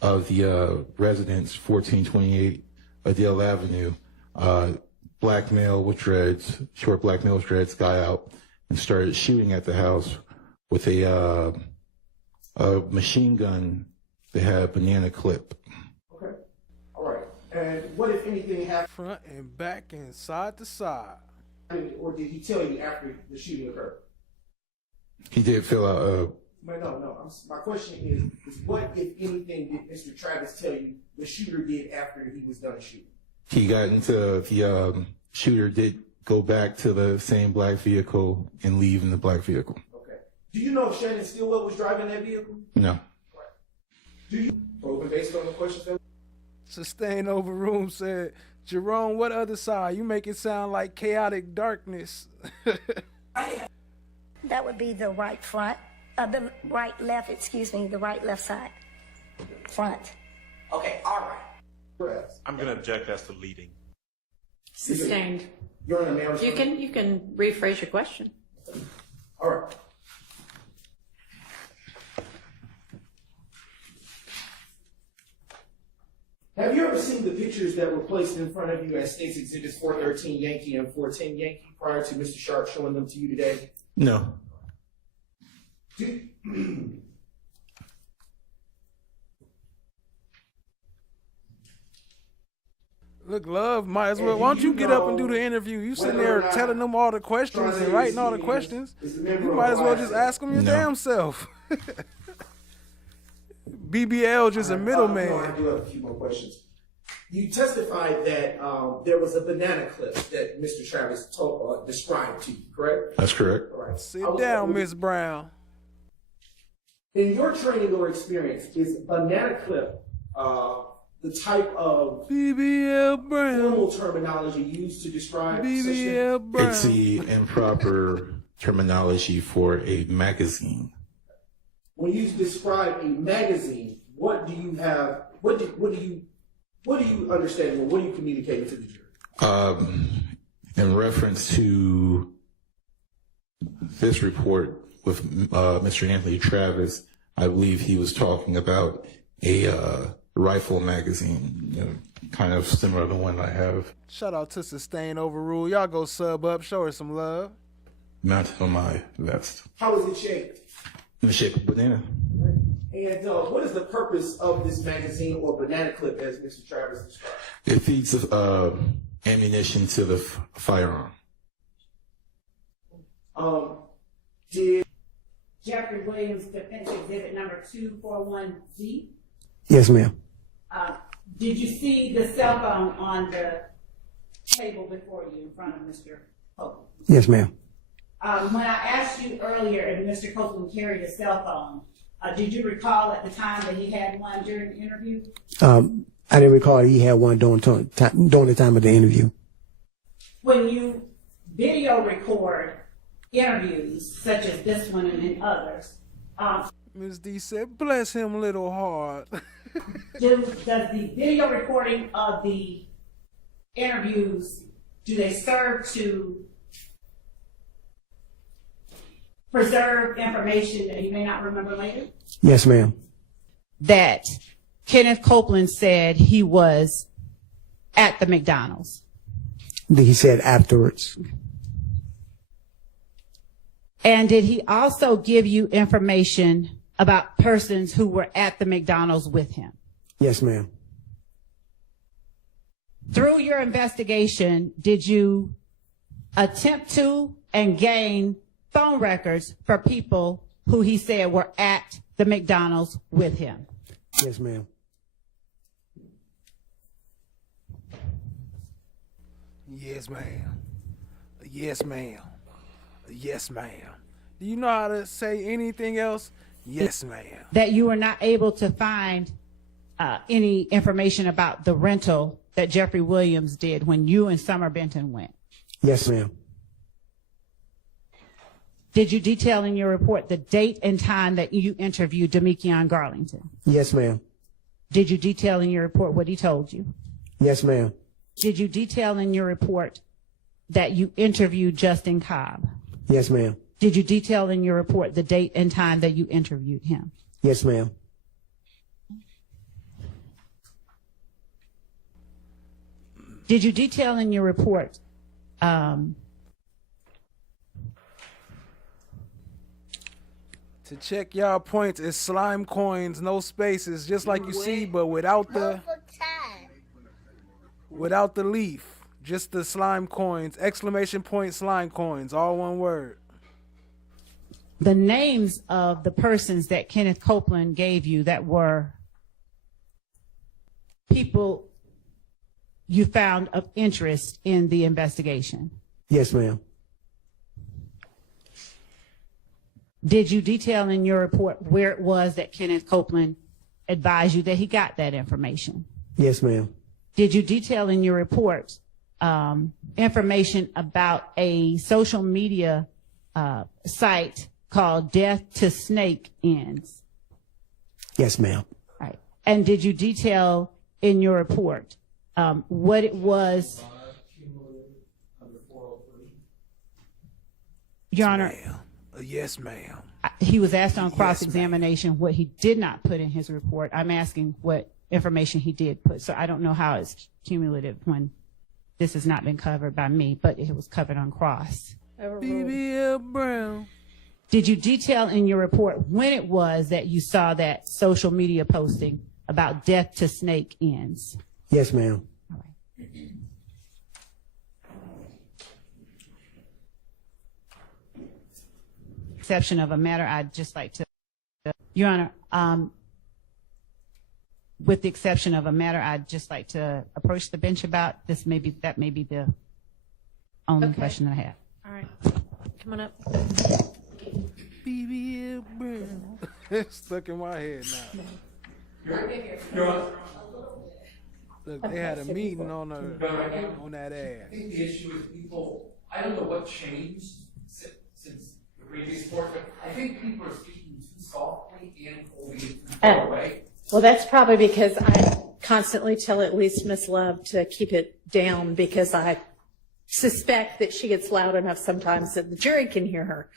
of the residence, 1428 Adele Avenue. Black male with dreads, short black male with dreads, got out and started shooting at the house with a machine gun that had a banana clip. Okay. All right. And what, if anything, happened? Front and back and side to side. Or did he tell you after the shooting occurred? He did fill out No. My question is what, if anything, did Mr. Travis tell you the shooter did after he was done shooting? he got into the shooter did go back to the same black vehicle and leave in the black vehicle. Okay. Do you know if Shannon Stillwell was driving that vehicle? No. Do you? Open based on the questions that. Sustained Overroom said, Jerome, what other side? You make it sound like chaotic darkness. That would be the right front, the right left, the right left side. Front. Okay, all right. I'm going to object as to leading. Sustained. You're in a You can rephrase your question. All right. Have you ever seen the pictures that were placed in front of you as State's Exhibits 413 Yankee and 410 Yankee prior to Mr. Sharp showing them to you today? No. Look, love, might as well. Why don't you get up and do the interview? You sitting there telling them all the questions and writing all the questions. You might as well just ask them your damn self. BBL just a middleman. No, I do have a few more questions. You testified that there was a banana clip that Mr. Travis described to you, correct? That's correct. All right. Sit down, Miss Brown. In your training or experience, is banana clip the type of BBL Brown formal terminology used to describe BBL Brown? It's the improper terminology for a magazine. When you describe a magazine, what do you have? What do you understand? Or what are you communicating to the jury? In reference to this report with Mr. Anthony Travis, I believe he was talking about a rifle magazine, kind of similar to the one I have. Shout out to Sustain Overrule. Y'all go sub up, show her some love. Mounted on my vest. How is it shaped? In the shape of a banana. And what is the purpose of this magazine or banana clip, as Mr. Travis described? It feeds ammunition to the firearm. Did Jeffrey Williams Defense Exhibit number 241Z? Yes, ma'am. Did you see the cell phone on the table before you in front of Mr. Copeland? Yes, ma'am. When I asked you earlier if Mr. Copeland carried a cell phone, did you recall at the time that he had one during the interview? I didn't recall he had one during the time of the interview. When you video record interviews, such as this one and others, Ms. D said, bless him little hard. does the video recording of the interviews, do they serve to preserve information that you may not remember later? Yes, ma'am. that Kenneth Copeland said he was at the McDonald's? He said afterwards. And did he also give you information about persons who were at the McDonald's with him? Yes, ma'am. Through your investigation, did you attempt to and gain phone records for people who he said were at the McDonald's with him? Yes, ma'am. Yes, ma'am. Yes, ma'am. Yes, ma'am. Do you know how to say anything else? Yes, ma'am. That you were not able to find any information about the rental that Jeffrey Williams did when you and Summer Benton went? Yes, ma'am. Did you detail in your report the date and time that you interviewed Demekion Garlington? Yes, ma'am. Did you detail in your report what he told you? Yes, ma'am. Did you detail in your report that you interviewed Justin Cobb? Yes, ma'am. Did you detail in your report the date and time that you interviewed him? Yes, ma'am. Did you detail in your report to check y'all points, it's slime coins, no spaces, just like you see, but without the leaf. Just the slime coins, exclamation point slime coins, all one word. The names of the persons that Kenneth Copeland gave you that were people you found of interest in the investigation? Yes, ma'am. Did you detail in your report where it was that Kenneth Copeland advised you that he got that information? Yes, ma'am. Did you detail in your report information about a social media site called Death to Snake Ends? Yes, ma'am. Right. And did you detail in your report what it was? Your Honor. Yes, ma'am. He was asked on cross-examination what he did not put in his report. I'm asking what information he did put. So I don't know how it's cumulative when this has not been covered by me, but it was covered on cross. BBL Brown. Did you detail in your report when it was that you saw that social media posting about Death to Snake Ends? Yes, ma'am. Exception of a matter, I'd just like to, Your Honor, with the exception of a matter, I'd just like to approach the bench about this. That may be the only question that I have. All right, come on up. BBL Brown. It's stuck in my head now. Look, they had a meeting on that ass. I think the issue is people, I don't know what changed since the previous report, but I think people are speaking too softly and holding it too far away. Well, that's probably because I constantly tell at least Miss Love to keep it down because I suspect that she gets loud enough sometimes that the jury can hear her.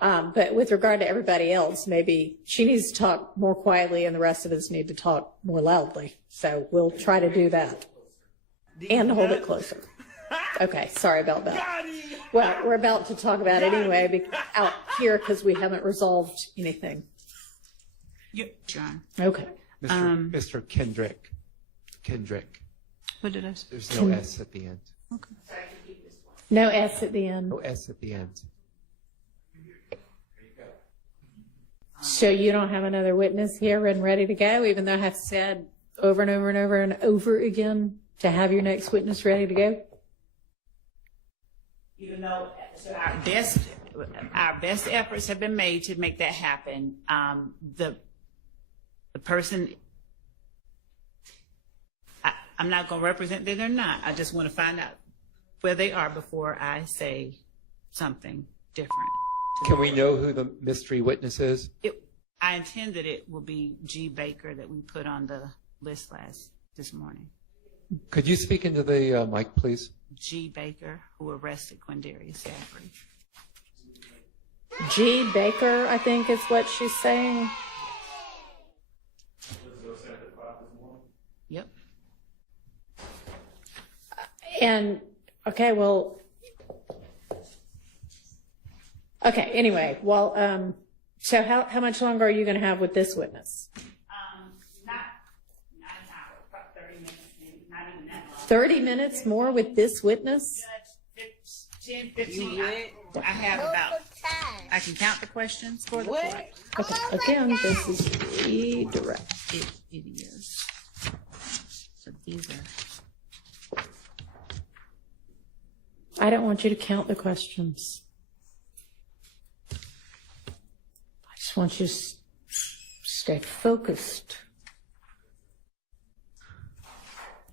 But with regard to everybody else, maybe she needs to talk more quietly and the rest of us need to talk more loudly. So we'll try to do that and hold it closer. Okay, sorry about that. Well, we're about to talk about it anyway out here because we haven't resolved anything. Yep, John. Okay. Mr. Kendrick. What did I say? There's no S at the end. Okay. No S at the end. No S at the end. So you don't have another witness here and ready to go, even though I have said over and over and over and over again to have your next witness ready to go? Even though our best efforts have been made to make that happen, the person, I'm not going to represent that they're not. I just want to find out where they are before I say something different. Can we know who the mystery witness is? I intend that it will be G. Baker that we put on the list this morning. Could you speak into the mic, please? G. Baker, who arrested Quindarius Gaffrey. G. Baker, I think is what she's saying. Yep. And, okay, well, okay, anyway, well, so how much longer are you going to have with this witness? Not an hour, about 30 minutes, maybe, not even that long. 30 minutes more with this witness? 10, 15. I have about, I can count the questions for the court. Okay, again, this is redirect. It is. So these are. I don't want you to count the questions. I just want you to stay focused.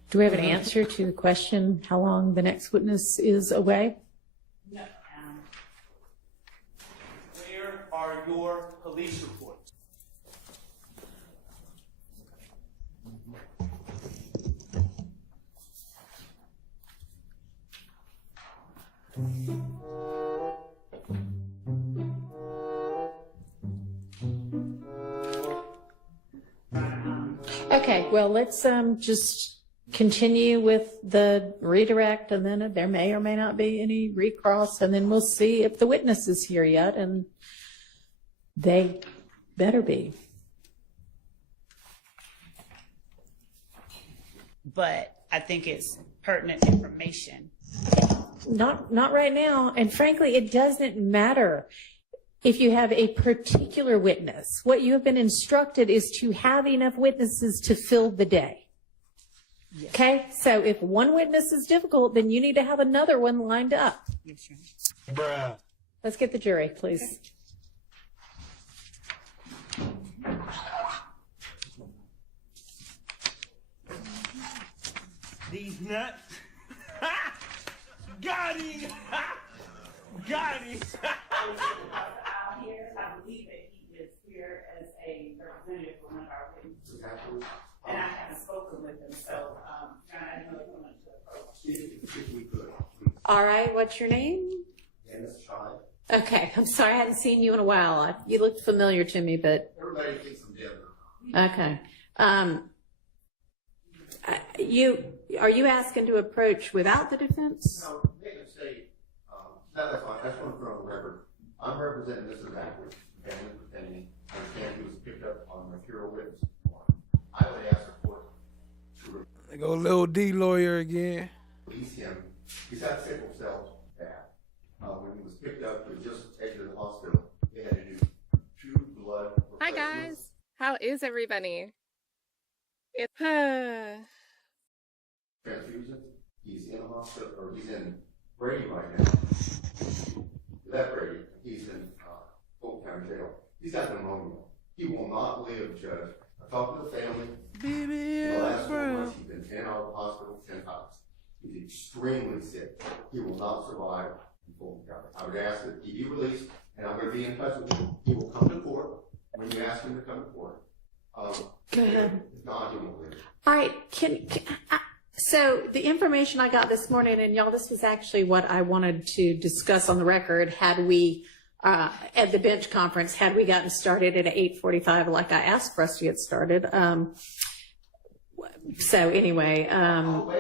Do we have an answer to the question, how long the next witness is away? No. Where are your police reports? Okay, well, let's just continue with the redirect, and then there may or may not be any recross, and then we'll see if the witness is here yet, and they better be. But I think it's pertinent information. Not right now, and frankly, it doesn't matter. If you have a particular witness, what you have been instructed is to have enough witnesses to fill the day. Yes. Okay, so if one witness is difficult, then you need to have another one lined up. Yes, Your Honor. Bruh. Let's get the jury, please. These nuts. Got him. Got him. Out here, I believe that he is here as a representative for one of our witnesses. And I haven't spoken with him, so I don't know if you want to approach. All right, what's your name? Okay, I'm sorry, I hadn't seen you in a while. You looked familiar to me, but. Everybody thinks I'm dead. Okay. Are you asking to approach without the defense? No, make a mistake. No, that's fine. I just want to put on the record. I'm representing Mr. Backwards, family defending. I understand he was picked up on material witness. I would ask the court to They go Lil D lawyer again. release him. He's had sickle cell back. When he was picked up, he was just exited the hospital. They had to do 2 blood Hi replacements. guys, how is everybody? It's Transfusion. He's in the hospital, or he's in Brady right now. That Brady, he's in Thorpe County Jail. He's got pneumonia. He will not live, Judge. I talked to the family. Baby, The last 4 months, he's been 10 out of the hospital 10 times. He's extremely sick. He will not survive in Thorpe County. I would ask that he be released, and I'm going to be in touch with him. He will come to court when you ask him to come to court. Go ahead. If not, he won't live. All right, so the information I got this morning, and y'all, this was actually what I wanted to discuss on the record, had we, at the bench conference, had we gotten started at 8:45 like I asked for us to get started. So anyway, no,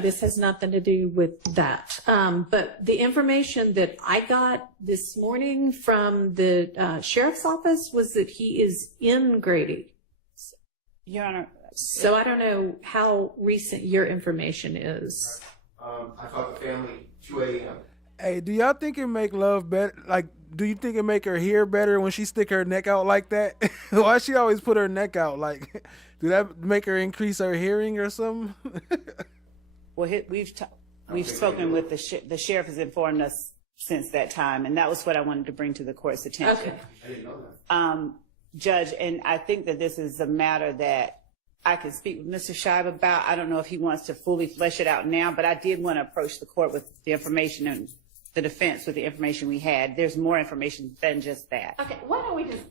this has nothing to do with that. But the information that I got this morning from the sheriff's office was that he is in Grady. Your Honor. So I don't know how recent your information is. I talked to family 2 a.m. Hey, do y'all think it make love better? Like, do you think it make her hear better when she stick her neck out like that? Why she always put her neck out? Like, do that make her increase her hearing or something? Well, we've spoken with the sheriff has informed us since that time, and that was what I wanted to bring to the court's attention. Okay. I didn't know that. Judge, and I think that this is a matter that I can speak with Mr. Scheib about. I don't know if he wants to fully flesh it out now, but I did want to approach the court with the information and the defense with the information we had. There's more information than just that. Okay, why don't we just,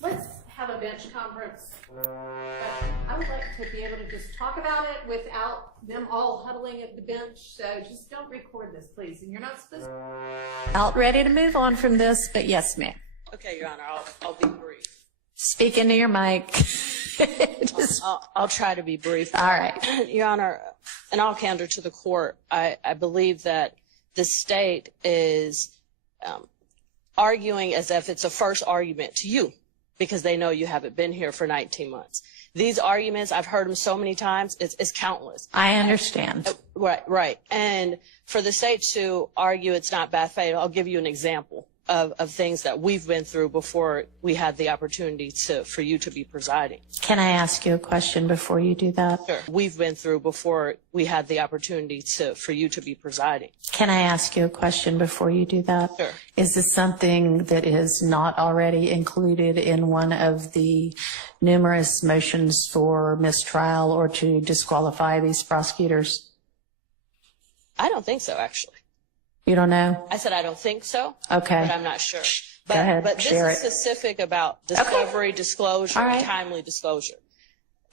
let's have a bench conference. I would like to be able to just talk about it without them all huddling at the bench. So just don't record this, please. And you're not supposed to. Out ready to move on from this, but yes, ma'am. Okay, Your Honor, I'll be brief. Speak into your mic. I'll try to be brief. All right. Your Honor, in all candor to the court, I believe that the state is arguing as if it's a first argument to you because they know you haven't been here for 19 months. These arguments, I've heard them so many times, it's countless. I understand. Right. And for the state to argue it's not bad faith, I'll give you an example of things that we've been through before we had the opportunity for you to be presiding. Can I ask you a question before you do that? Sure. We've been through before we had the opportunity for you to be presiding. Can I ask you a question before you do that? Sure. Is this something that is not already included in one of the numerous motions for mistrial or to disqualify these prosecutors? I don't think so, actually. You don't know? I said I don't think so. Okay. But I'm not sure. Go ahead, But this share is it. specific about discovery, disclosure, All right. and timely disclosure.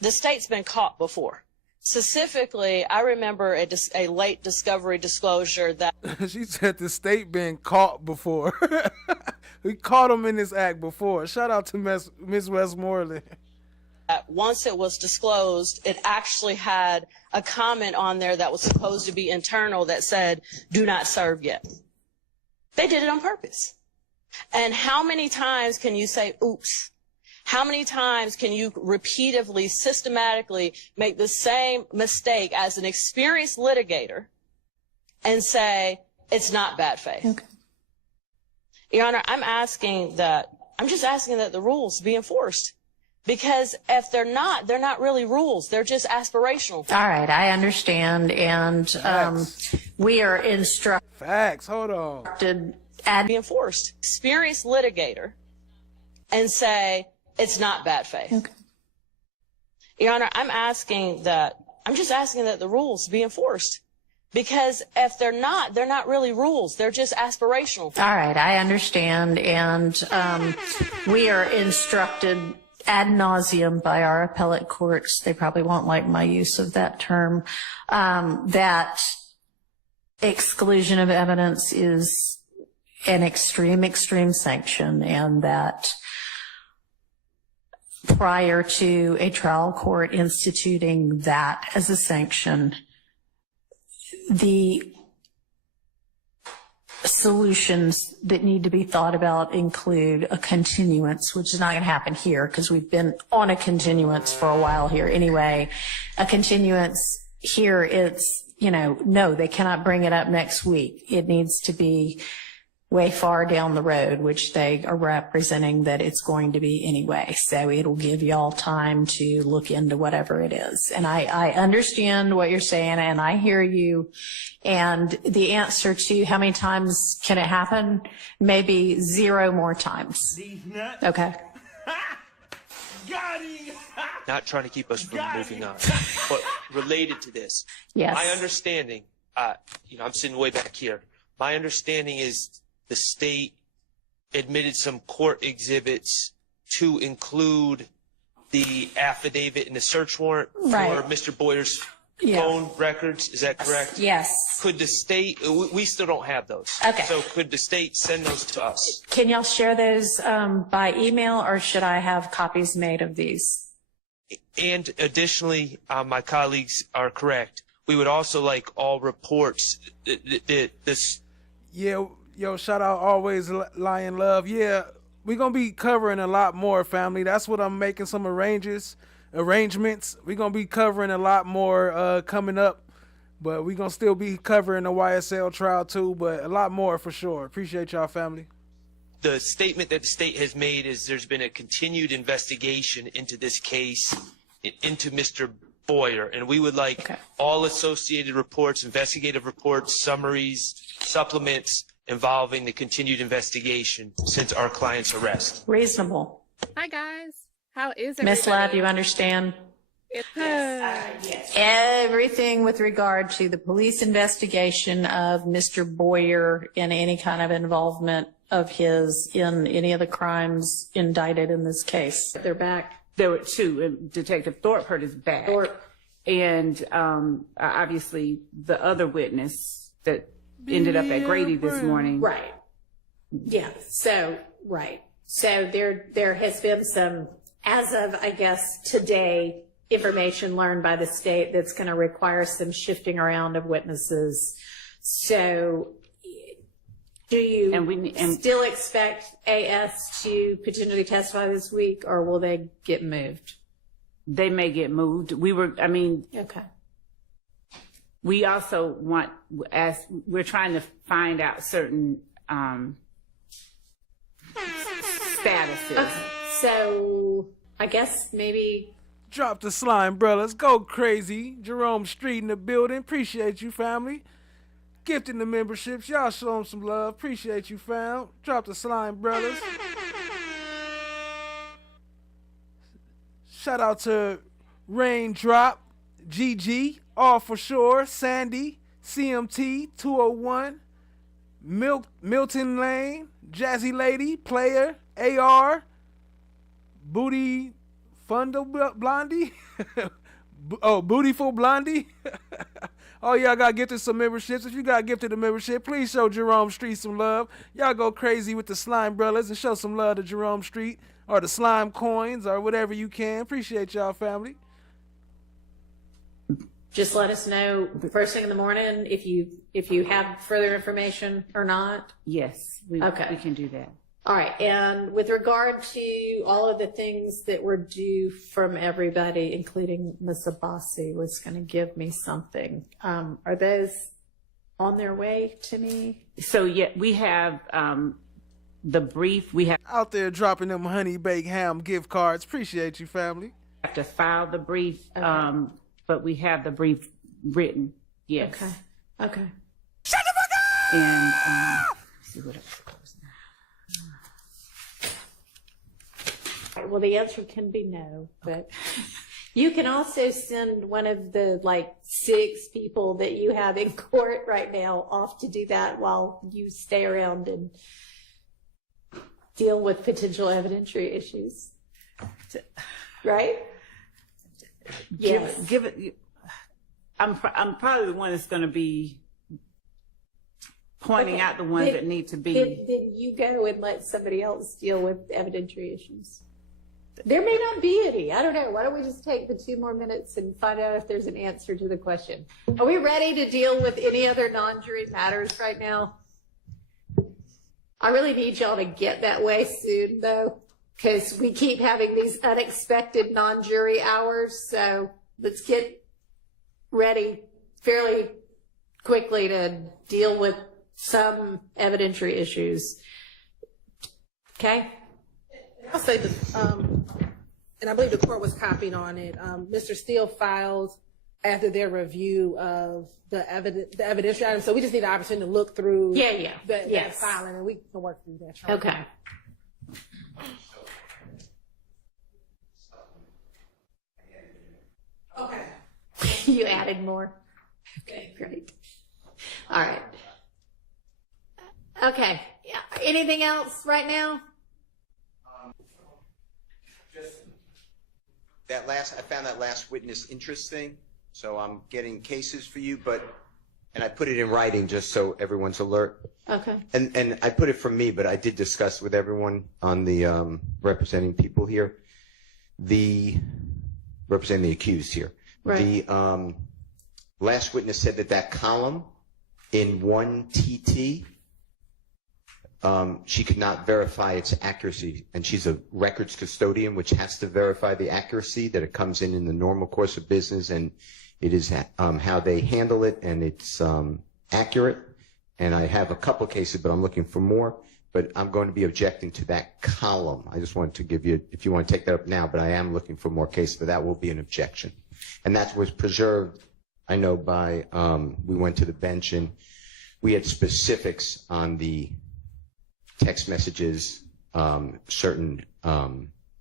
The state's been caught before. Specifically, I remember a late discovery disclosure that She said the state been caught before. We caught him in this act before. Shout out to Miss Westmoreland. once it was disclosed, it actually had a comment on there that was supposed to be internal that said, "Do not serve yet." They did it on purpose. And how many times can you say, oops? How many times can you repeatedly, systematically make the same mistake as an experienced litigator and say, it's not bad faith? Okay. Your Honor, I'm just asking that the rules be enforced. Because if they're not really rules. They're just aspirational. All right, I understand. And we are instructed. Facts, hold on. Be enforced. Experienced litigator and say, it's not bad faith. Okay. Your Honor, I'm just asking that the rules be enforced. Because if they're not really rules. They're just aspirational. All right, I understand. And we are instructed ad nauseum by our appellate courts, they probably won't like my use of that term, that exclusion of evidence is an extreme sanction, and that prior to a trial court instituting that as a sanction, the solutions that need to be thought about include a continuance, which is not going to happen here because we've been on a continuance for a while here anyway. A continuance here, it's, no, they cannot bring it up next week. It needs to be way far down the road, which they are representing that it's going to be anyway. So it'll give y'all time to look into whatever it is. And I understand what you're saying, and I hear you. And the answer to how many times can it happen? Maybe 0 more times. Okay. Got him. Not trying to keep us from moving on, but related to this. Yes. My understanding, I'm sitting way back here. My understanding is the state admitted some court exhibits to include the affidavit and the search warrant Right. for Mr. Boyer's Yeah. phone records. Is that correct? Yes. Could the state, we still don't have those. Okay. So could the state send those to us? Can y'all share those by email, or should I have copies made of these? And additionally, my colleagues are correct. We would also like all reports. Yeah, yo, shout out Always Lion Love. Yeah, we're going to be covering a lot more, family. That's what I'm making some arrangements. We're going to be covering a lot more coming up. But we're going to still be covering the YSL trial too, but a lot more for sure. Appreciate y'all, family. The statement that the state has made is there's been a continued investigation into this case, into Mr. Boyer, and we would like all associated reports, investigative reports, summaries, supplements involving the continued investigation since our client's arrest. Reasonable. Hi, guys. How is everybody? Miss Lab, you understand? Yes. Everything with regard to the police investigation of Mr. Boyer and any kind of involvement of his in any of the crimes indicted in this case. They're back. There were 2, and Detective Thorpe hurt his back. And obviously the other witness that ended up at Grady this morning. Right. Yeah. So, right. So there has been some as of, I guess, today, information learned by the state that's going to require some shifting around of witnesses. So do you still expect AS to potentially testify this week, or will they get moved? They may get moved. Okay. We also want, as we're trying to find out certain statuses. Okay. So I guess maybe Drop the slime, brothers. Go crazy. Jerome Street in the building. Appreciate you, family. Gifting the memberships. Y'all show them some love. Appreciate you, fam. Drop the slime, brothers. Shout out to Raindrop, GG, All For Sure, Sandy, CMT, 201, Milton Lane, Jazzy Lady, Player, AR, Booty Fundo Blondie. Oh, Bootyful Blondie. Oh, y'all got gifted some memberships. If you got gifted a membership, please show Jerome Street some love. Y'all go crazy with the Slime Brothers and show some love to Jerome Street or the Slime Coins or whatever you can. Appreciate y'all, family. just let us know first thing in the morning if you have further information or not. Yes, we can do that. All right, and with regard to all of the things that were due from everybody, including Ms. Abbasi was going to give me something. Are those on their way to me? So yeah, we have the brief. We have out there dropping them honey baked ham gift cards. Appreciate you, family. Have to file the brief, but we have the brief written. Yes. Okay. Shut the fuck up! And let's see what else. Well, the answer can be no, but you can also send one of the 6 people that you have in court right now off to do that while you stay around and deal with potential evidentiary issues. Right? Yes. Give it. I'm probably the one that's going to be pointing out the ones that need to be. Then you go and let somebody else deal with evidentiary issues. There may not be any. I don't know. Why don't we just take the 2 more minutes and find out if there's an answer to the question? Are we ready to deal with any other non-jury matters right now? I really need y'all to get that way soon, though, because we keep having these unexpected non-jury hours. So let's get ready fairly quickly to deal with some evidentiary issues. Okay? I'll say this, and I believe the court was copied on it. Mr. Steele filed after their review of the evidentiary item, so we just need the opportunity to look through that filing, and we can work through that. Okay. Okay. You added more? Okay, great. All right. Okay. Anything else right now? I found that last witness interesting, so I'm getting cases for you, and I put it in writing just so everyone's alert. Okay. And I put it from me, but I did discuss with everyone on the representing people here, representing the accused here. Right. The last witness said that column in 1TT, she could not verify its accuracy, and she's a records custodian, which has to verify the accuracy, that it comes in the normal course of business, and it is how they handle it, and it's accurate. And I have a couple cases, but I'm looking for more. But I'm going to be objecting to that column. I just wanted to give you, if you want to take that up now, but I am looking for more cases, but that will be an objection. And that was preserved, I know, by, we went to the bench, and we had specifics on the text messages, certain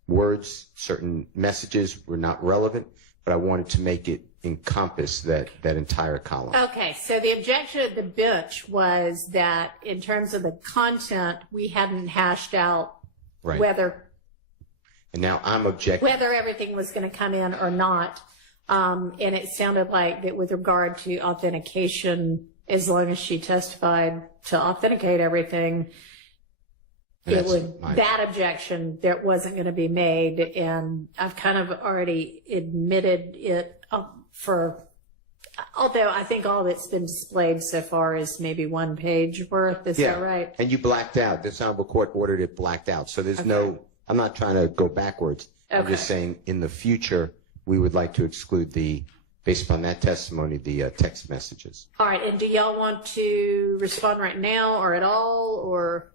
words, certain messages were not relevant, but I wanted to make it encompass that entire column. Okay, so the objection at the bench was that in terms of the content, we hadn't hashed out whether And now I'm objecting. whether everything was going to come in or not. And it sounded like that with regard to authentication, as long as she testified to authenticate everything, And it that's would, my- that objection, that wasn't going to be made, and I've kind of already admitted it although I think all that's been displayed so far is maybe 1 page worth. Is that right? And you blacked out. This honorable court ordered it blacked out. So there's no, I'm not trying to go backwards. I'm just saying in the future, we would like to exclude based upon that testimony, the text messages. All right, and do y'all want to respond right now or at all, or?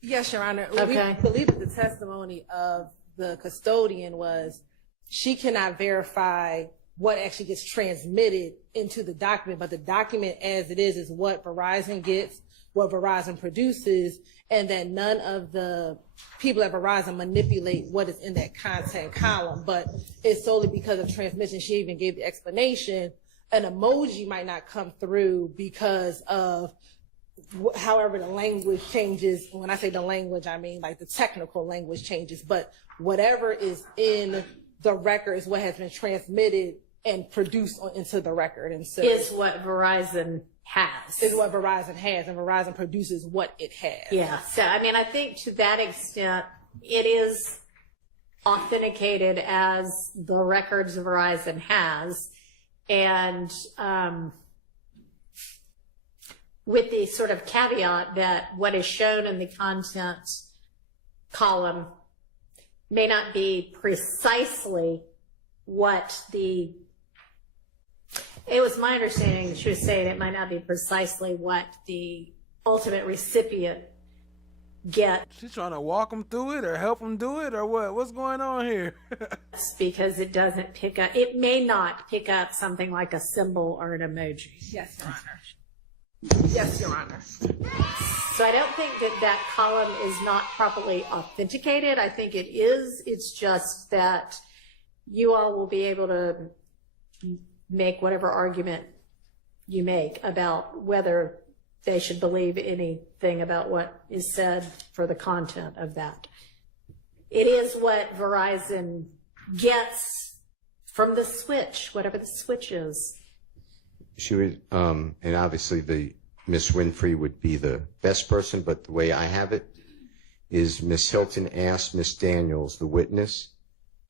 Yes, Your Honor. Okay. We believe that the testimony of the custodian was she cannot verify what actually gets transmitted into the document, but the document as it is what Verizon gets, what Verizon produces, and that none of the people at Verizon manipulate what is in that content column, but it's solely because of transmission. She even gave the explanation. An emoji might not come through because of however the language changes. When I say the language, I mean like the technical language changes, but whatever is in the record is what has been transmitted and produced into the record. And so is what Verizon has. Is what Verizon has, and Verizon produces what it has. Yeah, so I mean, I think to that extent, it is authenticated as the records Verizon has, and with the sort of caveat that what is shown in the content column may not be precisely what it was my understanding she was saying it might not be precisely what the ultimate recipient gets. She's trying to walk them through it or help them do it or what? What's going on here? Because it doesn't pick up, it may not pick up something like a symbol or an emoji. Yes, Your Honor. Yes, Your Honor. So I don't think that column is not properly authenticated. I think it is. It's just that you all will be able to make whatever argument you make about whether they should believe anything about what is said for the content of that. It is what Verizon gets from the switch, whatever the switch is. She would, and obviously the Miss Winfrey would be the best person, but the way I have it is Miss Hilton asked Miss Daniels, the witness,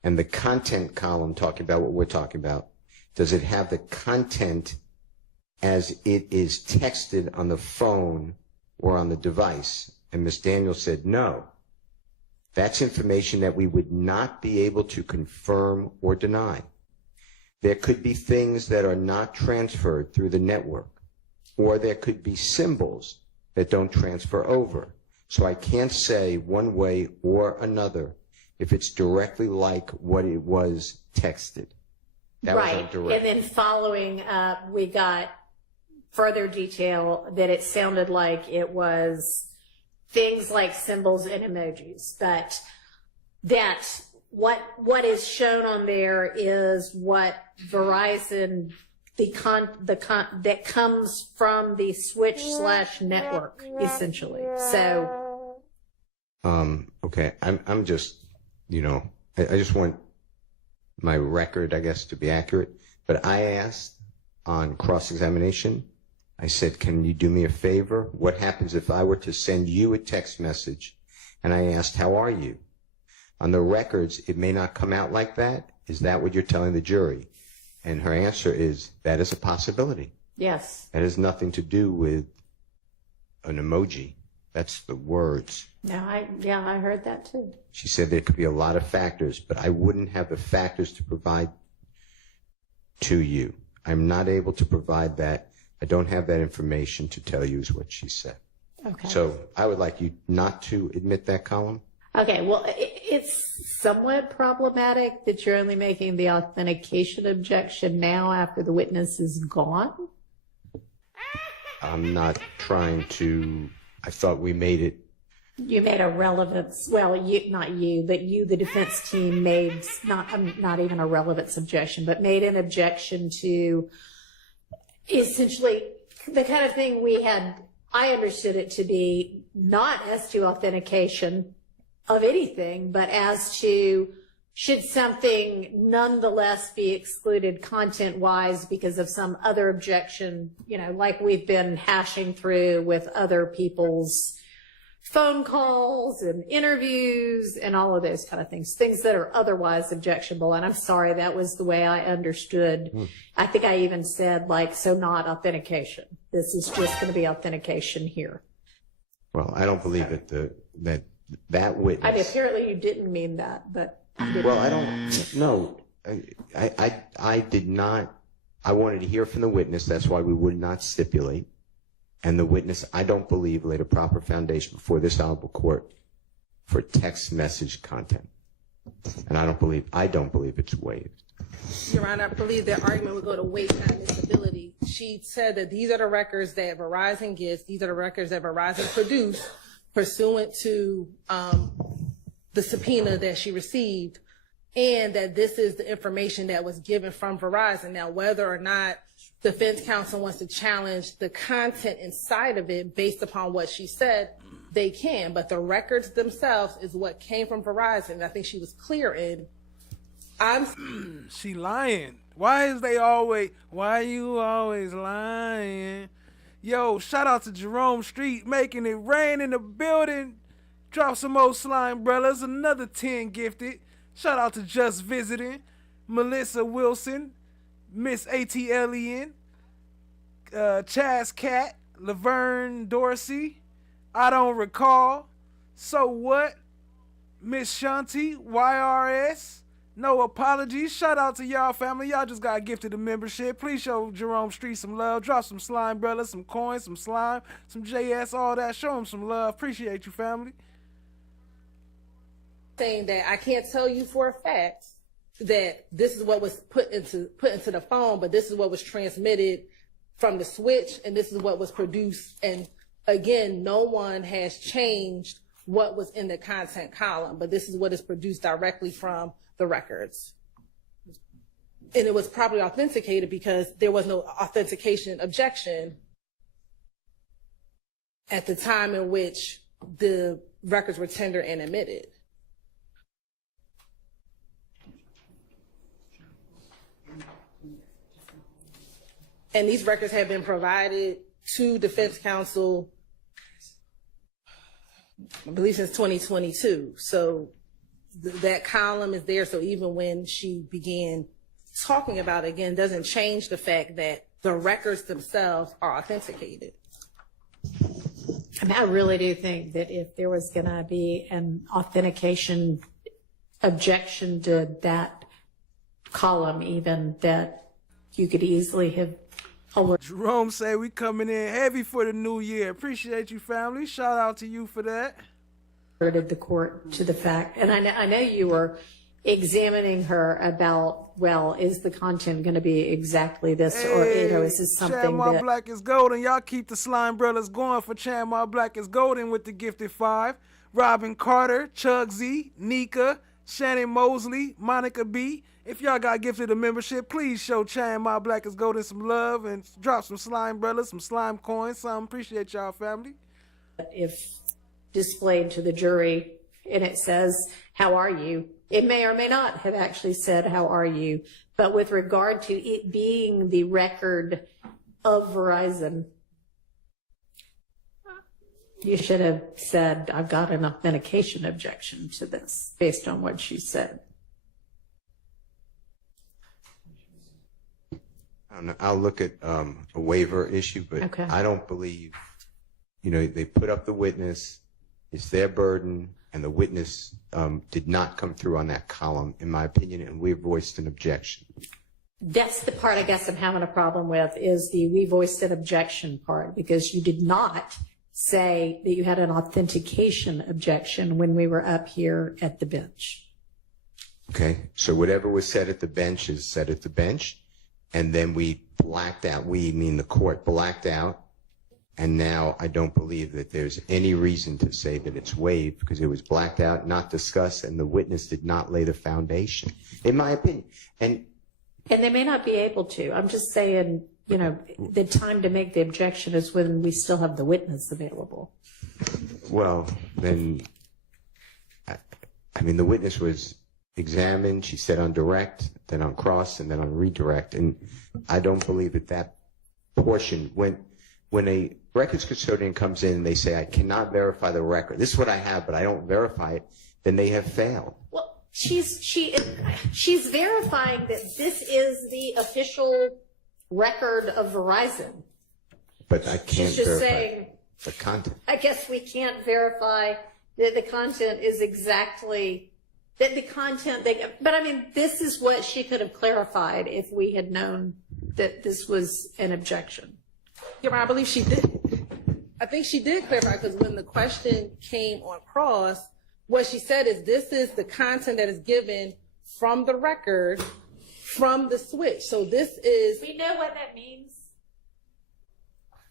and the content column talking about what we're talking about, does it have the content as it is texted on the phone or on the device? And Miss Daniels said no. That's information that we would not be able to confirm or deny. There could be things that are not transferred through the network, or there could be symbols that don't transfer over. So I can't say one way or another if it's directly like what it was texted. That right. was indirect. And then following up, we got further detail that it sounded like it was things like symbols and emojis, but that what is shown on there is what Verizon, that comes from the switch/network, essentially. So. Okay, I'm just, I just want my record, I guess, to be accurate. But I asked on cross-examination, I said, can you do me a favor? What happens if I were to send you a text message and I asked, how are you? On the records, it may not come out like that. Is that what you're telling the jury? And her answer is, that is a possibility. Yes. That has nothing to do with an emoji. That's the words. No, I heard that too. She said there could be a lot of factors, but I wouldn't have the factors to provide to you. I'm not able to provide that. I don't have that information to tell you is what she said. Okay. So I would like you not to admit that column. Okay, well, it's somewhat problematic that you're only making the authentication objection now after the witness is gone. I'm not trying to, I thought we made it. You made a relevance, well, not you, but you, the defense team, made not even a relevance objection, but made an objection to essentially the kind of thing we had, I understood it to be not as to authentication of anything, but as to should something nonetheless be excluded content-wise because of some other objection, like we've been hashing through with other people's phone calls and interviews and all of those kind of things that are otherwise objectionable. And I'm sorry, that was the way I understood. I think I even said like, so not authentication. This is just going to be authentication here. Well, I don't believe that witness. I mean, apparently you didn't mean that, but. Well, I don't know. I did not. I wanted to hear from the witness. That's why we would not stipulate. And the witness, I don't believe, laid a proper foundation before this honorable court for text message content. And I don't believe it's waived. Your Honor, I believe their argument would go to weight, not admissibility. She said that these are the records that Verizon gets. These are the records that Verizon produced pursuant to the subpoena that she received, and that this is the information that was given from Verizon. Now, whether or not defense counsel wants to challenge the content inside of it based upon what she said, they can, but the records themselves is what came from Verizon. I think she was clear in. She lying. Why you always lying? Yo, shout out to Jerome Street making it rain in the building. Drop some more slime brothers, another 10 gifted. Shout out to Just Visiting, Melissa Wilson, Miss ATLian, Chaz Cat, Laverne Dorsey, I Don't Recall, So What, Miss Shanti, YRS, No Apologies. Shout out to y'all family. Y'all just got gifted a membership. Please show Jerome Street some love. Drop some slime brothers, some coins, some slime, some JS, all that. Show them some love. Appreciate you, family. Saying that I can't tell you for a fact that this is what was put into the phone, but this is what was transmitted from the switch, and this is what was produced. And again, no one has changed what was in the content column, but this is what is produced directly from the records. And it was probably authenticated because there was no authentication objection at the time in which the records were tendered and admitted. And these records have been provided to defense counsel, I believe, since 2022. So that column is there. So even when she began talking about it again, doesn't change the fact that the records themselves are authenticated. I mean, I really do think that if there was going to be an authentication objection to that column, even, that you could easily have. Jerome say we coming in heavy for the new year. Appreciate you, family. Shout out to you for that. Alerted the court to the fact, and I know you were examining her about, well, is the content going to be exactly this, or is this something Chan My that Black is golden. Y'all keep the slime brothers going for Chan My Black is golden with the gifted 5. Robin Carter, Chug Z, Nika, Shannon Mosley, Monica B. If y'all got gifted a membership, please show Chan My Black is golden some love and drop some slime brothers, some slime coins, something. Appreciate y'all, family. if displayed to the jury and it says, how are you? It may or may not have actually said, how are you? But with regard to it being the record of Verizon, you should have said, I've got an authentication objection to this based on what she said. I don't know. I'll look at a waiver issue, but Okay. I don't believe, they put up the witness, it's their burden, and the witness did not come through on that column, in my opinion, and we voiced an objection. That's the part I guess I'm having a problem with, is the we voiced an objection part, because you did not say that you had an authentication objection when we were up here at the bench. Okay, so whatever was said at the bench is said at the bench, and then we blacked out, we mean the court blacked out, and now I don't believe that there's any reason to say that it's waived, because it was blacked out, not discussed, and the witness did not lay the foundation, in my opinion. And they may not be able to. I'm just saying, the time to make the objection is when we still have the witness available. well, then, I mean, the witness was examined, she said on direct, then on cross, and then on redirect, and I don't believe that portion, when records custodian comes in and they say, I cannot verify the record. This is what I have, but I don't verify it, then they have failed. Well, she's verifying that this is the official record of Verizon. But I can't She's just verify saying, the content. I guess we can't verify that the content is exactly that the content but I mean, this is what she could have clarified if we had known that this was an objection. Yeah, I believe she did. I think she did clarify, because when the question came on cross, what she said is, this is the content that is given from the record from the switch. So this is. We know what that means.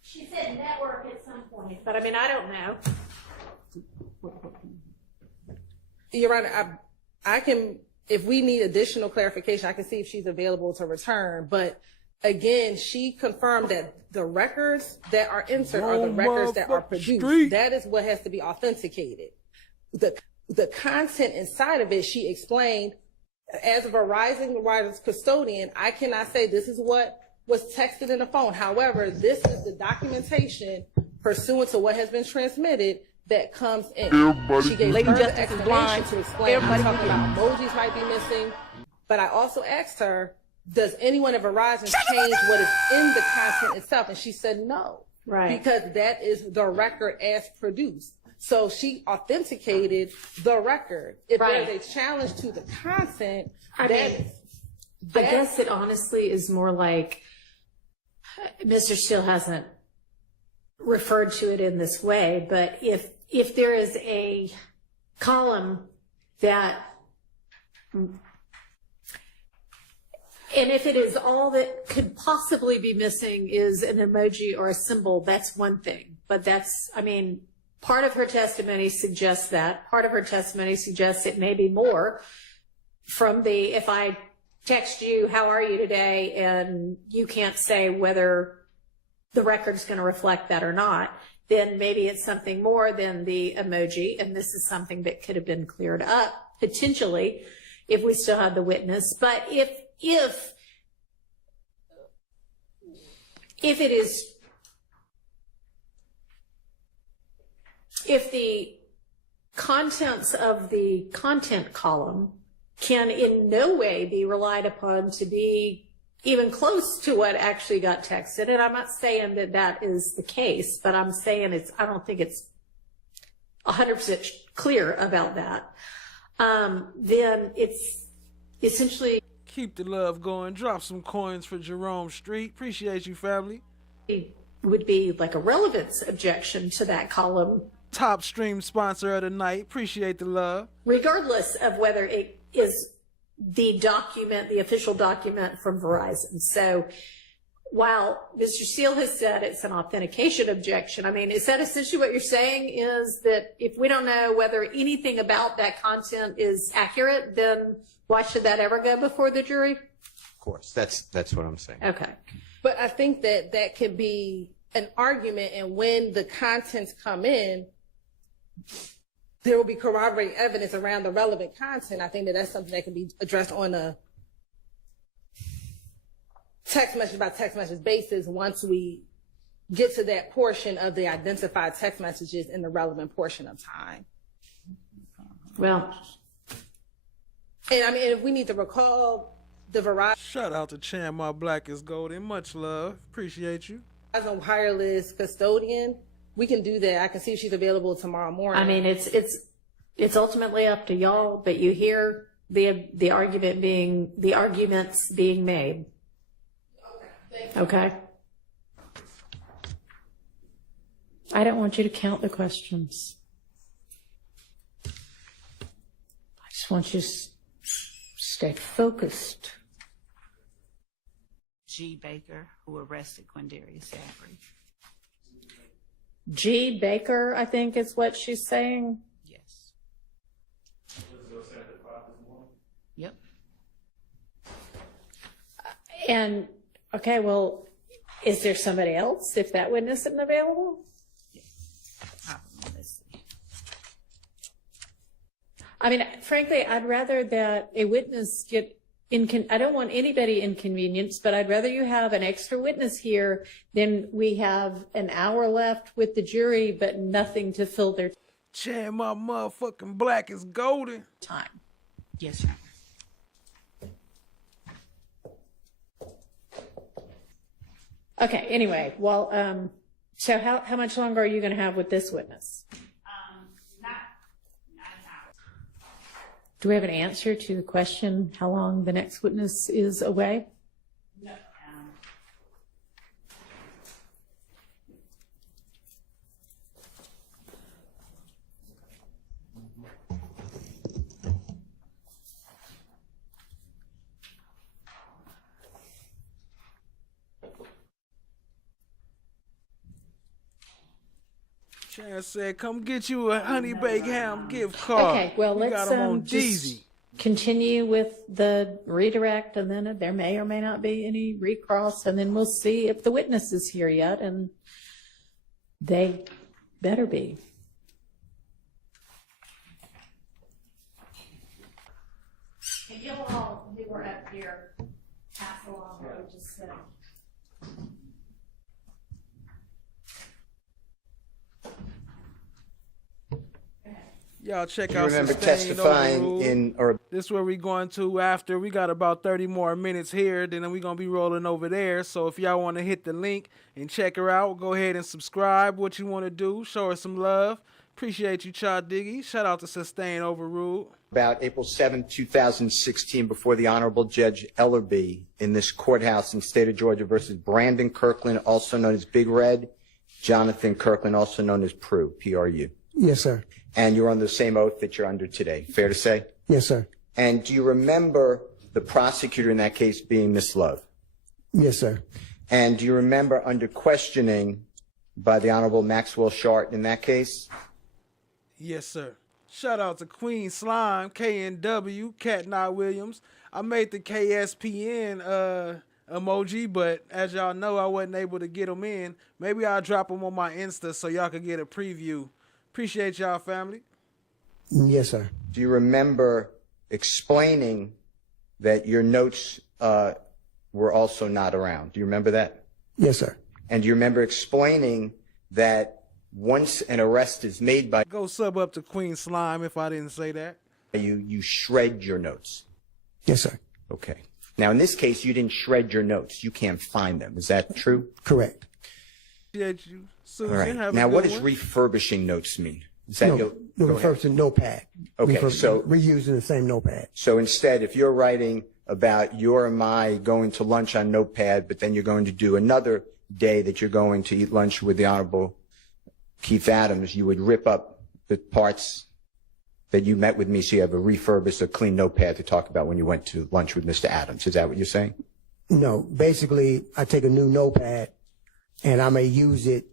She said network at some point, but I mean, I don't know. Your Honor, I can, if we need additional clarification, I can see if she's available to return. But again, she confirmed that the records that are entered are the records that are produced. That is what has to be authenticated. The content inside of it, she explained, as a Verizon wireless custodian, I cannot say this is what was texted in the phone. However, this is the documentation pursuant to what has been transmitted that comes in. She gave further explanation to explain talking about emojis might be missing. But I also asked her, does anyone at Verizon change what is in the content itself? And she said no. Right. Because that is the record as produced. So she authenticated the record. If there's a challenge to the content, I guess it honestly is more like Mr. Steele hasn't referred to it in this way, but if there is a column that, and if it is all that could possibly be missing is an emoji or a symbol, that's one thing. But that's, I mean, part of her testimony suggests that. Part of her testimony suggests it may be more from the, if I text you, how are you today, and you can't say whether the record's going to reflect that or not, then maybe it's something more than the emoji, and this is something that could have been cleared up, potentially, if we still had the witness. But if it is, if the contents of the content column can in no way be relied upon to be even close to what actually got texted, and I'm not saying that that is the case, but I'm saying I don't think it's 100% clear about that, then it's essentially... Keep the love going. Drop some coins for Jerome Street. Appreciate you, family. It would be like a relevance objection to that column. Top stream sponsor of the night. Appreciate the love. Regardless of whether it is the document, the official document from Verizon. So while Mr. Steele has said it's an authentication objection, I mean, is that essentially what you're saying, is that if we don't know whether anything about that content is accurate, then why should that ever go before the jury? Of course, that's what I'm saying. Okay. But I think that could be an argument, and when the contents come in, there will be corroborating evidence around the relevant content. I think that's something that can be addressed on a text message by text message basis once we get to that portion of the identified text messages in the relevant portion of time. Well, and I mean, if we need to recall the Verizon. Shout out to Chan, my black is golden. Much love. Appreciate you. As a wireless custodian, we can do that. I can see if she's available tomorrow morning. I mean, it's ultimately up to y'all, but you hear the arguments being made. Okay. I don't want you to count the questions. I just want you to stay focused. G. Baker, who arrested Quindarius Avery. G. Baker, I think is what she's saying. Yes. Yep. And, okay, well, is there somebody else if that witness isn't available? Let's see. I mean, frankly, I'd rather that a witness get I don't want anybody inconvenienced, but I'd rather you have an extra witness here than we have an hour left with the jury, but nothing to fill their Chan, my motherfucking black is golden. time. Yes, Your Honor. Okay, anyway, well, so how much longer are you going to have with this witness? Not an hour. Do we have an answer to the question, how long the next witness is away? No. Chan said, come get you a honey baked ham gift card. Okay, well, You got let's 'em on just Deezy. continue with the redirect, and then there may or may not be any recross, and then we'll see if the witness is here yet, and they better be. And you'll all, who were up here, pass along what we just said. Y'all check You out remember Sustained testifying Overruled. in, or This is where we going to after. We got about 30 more minutes here. Then we going to be rolling over there. So if y'all want to hit the link and check her out, go ahead and subscribe. What you want to do, show her some love. Appreciate you, Cha Diggy. Shout out to Sustained Overruled. about April 7, 2016, before the Honorable Judge Ellerby in this courthouse in the state of Georgia versus Brandon Kirkland, also known as Big Red, Jonathan Kirkland, also known as Prue, P-R-U. Yes, sir. And you're under the same oath that you're under today. Fair to say? Yes, sir. And do you remember the prosecutor in that case being Miss Love? Yes, sir. And do you remember under questioning by the Honorable Maxwell Shart in that case? Yes, sir. Shout out to Queen Slime, KNW, Cat Not Williams. I made the KSPN emoji, but as y'all know, I wasn't able to get them in. Maybe I'll drop them on my Insta so y'all can get a preview. Appreciate y'all, family. Yes, sir. Do you remember explaining that your notes were also not around? Do you remember that? Yes, sir. And do you remember explaining that once an arrest is made by Go sub up to Queen Slime if I didn't say that. you shred your notes? Yes, sir. Okay. Now, in this case, you didn't shred your notes. You can't find them. Is that true? Correct. Appreciate you, Susan. All right. Have a Now, good what does one. refurbishing notes mean? Is that No, your, no, go ahead. refers to notepad. Okay, so we're using the same notepad. So instead, if you're writing about your or my going to lunch on Notepad, but then you're going to do another day that you're going to eat lunch with the Honorable Keith Adams, you would rip up the parts that you met with me so you have a refurbished, a clean notepad to talk about when you went to lunch with Mr. Adams. Is that what you're saying? No, basically, I take a new notepad and I may use it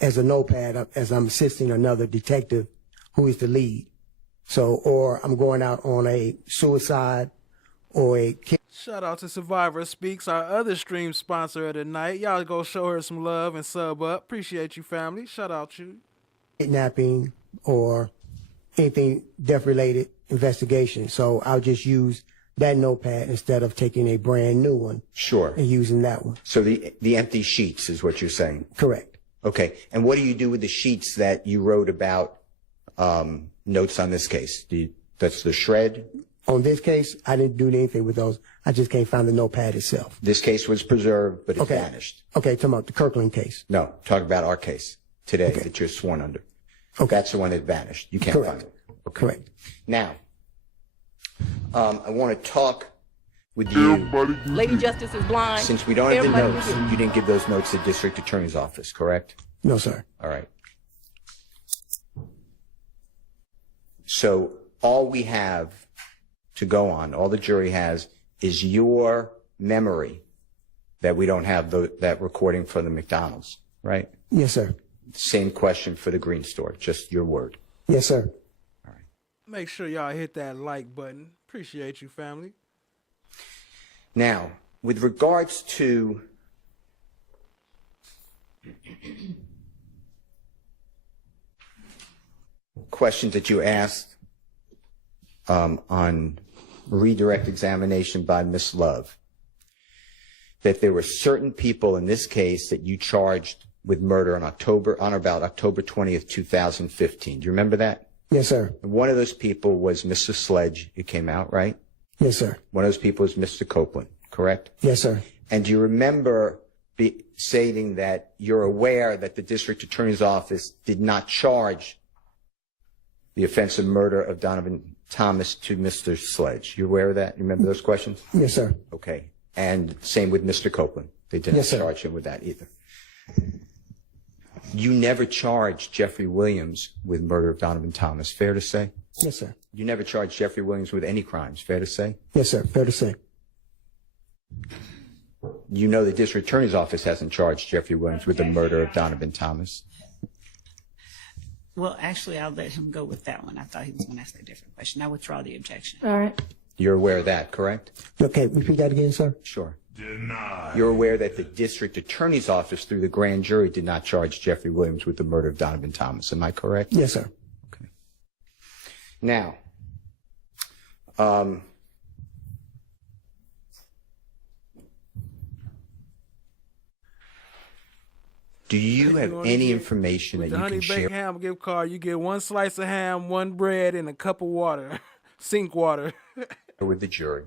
as a notepad as I'm assisting another detective who is the lead. So, or I'm going out on a suicide or a Shout out to Survivor Speaks, our other stream sponsor of the night. Y'all go show her some love and sub up. Appreciate you, family. Shout out you. kidnapping or anything death-related investigation. So I'll just use that notepad instead of taking a brand new one. Sure. And using that one. So the empty sheets is what you're saying? Correct. Okay. And what do you do with the sheets that you wrote about notes on this case? That's the shred? On this case, I didn't do anything with those. I just can't find the notepad itself. This case was preserved, but it vanished. Okay, talking about the Kirkland case. No, talk about our case today that you're sworn under. Okay. That's the one that vanished. You can't find it. Okay. Correct. Now, I want to talk with you. Lady Justice is blind. Since we don't have the Everybody notes, will hear. you didn't give those notes to the district attorney's office, correct? No, sir. All right. So all we have to go on, all the jury has, is your memory that we don't have that recording for the McDonald's, right? Yes, sir. Same question for the green store, just your word. Yes, sir. Make sure y'all hit that like button. Appreciate you, family. Now, with regards to questions that you asked on redirect examination by Ms. Love that there were certain people in this case that you charged with murder on or about October 20th, 2015. Do you remember that? Yes, sir. One of those people was Mr. Sledge. It came out, right? Yes, sir. One of those people was Mr. Copeland, correct? Yes, sir. And do you remember stating that you're aware that the district attorney's office did not charge the offense of murder of Donovan Thomas to Mr. Sledge? You aware of that? You remember those questions? Yes, sir. Okay. And same with Mr. Copeland. They didn't Yes, sir. charge him with that either. You never charged Jeffrey Williams with murder of Donovan Thomas, fair to say? Yes, sir. You never charged Jeffrey Williams with any crimes, fair to say? Yes, sir. Fair to say. You know the district attorney's office hasn't charged Jeffrey Williams with the murder of Donovan Thomas. Well, actually, I'll let him go with that one. I thought he was going to ask a different question. I withdraw the objection. All right. You're aware of that, correct? Okay, repeat that again, sir. Sure. You're aware that the district attorney's office through the grand jury did not charge Jeffrey Williams with the murder of Donovan Thomas. Am I correct? Yes, sir. Okay. Now, do you have any information that With the you honey can baked share ham gift card, you get 1 slice of ham, 1 bread, and a cup of water, sink water. with the jury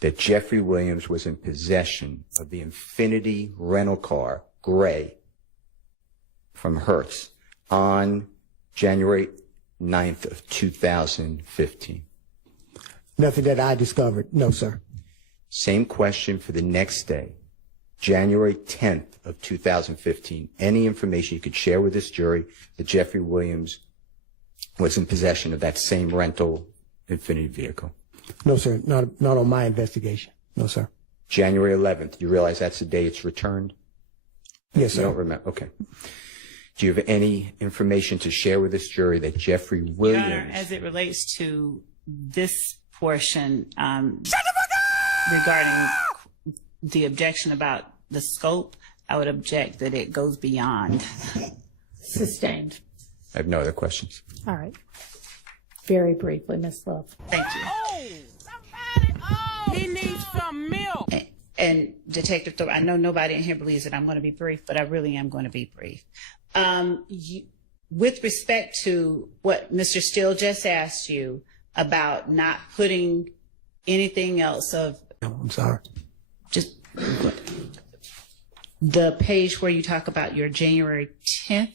that Jeffrey Williams was in possession of the Infinity rental car, gray, from Hertz on January 9th of 2015? Nothing that I discovered. No, sir. Same question for the next day, January 10th of 2015. Any information you could share with this jury that Jeffrey Williams was in possession of that same rental Infinity vehicle? No, sir. Not on my investigation. No, sir. January 11th. You realize that's the day it's returned? Yes, sir. You don't remember? Okay. Do you have any information to share with this jury that Jeffrey Your Williams... Honor, as it relates to this portion, regarding the objection about the scope, I would object that it goes beyond. Sustained. I have no other questions. All right. Very briefly, Ms. Love. Thank you. He needs some milk. And Detective Thorpe, I know nobody in here believes that I'm going to be brief, but I really am going to be brief. With respect to what Mr. Steele just asked you about not putting anything else of... I'm sorry. Just the page where you talk about your January 10th,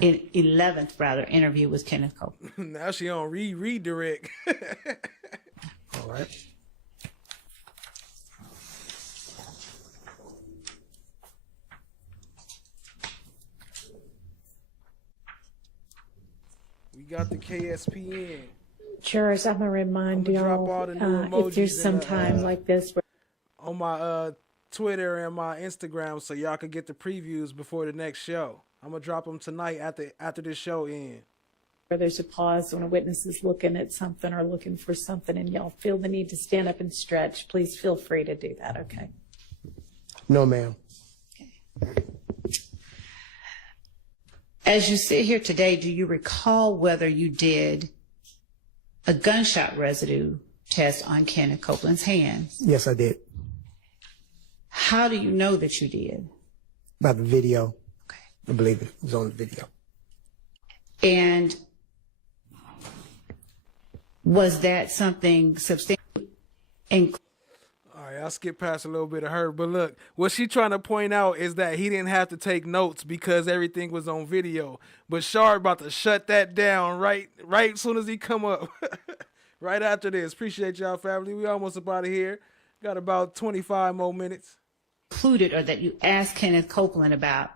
11th rather, interview with Kenneth Copeland. Now she on redirect. All right. We got the KSPN. Jurors, I'm going to remind I'ma drop y'all, all the new if there's emojis some in time like this where on my Twitter and my Instagram, so y'all can get the previews before the next show. I'm gonna drop them tonight after this show ends. there's a pause when a witness is looking at something or looking for something and y'all feel the need to stand up and stretch, please feel free to do that, okay? No, ma'am. As you sit here today, do you recall whether you did a gunshot residue test on Kenneth Copeland's hands? Yes, I did. How do you know that you did? By the video. Okay. I believe it was on the video. And was that something substantial? All right, I'll skip past a little bit of her, but look, what she trying to point out is that he didn't have to take notes because everything was on video. But Shard about to shut that down right as soon as he come up. Right after this. Appreciate y'all, family. We almost up out of here. Got about 25 more minutes. Included or that you asked Kenneth Copeland about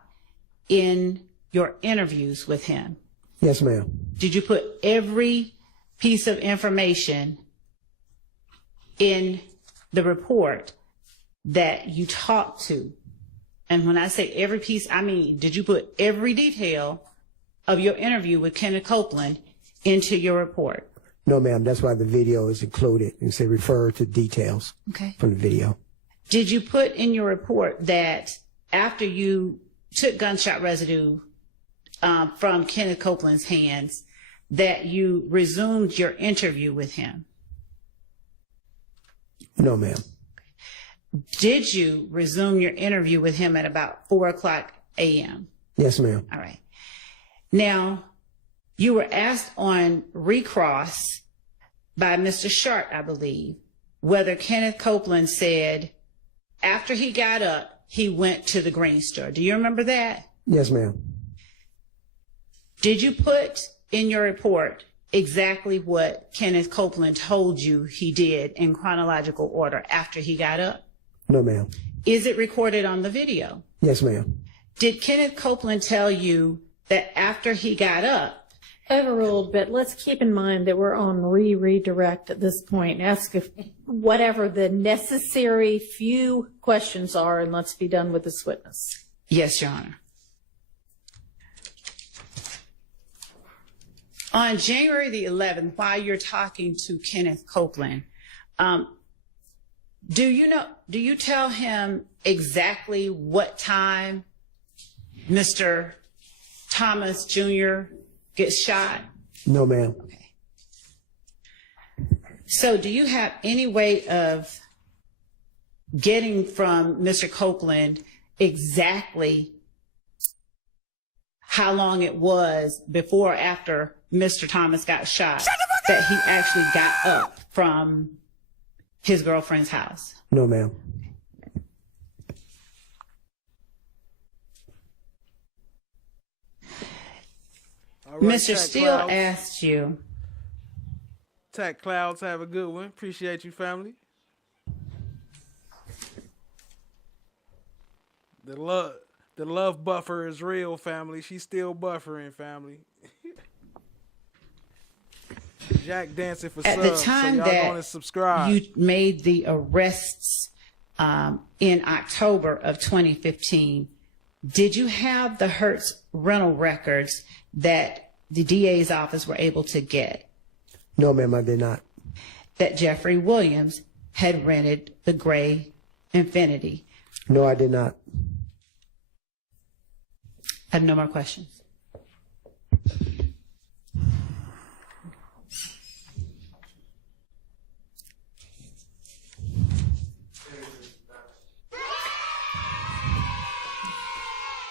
in your interviews with him? Yes, ma'am. Did you put every piece of information in the report that you talked to? And when I say every piece, I mean, did you put every detail of your interview with Kenneth Copeland into your report? No, ma'am. That's why the video is included. It said refer to details from the video. Did you put in your report that after you took gunshot residue from Kenneth Copeland's hands, that you resumed your interview with him? No, ma'am. Did you resume your interview with him at about 4:00 a.m.? Yes, ma'am. All right. Now, you were asked on recross by Mr. Sharp, I believe, whether Kenneth Copeland said after he got up, he went to the green store. Do you remember that? Yes, ma'am. Did you put in your report exactly what Kenneth Copeland told you he did in chronological order after he got up? No, ma'am. Is it recorded on the video? Yes, ma'am. Did Kenneth Copeland tell you that after he got up? Overruled, but let's keep in mind that we're on redirect at this point. Ask if whatever the necessary few questions are, and let's be done with this witness. Yes, Your Honor. On January the 11th, while you're talking to Kenneth Copeland, do you tell him exactly what time Mr. Thomas Jr. gets shot? No, ma'am. Okay. So do you have any way of getting from Mr. Copeland exactly how long it was before or after Mr. Thomas got shot that he actually got up from his girlfriend's house? No, ma'am. All right, Mr. Tech Steele Clouds. asked you. Tech Clouds, have a good one. Appreciate you, family. The love buffer is real, family. She's still buffering, family. Jack dancing for At subs, the time so y'all gonna that subscribe. you made the arrests in October of 2015, did you have the Hertz rental records that the DA's office were able to get? No, ma'am, I did not. That Jeffrey Williams had rented the gray Infiniti? No, I did not. I have no more questions.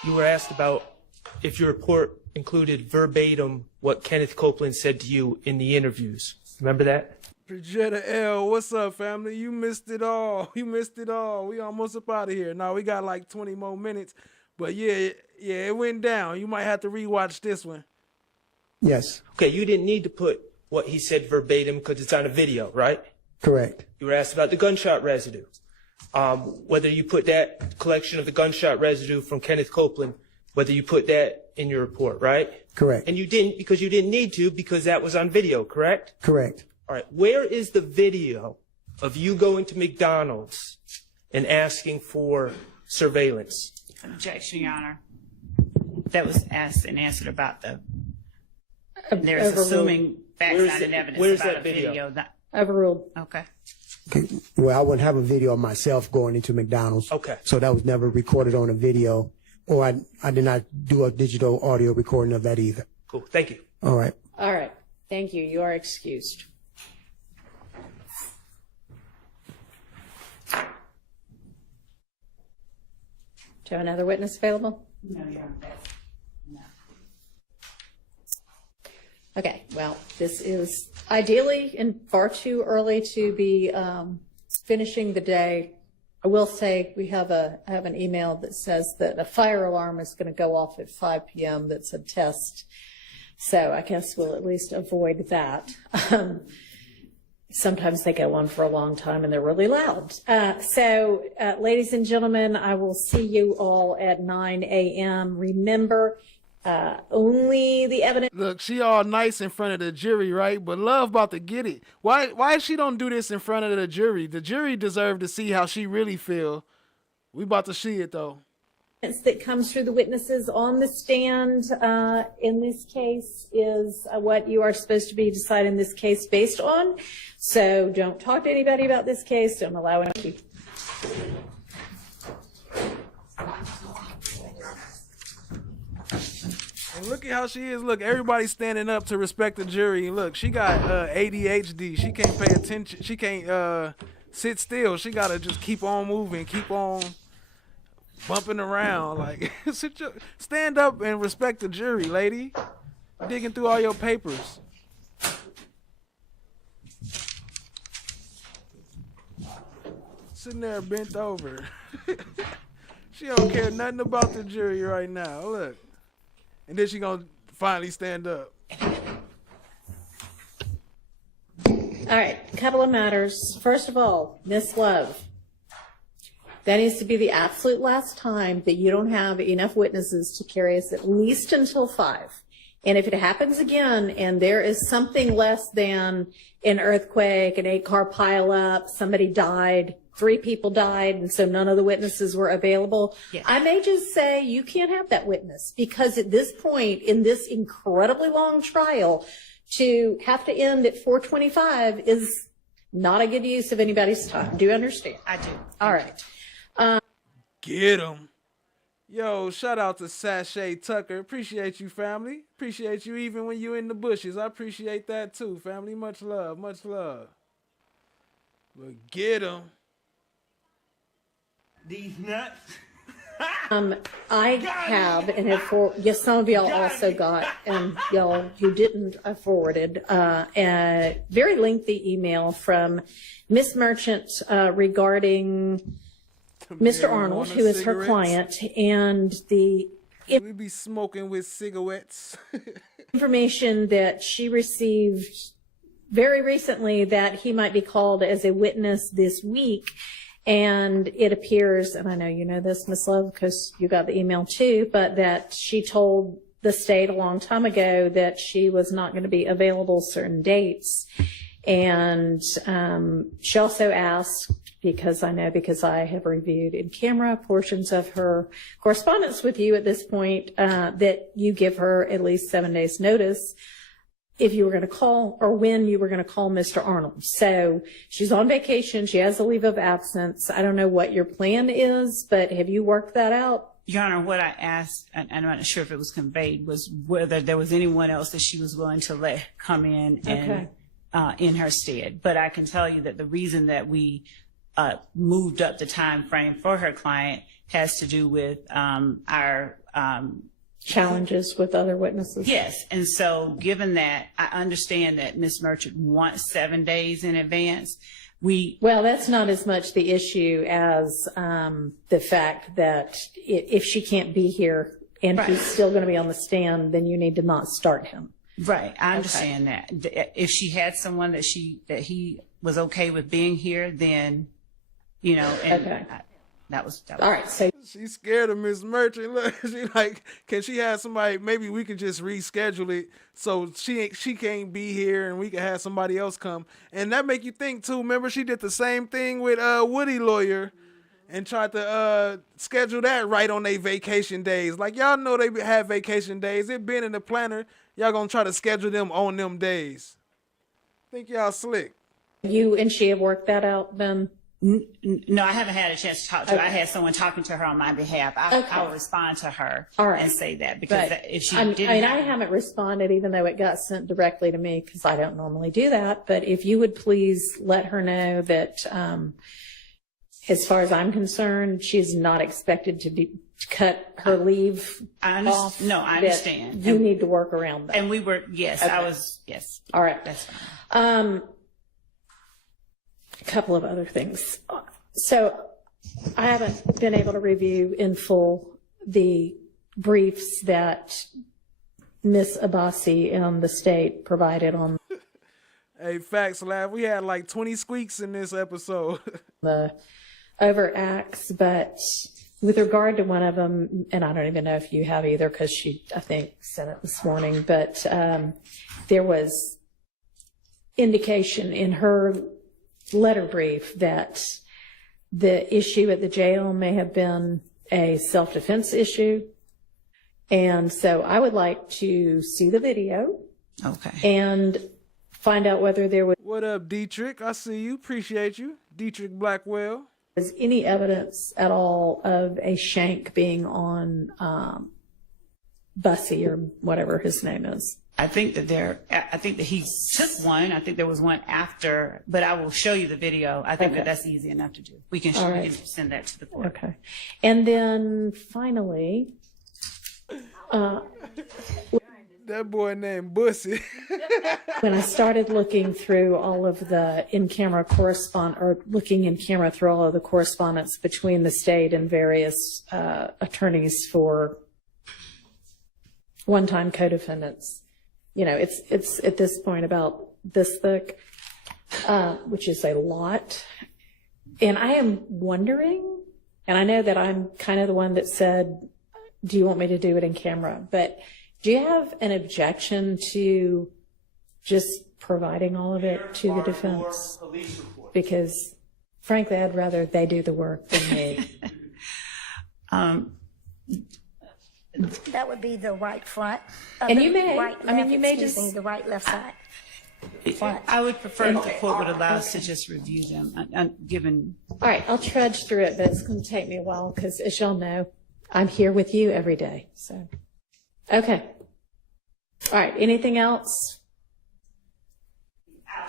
You were asked about if your report included verbatim what Kenneth Copeland said to you in the interviews. Remember that? Projetta L, what's up, family? You missed it all. You missed it all. We almost up out of here. Now we got like 20 more minutes. But yeah, it went down. You might have to rewatch this one. Yes. Okay, you didn't need to put what he said verbatim because it's on a video, right? Correct. You were asked about the gunshot residue. Whether you put that collection of the gunshot residue from Kenneth Copeland, whether you put that in your report, right? Correct. And you didn't because you didn't need to because that was on video, correct? Correct. All right. Where is the video of you going to McDonald's and asking for surveillance? Objection, Your Honor. That was asked and answered about the. There's assuming facts not in evidence where's about that a video? video. Overruled. Okay. Okay. Well, I wouldn't have a video of myself going into McDonald's. Okay. So that was never recorded on a video, or I did not do a digital audio recording of that either. Cool. Thank you. All right. All right. Thank you. You are excused. Do you have another witness available? No, Your Honor. No. Okay, well, this is ideally and far too early to be finishing the day. I will say we have I have an email that says that a fire alarm is going to go off at 5 p.m. That's a test. So I guess we'll at least avoid that. Sometimes they go on for a long time and they're really loud. So ladies and gentlemen, I will see you all at 9 a.m. Remember, only the evidence. Look, she all nice in front of the jury, right? But Love about to get it. Why she don't do this in front of the jury? The jury deserve to see how she really feel. We about to see it though. That comes through the witnesses on the stand in this case is what you are supposed to be deciding this case based on. So don't talk to anybody about this case. Don't allow anybody. And look at how she is. Look, everybody's standing up to respect the jury. Look, she got ADHD. She can't pay attention. She can't sit still. She gotta just keep on moving, keep on bumping around. Like, stand up and respect the jury, lady. Digging through all your papers. Sitting there bent over. She don't care nothing about the jury right now. Look. And then she gonna finally stand up. All right, a couple of matters. First of all, Miss Love, that needs to be the absolute last time that you don't have enough witnesses to carry us at least until 5. And if it happens again and there is something less than an earthquake, an 8-car pileup, somebody died, 3 people died, and so none of the witnesses were available, Yes. I may just say you can't have that witness, because at this point in this incredibly long trial, to have to end at 4:25 is not a good use of anybody's time. Do you understand? I do. All right. Get him. Yo, shout out to Sashay Tucker. Appreciate you, family. Appreciate you even when you in the bushes. I appreciate that too, family. Much love, much love. But get him. These nuts. I have, and have yes, some of y'all also got, and y'all who didn't, I forwarded a very lengthy email from Miss Merchant regarding Mr. Arnold, who is her client, and the we be smoking with cigarettes. information that she received very recently that he might be called as a witness this week. And it appears, and I know you know this, Ms. Love, because you got the email too, but that she told the state a long time ago that she was not going to be available certain dates. And she also asked, because I have reviewed in camera portions of her correspondence with you at this point, that you give her at least 7 days notice if you were going to call, or when you were going to call Mr. Arnold. So she's on vacation. She has a leave of absence. I don't know what your plan is, but have you worked that out? Your Honor, what I asked, and I'm not sure if it was conveyed, was whether there was anyone else that she was willing to let come in and in her stead. But I can tell you that the reason that we moved up the time frame for her client has to do with our challenges with other witnesses. Yes, and so given that, I understand that Ms. Merchant wants 7 days in advance. Well, that's not as much the issue as the fact that if she can't be here and he's still going to be on the stand, then you need to not start him. Right, I understand that. If she had someone that he was okay with being here, then, you know, and that was all right. So she's scared of Miss Merchant. Look, she like, can she have somebody? Maybe we could just reschedule it so she can't be here, and we can have somebody else come. And that make you think too. Remember, she did the same thing with Woody Lawyer, and tried to schedule that right on their vacation days. Like, y'all know they have vacation days. It been in the planner. Y'all gonna try to schedule them on them days. Think y'all slick. You and she have worked that out then? No, I haven't had a chance to talk to her. I had someone talking to her on my behalf. I'll respond to her and say that, because if she didn't, I haven't responded, even though it got sent directly to me, because I don't normally do that. But if you would please let her know that, as far as I'm concerned, she's not expected to cut her leave off. No, I understand. You need to work around that. And we were, yes, I was, yes. All right. That's fine. A couple of other things. So I haven't been able to review in full the briefs that Ms. Abbasi and the state provided on Hey, facts, lab. We had like 20 squeaks in this episode. the overt acts, but with regard to one of them, and I don't even know if you have either, because she, I think, sent it this morning, but there was indication in her letter brief that the issue at the jail may have been a self-defense issue. And so I would like to see the video. Okay. And find out whether there was... What up, Dietrich? I see you. Appreciate you. Dietrich Blackwell. Is any evidence at all of a shank being on Bussy or whatever his name is. I think that he took one. I think there was one after, but I will show you the video. I think Okay. that's easy enough to do. We can, All we right. can send that to the court. Okay. And then finally, That boy named Bussy. when I started looking through all of the in-camera looking in camera through all of the correspondence between the state and various attorneys for one-time co-defendants, you know, it's at this point about this thick, which is a lot. And I am wondering, and I know that I'm kind of the one that said, do you want me to do it in camera? But do you have an objection to just providing all of it to the defense? Because frankly, I'd rather they do the work than me. That would be the right front. And you may, right I mean, left, you may excuse just- me, the right left side. Front. I would prefer if the court would allow us to just review them, given. All right, I'll trudge through it, but it's going to take me a while because, as y'all know, I'm here with you every day. So, okay. All right, anything else? I'm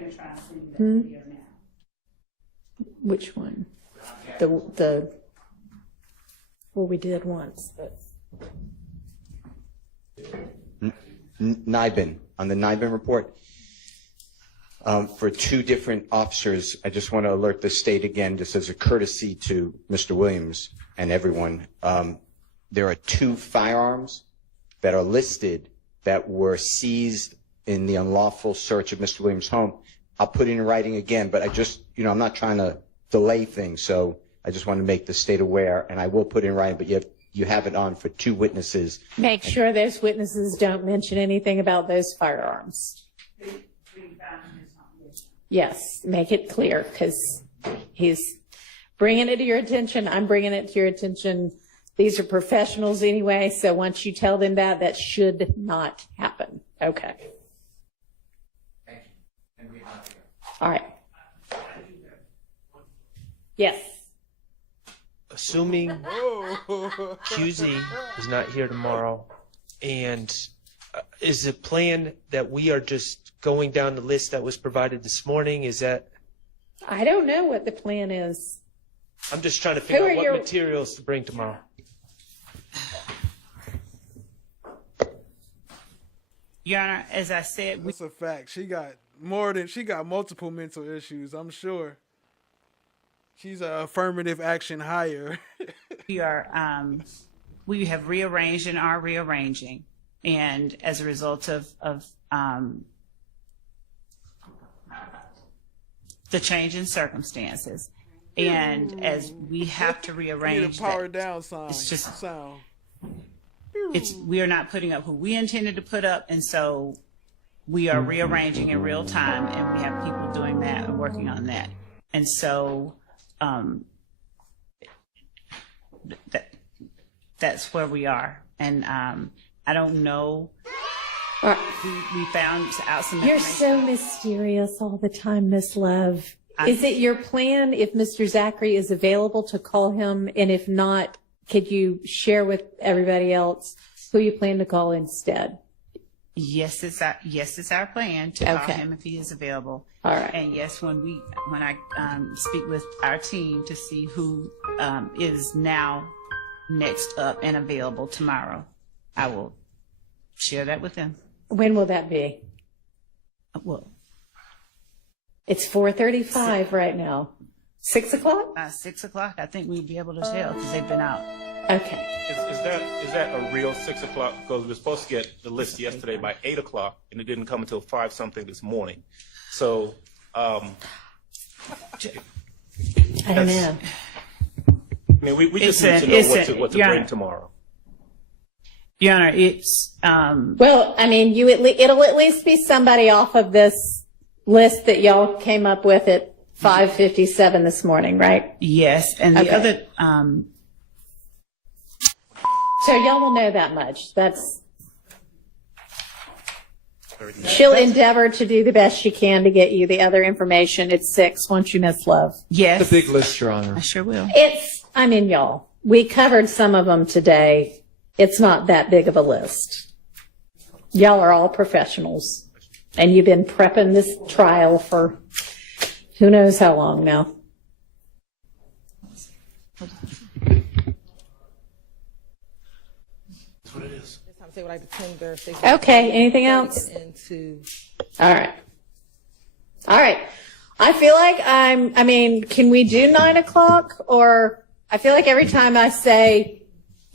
going to try and send you that video now. Which one? The well, we did once, but NIBIN, on the NIBIN report, for two different officers, I just want to alert the state again, just as a courtesy to Mr. Williams and everyone. There are two firearms that are listed that were seized in the unlawful search of Mr. Williams' home. I'll put it in writing again, but I just, I'm not trying to delay things, so I just want to make the state aware, and I will put it in writing, but you have it on for two witnesses. make sure those witnesses don't mention anything about those firearms. Yes, make it clear because he's bringing it to your attention. I'm bringing it to your attention. These are professionals anyway, so once you tell them that, that should not happen. Okay. Thank you. And we have to go. All right. Yes. Assuming QZ is not here tomorrow, and is the plan that we are just going down the list that was provided this morning? Is that? I don't know what the plan is. I'm just trying to figure Who out are what your- materials to bring tomorrow. Your Honor, as I said, That's a fact. She got multiple mental issues, I'm sure. She's an affirmative action hire. we have rearranged and are rearranging, and as a result of the change in circumstances, and as we have to Need rearrange, a power down sound. it's just sound. we are not putting up who we intended to put up, and so we are rearranging in real time, and we have people doing that and working on that, and so that's where we are, and I don't know. We found out some You're information. so mysterious all the time, Miss Love. Is it your plan, if Mr. Zachary is available, to call him? And if not, could you share with everybody else who you plan to call instead? Yes, it's our plan to call Okay. him if he is available. All right. And yes, when I speak with our team to see who is now next up and available tomorrow, I will share that with them. When will that be? Well, It's 4:35 right now. 6 o'clock? 6 o'clock. I think we'd be able to tell because they've been out. Okay. Is that a real 6 o'clock? Because we were supposed to get the list yesterday by 8 o'clock, and it didn't come until 5 something this morning. So, I don't know. I mean, we just need to know what to bring tomorrow. Your Honor, it's Well, I mean, it'll at least be somebody off of this list that y'all came up with at 5:57 this morning, right? yes, and the Okay. other So y'all will know that much. She'll endeavor to do the best she can to get you the other information at 6 once you miss Love. yes, The big list, Your Honor. I sure will. Y'all, we covered some of them today. it's not that big of a list. Y'all are all professionals, and you've been prepping this trial for who knows how long now. That's what it is. Okay, anything else? All right. All right. I feel like can we do 9 o'clock? Or I feel like every time I say,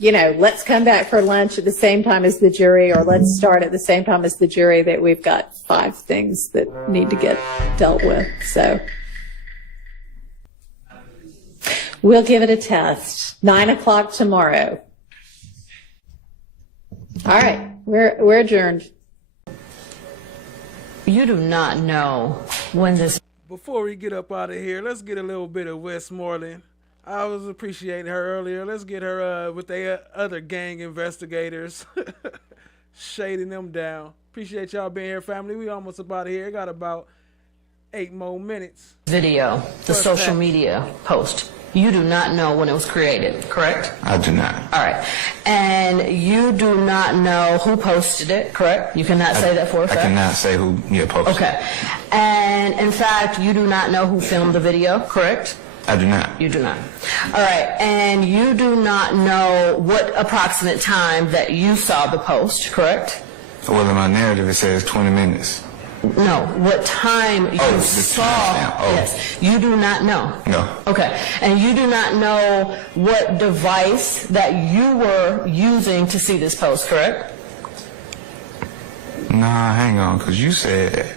let's come back for lunch at the same time as the jury, or let's start at the same time as the jury, that we've got 5 things that need to get dealt with. So we'll give it a test. 9 o'clock tomorrow. All right. We're adjourned. You do not know when this. Before we get up out of here, let's get a little bit of Westmoreland. I was appreciating her earlier. Let's get her with the other gang investigators, shading them down. Appreciate y'all being here, family. We almost up out of here. Got about 8 more minutes. Video, the social media post. You do not know when it was created, correct? I do not. All right. And you do not know who posted it, correct? You cannot say that for a fact? I cannot say who posted it. Okay. And in fact, you do not know who filmed the video, correct? I do not. You do not. All right. And you do not know what approximate time that you saw the post, correct? Well, in my narrative, it says 20 minutes. No, what time you saw. Yes, you do not know. No. Okay, and you do not know what device that you were using to see this post, correct? Nah, hang on, because you said,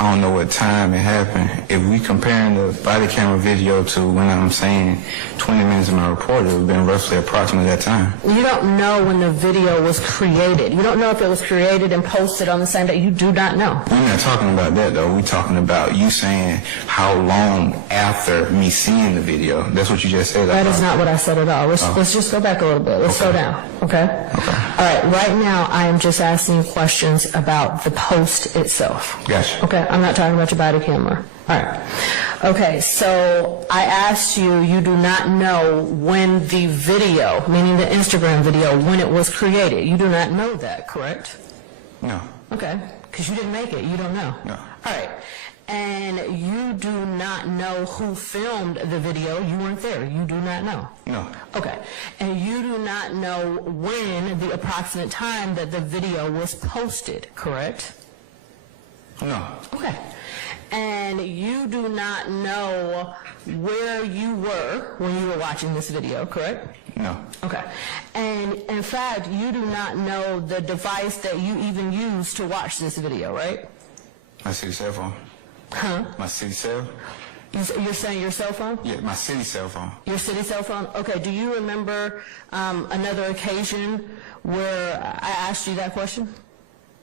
I don't know what time it happened. If we comparing the body camera video to when I'm saying 20 minutes in my report, it would have been roughly approximately that time. You don't know when the video was created. You don't know if it was created and posted on the same day. You do not know. We're not talking about that, though. We're talking about you saying how long after me seeing the video. That's what you just said. That is not what I said at all. Let's just go back a little bit. Let's slow down, okay? All right, right now I am just asking questions about the post itself. Gotcha. Okay, I'm not talking about your body camera. All right. Okay, so I asked you, you do not know when the video, meaning the Instagram video, when it was created. You do not know that, correct? No. Okay, because you didn't make it. You don't know. No. All right. And you do not know who filmed the video. You weren't there. You do not know. No. Okay. And you do not know when the approximate time that the video was posted, correct? No. Okay. And you do not know where you were when you were watching this video, correct? No. Okay. And in fact, you do not know the device that you even used to watch this video, right? My city cell phone. Huh? My city cell? You're saying your cell phone? Yeah, my city cell phone. Your city cell phone? Okay. Do you remember another occasion where I asked you that question?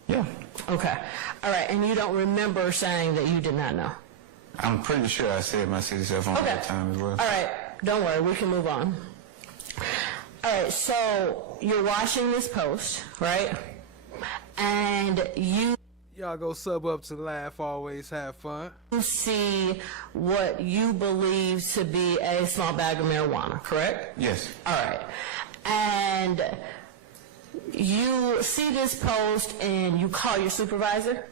Yeah. Okay. All right. And you don't remember saying that you did not know? I'm pretty sure I said my city cell phone at that time as well. All right. Don't worry. We can move on. All right. So you're watching this post, right? And Y'all go sub up to Laugh Always Have Fun. You see what you believe to be a small bag of marijuana, correct? Yes. All right. And you see this post and you call your supervisor?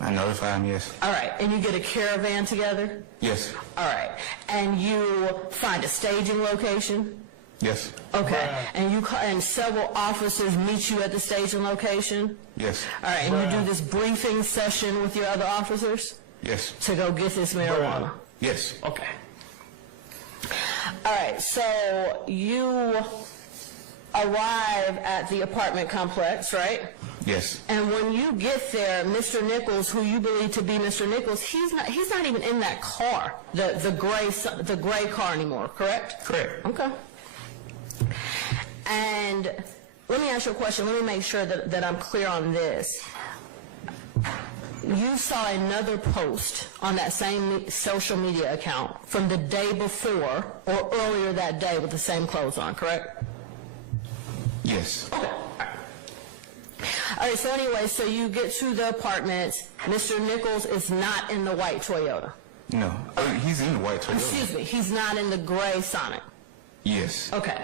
I notify him, yes. All right. And you get a caravan together? Yes. All right. And you find a staging location? Yes. Okay. And several officers meet you at the staging location? Yes. All right. And you do this briefing session with your other officers? Yes. To go get this marijuana? Yes. Okay. All right. So you arrive at the apartment complex, right? Yes. And when you get there, Mr. Nichols, who you believe to be Mr. Nichols, he's not even in that car, the gray car anymore, correct? Correct. Okay. And let me ask you a question. Let me make sure that I'm clear on this. You saw another post on that same social media account from the day before or earlier that day with the same clothes on, correct? Yes. Okay. All right, so anyway, so you get to the apartment. Mr. Nichols is not in the white Toyota. No. He's in the white Toyota. Excuse me, he's not in the gray Sonic. Yes. Okay.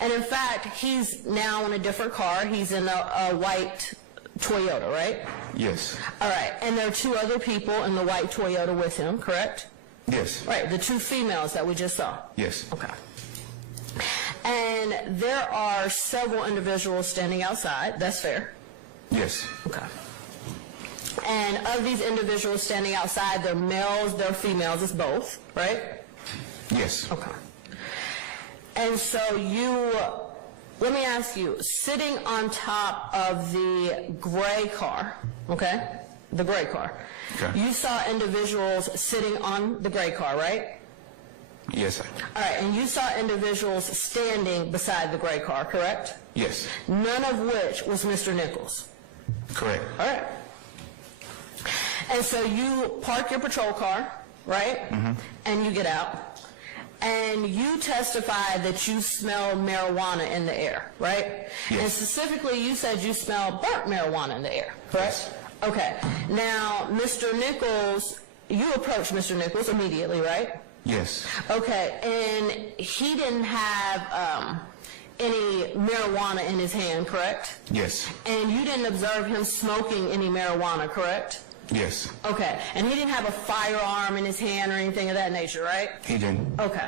And in fact, he's now in a different car. He's in a white Toyota, right? Yes. All right. And there are two other people in the white Toyota with him, correct? Yes. Right. The two females that we just saw. Yes. Okay. And there are several individuals standing outside. That's fair. Yes. Okay. And of these individuals standing outside, they're males, they're females, it's both, right? Yes. Okay. And so let me ask you, sitting on top of the gray car, okay? The gray car. Okay. You saw individuals sitting on the gray car, right? Yes, sir. All right, and you saw individuals standing beside the gray car, correct? Yes. None of which was Mr. Nichols. Correct. All right. And so you park your patrol car, right? Mm-hmm. And you get out. And you testify that you smell marijuana in the air, right? Yes. And specifically, you said you smell burnt marijuana in the air, correct? Yes. Okay. Now, Mr. Nichols, you approached Mr. Nichols immediately, right? Yes. Okay. And he didn't have any marijuana in his hand, correct? Yes. And you didn't observe him smoking any marijuana, correct? Yes. Okay. And he didn't have a firearm in his hand or anything of that nature, right? He didn't. Okay.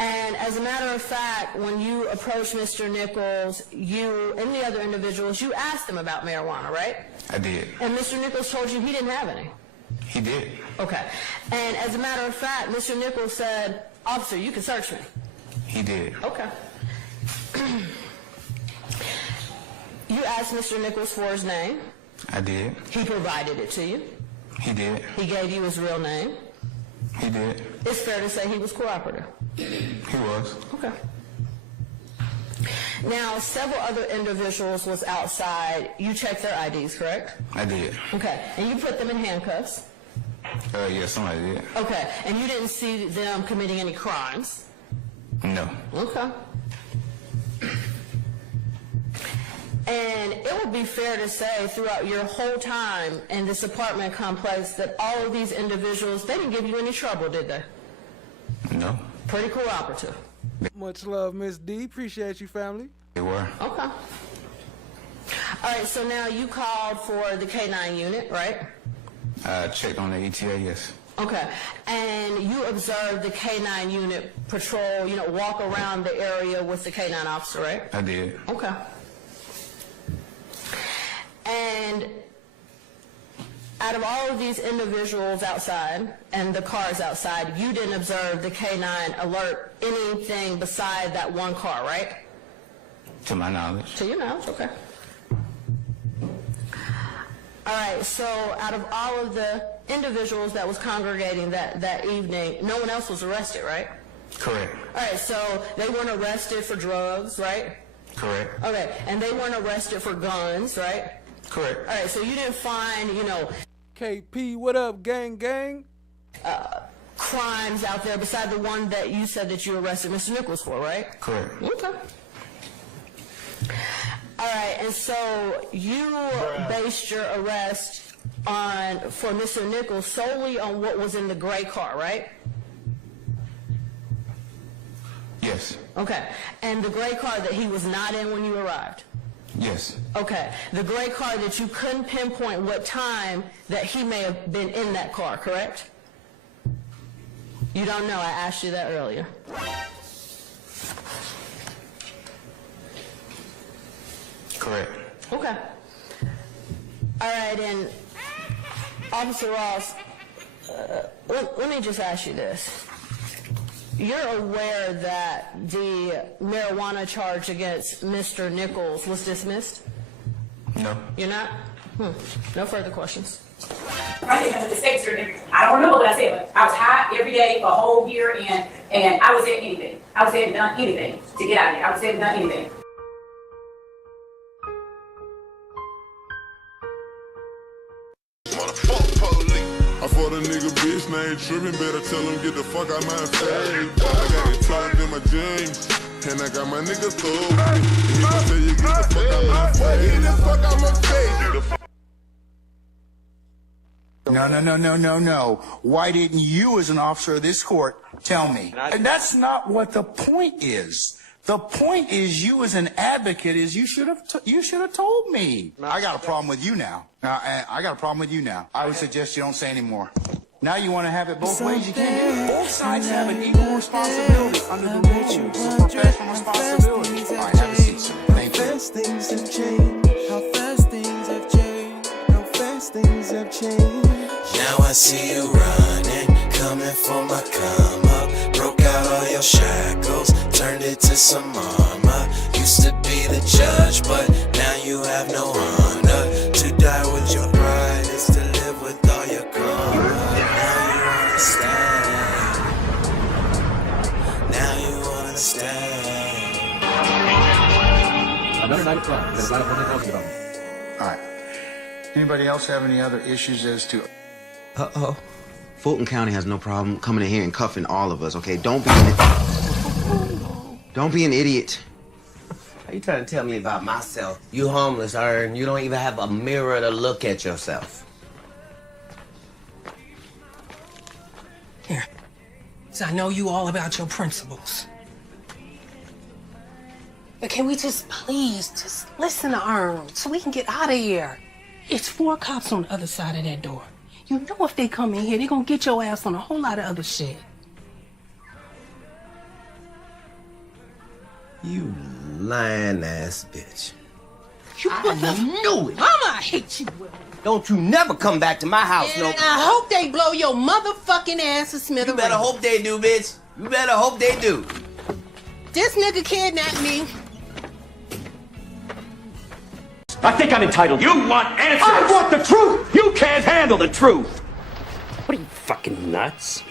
And as a matter of fact, when you approached Mr. Nichols, you and the other individuals, you asked them about marijuana, right? I did. And Mr. Nichols told you he didn't have any. He did. Okay. And as a matter of fact, Mr. Nichols said, "Officer, you can search me." He did. Okay. You asked Mr. Nichols for his name. I did. He provided it to you. He did. He gave you his real name. He did. It's fair to say he was cooperative. He was. Okay. Now, several other individuals was outside. You checked their IDs, correct? I did. Okay. And you put them in handcuffs. Yes, somebody did. Okay. And you didn't see them committing any crimes? No. Okay. And it would be fair to say throughout your whole time in this apartment complex that all of these individuals, they didn't give you any trouble, did they? No. Pretty cooperative. Much love, Miss D. Appreciate you, family. They were. Okay. All right, so now you called for the K-9 unit, right? I checked on the ETA, yes. Okay. And you observed the K-9 unit patrol, walk around the area with the K-9 officer, right? I did. Okay. And out of all of these individuals outside and the cars outside, you didn't observe the K-9 alert anything beside that one car, right? To my knowledge. To your knowledge, okay. All right, so out of all of the individuals that was congregating that evening, no one else was arrested, right? Correct. All right, so they weren't arrested for drugs, right? Correct. Okay, and they weren't arrested for guns, right? Correct. All right, so you didn't find, KP, what up, gang, gang? crimes out there beside the one that you said that you arrested Mr. Nichols for, right? Correct. Okay. All right, and so you based your arrest for Mr. Nichols solely on what was in the gray car, right? Yes. Okay, and the gray car that he was not in when you arrived? Yes. Okay, the gray car that you couldn't pinpoint what time that he may have been in that car, correct? You don't know, I asked you that earlier. Correct. Okay. All right, and Officer Ross, let me just ask you this. You're aware that the marijuana charge against Mr. Nichols was dismissed? No. You're not? No further questions. I didn't have the mistakes or everything. I don't remember what I said, but I was high every day for a whole year, and I was saying anything. I was saying done anything to get out of here. I was saying done anything. I fought a nigga bitch named Trippin', better tell him get the fuck out my face. I got it tucked in my jeans, and I got my niggas Thorpe. He gon' tell you get the fuck out my face. Get the fuck out my face. No. Why didn't you, as an officer of this court, tell me? And that's not what the point is. The point is, you as an advocate, is you should have told me. I got a problem with you now. I got a problem with you now. I would suggest you don't say anymore. Now you want to have it both ways. You can't do it. Both sides have an equal responsibility under the rules of professional responsibility. All right, have a seat, sir. Thank you. How fast things have changed. How fast things have changed. How fast things have changed. Now I see you running, coming for my come up. Broke out all your shackles, turned it to some armor. Used to be the judge, but now you have no honor. To die with your pride is to live with all your karma. Now you understand. Now you understand. Another 9 o'clock. There's a lot of public talking about. All right. Anybody else have any other issues as to... Uh-oh. Fulton County has no problem coming in here and cuffing all of us, okay? Don't be an idiot. Are you trying to tell me about myself? You homeless, Ern. You don't even have a mirror to look at yourself. Here. So I know you all about your principles. But can we just please just listen to Ern so we can get out of here? It's 4 cops on the other side of that door. You know if they come in here, they're gonna get your ass on a whole lot of other shit. You lying ass bitch. I knew it. Mama, I hate you, Will. Don't you never come back to my house, And I hope they blow your motherfucking ass to smithereens. You better hope they do, bitch. You better hope they do. This nigga kidnapped me. I think I'm entitled. You want answers? I want the truth! You can't handle the truth! What are you, fucking nuts?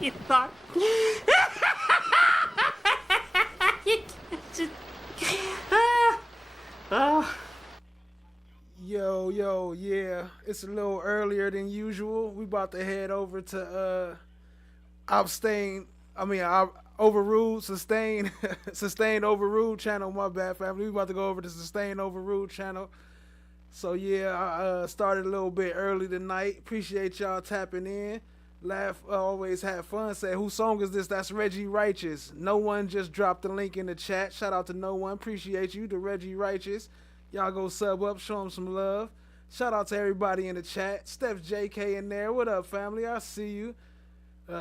You thought... Yo, yeah. It's a little earlier than usual. We about to head over to Overruled, Sustained Overruled channel. My bad, family. We about to go over to Sustained Overruled channel. So yeah, I started a little bit early tonight. Appreciate y'all tapping in. Laugh, always have fun. Say, whose song is this? That's Reggie Righteous. No One just dropped the link in the chat. Shout out to No One. Appreciate you, to Reggie Righteous. Y'all go sub up, show him some love. Shout out to everybody in the chat. Steph JK in there. What up, family? I see you.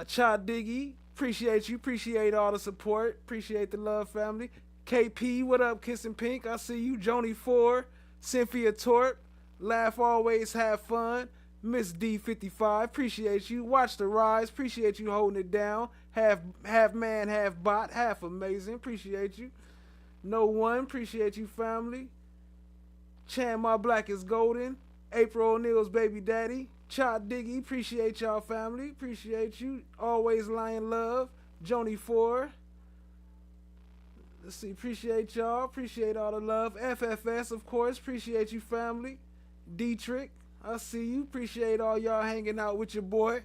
Cha Diggy. Appreciate you. Appreciate all the support. Appreciate the love, family. KP, what up, Kissing Pink? I see you. Joni 4, Cynthia Thorpe. Laugh, always have fun. Miss D55, appreciate you. Watch the rise. Appreciate you holding it down. Half man, half bot. Half amazing. Appreciate you. No One, appreciate you, family. Chan, my black is golden. April O'Neil's baby daddy. Cha Diggy, appreciate y'all, family. Appreciate you. Always lying love. Joni 4. Let's see, appreciate y'all. Appreciate all the love. FFS, of course. Appreciate you, family. Dietrich, I see you. Appreciate all y'all hanging out with your boy.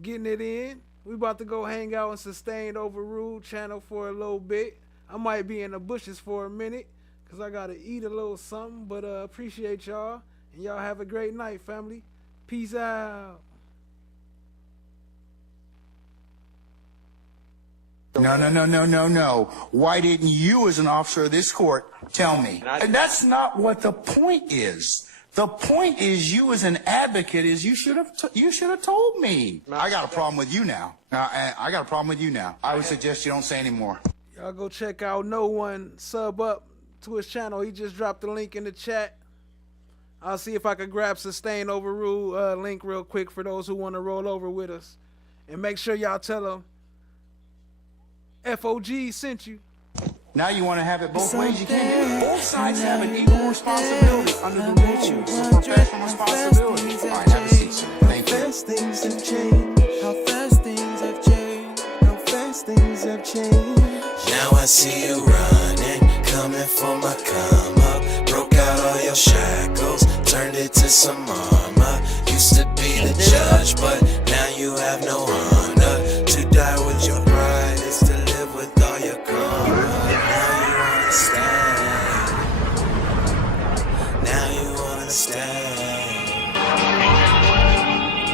Getting it in. We about to go hang out in Sustained Overruled channel for a little bit. I might be in the bushes for a minute because I got to eat a little something. But appreciate y'all. And y'all have a great night, family. Peace out. No. Why didn't you, as an officer of this court, tell me? And that's not what the point is. The point is, you as an advocate, is you should have told me. I got a problem with you now. I got a problem with you now. I would suggest you don't say anymore. Y'all go check out No One. Sub up to his channel. He just dropped the link in the chat. I'll see if I can grab Sustained Overruled link real quick for those who want to roll over with us. And make sure y'all tell them FOG sent you. Now you want to have it both ways. You can't do it. Both sides have an equal responsibility under the rules of professional responsibility. All right, have a seat, sir. Thank you. How fast things have changed. How fast things have changed. How fast things have changed. Now I see you running, coming for my come up. Broke out all your shackles, turned it to some armor. Used to be the judge, but now you have no honor. To die with your pride is to live with all your karma. Now you understand. understand.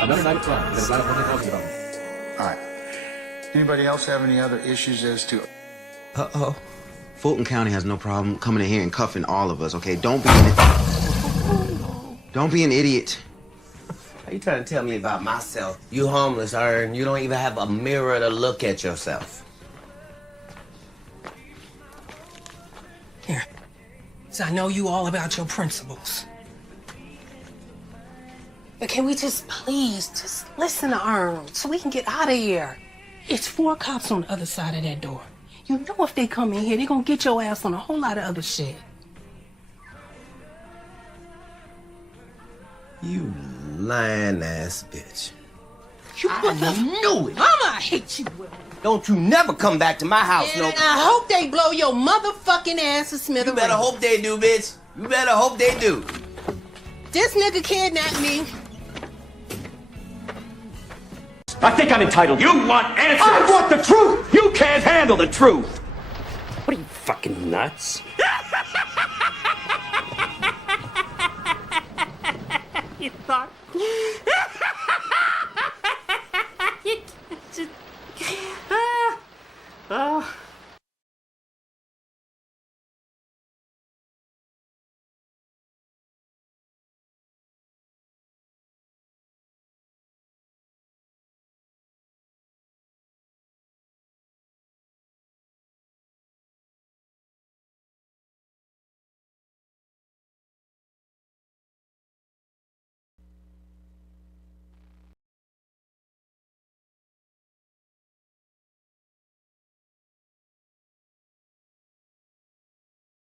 Another night of crime. There's a lot of what they're talking about. All right. Anybody else have any other issues as to... Uh-oh. Fulton County has no problem coming in here and cuffing all of us, okay? Don't be an idiot. Are you trying to tell me about myself? You homeless, and you don't even have a mirror to look at yourself. Here. So I know you all about your principles. But can we just please just listen to Earl so we can get out of here? It's 4 cops on the other side of that door. You know if they come in here, they're gonna get your ass on a whole lot of other shit. You lying ass bitch. I knew it. Mama, I hate you, Will. Don't you never come back to my house, And no. I hope they blow your motherfucking ass to smithereens. You better hope they do, bitch. You better hope they do. This nigga kidnapped me. I think I'm entitled. You want answers? I want the truth! You can't handle the truth! What are you, fucking nuts? You thought